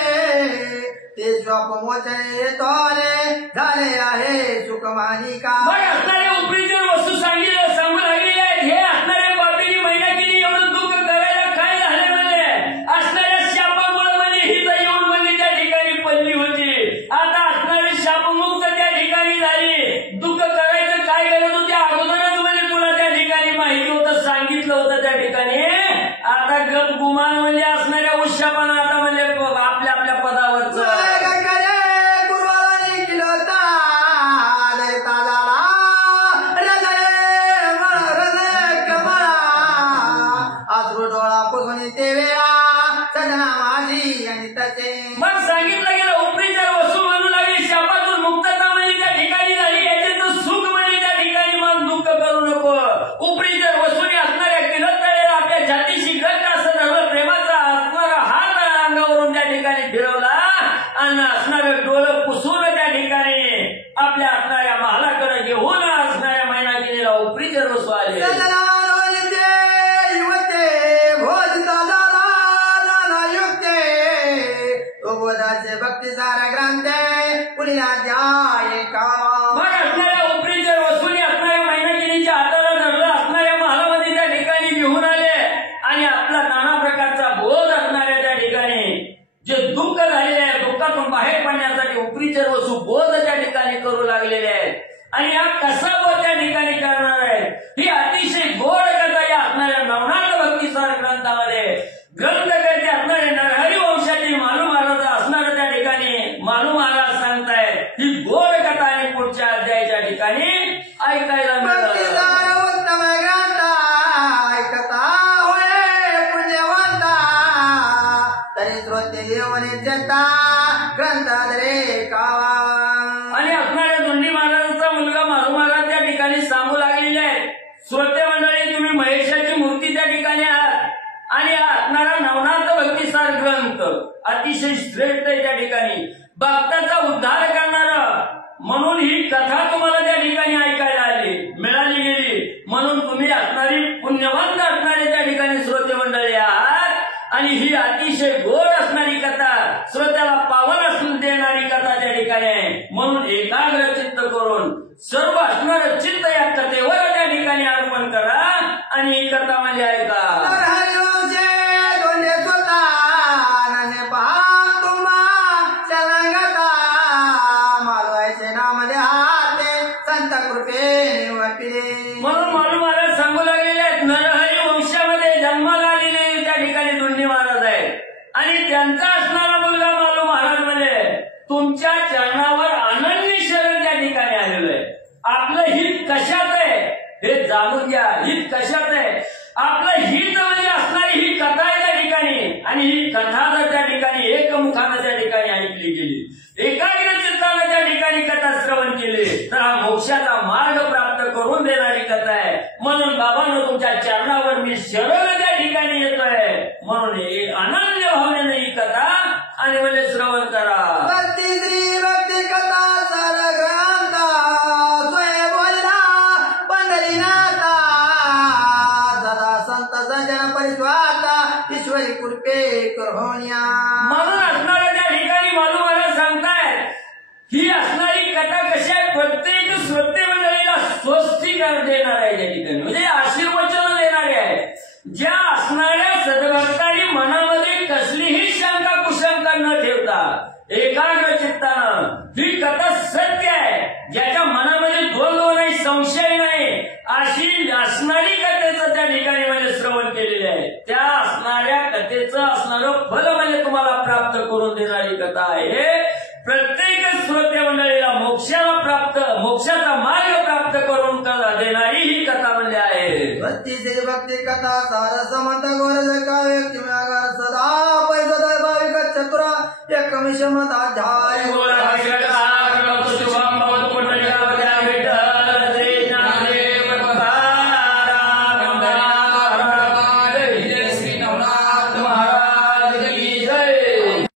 ते स्वपमोचने येतोने झाले आहे सुखमानी का. मग असणारे उपरीचर वस्तू सांगू लागलेली आहेत, हे असणारे पापिनी मैनाकिनी एवढं दुःख करायला काय झाले म्हणजे असणाऱ्या शापामुळे म्हणजे ही तर येऊन म्हणजे त्या ठिकाणी पडली होती. आता असणारी शापमुक्त त्या ठिकाणी झाली. दुःख करायचं काय गरज होती? अगोदरच म्हणजे तुला त्या ठिकाणी माहिती होतं, सांगितलं होतं त्या ठिकाणी. आता गप गुमान म्हणजे असणाऱ्या उशापाना आता म्हणजे आपल्या आपल्या पदावरच मग सांगितलं गेलं उपरीचर वसू म्हणून ठिकाणी फिरवला आणि असणारं डोळं पुसून त्या ठिकाणी आपल्या असणाऱ्या महालाकडे घेऊन असणाऱ्या मैनाकिनीला उपरीचे रसू आले. भक्ती सारा ग्रंथ पुढील अध्याय का मग असणाऱ्या उपरीचे वसुली असणाऱ्या मैनाकिनीच्या हाताला धरलं असणाऱ्या महालामध्ये त्या ठिकाणी घेऊन आले आणि आपला नाना प्रकारचा बोध असणाऱ्या त्या ठिकाणी जे दुःख झालेले आहे दुःखातून बाहेर पडण्यासाठी उपरीचे वसू बोध त्या ठिकाणी करू लागलेले आहेत. आणि हा कसा बोध त्या ठिकाणी करणार आहे ही अतिशय गोड कथा या असणाऱ्या नवनाथ भक्तीसार ग्रंथामध्ये ग्रंथकर्ते असणारे नरहरी वंशातील मालू महाराज असणारं त्या ठिकाणी मालू महाराज सांगतायत ही गोड कथा आणि पुढच्या अध्यायाच्या ठिकाणी ऐकायला मिळतं. उत्तम ग्रंथ ऐकता होय पुण्यवंता तरी श्रोते देवने जता ग्रंथात रे कावा. आणि असणाऱ्या दोंडी महाराजांचा मुलगा मालू महाराज त्या ठिकाणी सांगू लागलेले आहेत श्रोते मंडळी तुम्ही महेशाची मूर्ती त्या ठिकाणी आहात आणि हा असणारा नवनाथ भक्तीसार ग्रंथ अतिशय श्रेष्ठ आहे त्या ठिकाणी भक्ताचा उद्धार करणारा म्हणून ही कथा तुम्हाला त्या ठिकाणी ऐकायला मिळाली गेली म्हणून तुम्ही असणारी पुण्यवंत असणारे त्या ठिकाणी श्रोते मंडळी आहात. आणि ही अतिशय गोड असणारी कथा श्रोत्याला पावन असून देणारी कथा त्या ठिकाणी आहे म्हणून एकाग्र चित्त करून सर्व असणारं चित्त या कथेवर त्या ठिकाणी अर्पण करा आणि ही कथा म्हणजे ऐका. म्हणून मालू महाराज सांगू लागलेले आहेत नरहरी वंशामध्ये जन्माला आलेले त्या ठिकाणी दोंडी महाराज आहेत आणि त्यांचा असणारा मुलगा मालू महाराज म्हणजे तुमच्या चरणावर अनन्य शरण त्या ठिकाणी आलेलं आहे. आपलं हित कशात आहे हे जाणून घ्या. हित कशात आहे आपलं हित म्हणजे असणारी ही कथा आहे त्या ठिकाणी आणि ही कथा जर त्या ठिकाणी एकमुखानं त्या ठिकाणी ऐकली गेली एकाग्र चित्तानं त्या ठिकाणी कथा श्रवण केली तर हा मोक्षाचा मार्ग प्राप्त करून देणारी कथा आहे. म्हणून बाबांनो तुमच्या चरणावर मी शरण त्या ठिकाणी येतोय म्हणून अनन्य भावनेने ही कथा आणि म्हणजे श्रवण करा. भक्ती श्री भक्ती कथा सार ग्रंथ स्वय बोलला पंढरीनाथा सदा संत सज्जन परिस्वाता ईश्वरी कृपे करोनिया. म्हणून असणाऱ्या त्या ठिकाणी मालू महाराज सांगतायत ही असणारी कथा कशी आहे प्रत्येक श्रोते मंडळीला स्वस्तिकार देणार आहे त्या ठिकाणी म्हणजे आशीर्वचन देणारे आहे. ज्या असणाऱ्या सद्भक्तांनी मनामध्ये कसलीही शंका कुशंका न ठेवता एकाग्र चित्तानं ही कथा सत्य आहे ज्याच्या मनामध्ये द्वंद्व नाही संशय नाही अशी असणारी कथेचं त्या ठिकाणी म्हणजे श्रवण केलेले आहे. त्या असणाऱ्या कथेचं असणारं फल म्हणजे तुम्हाला प्राप्त करून देणारी कथा आहे. प्रत्येक श्रोते मंडळीला मोक्षाचा मार्ग प्राप्त करून देणारी ही कथा म्हणजे आहे. भक्ती श्री भक्ती कथा सार समंत गोरज काव्य सदा पैसा भाविक चतुरा एकमिशमत अध्याय.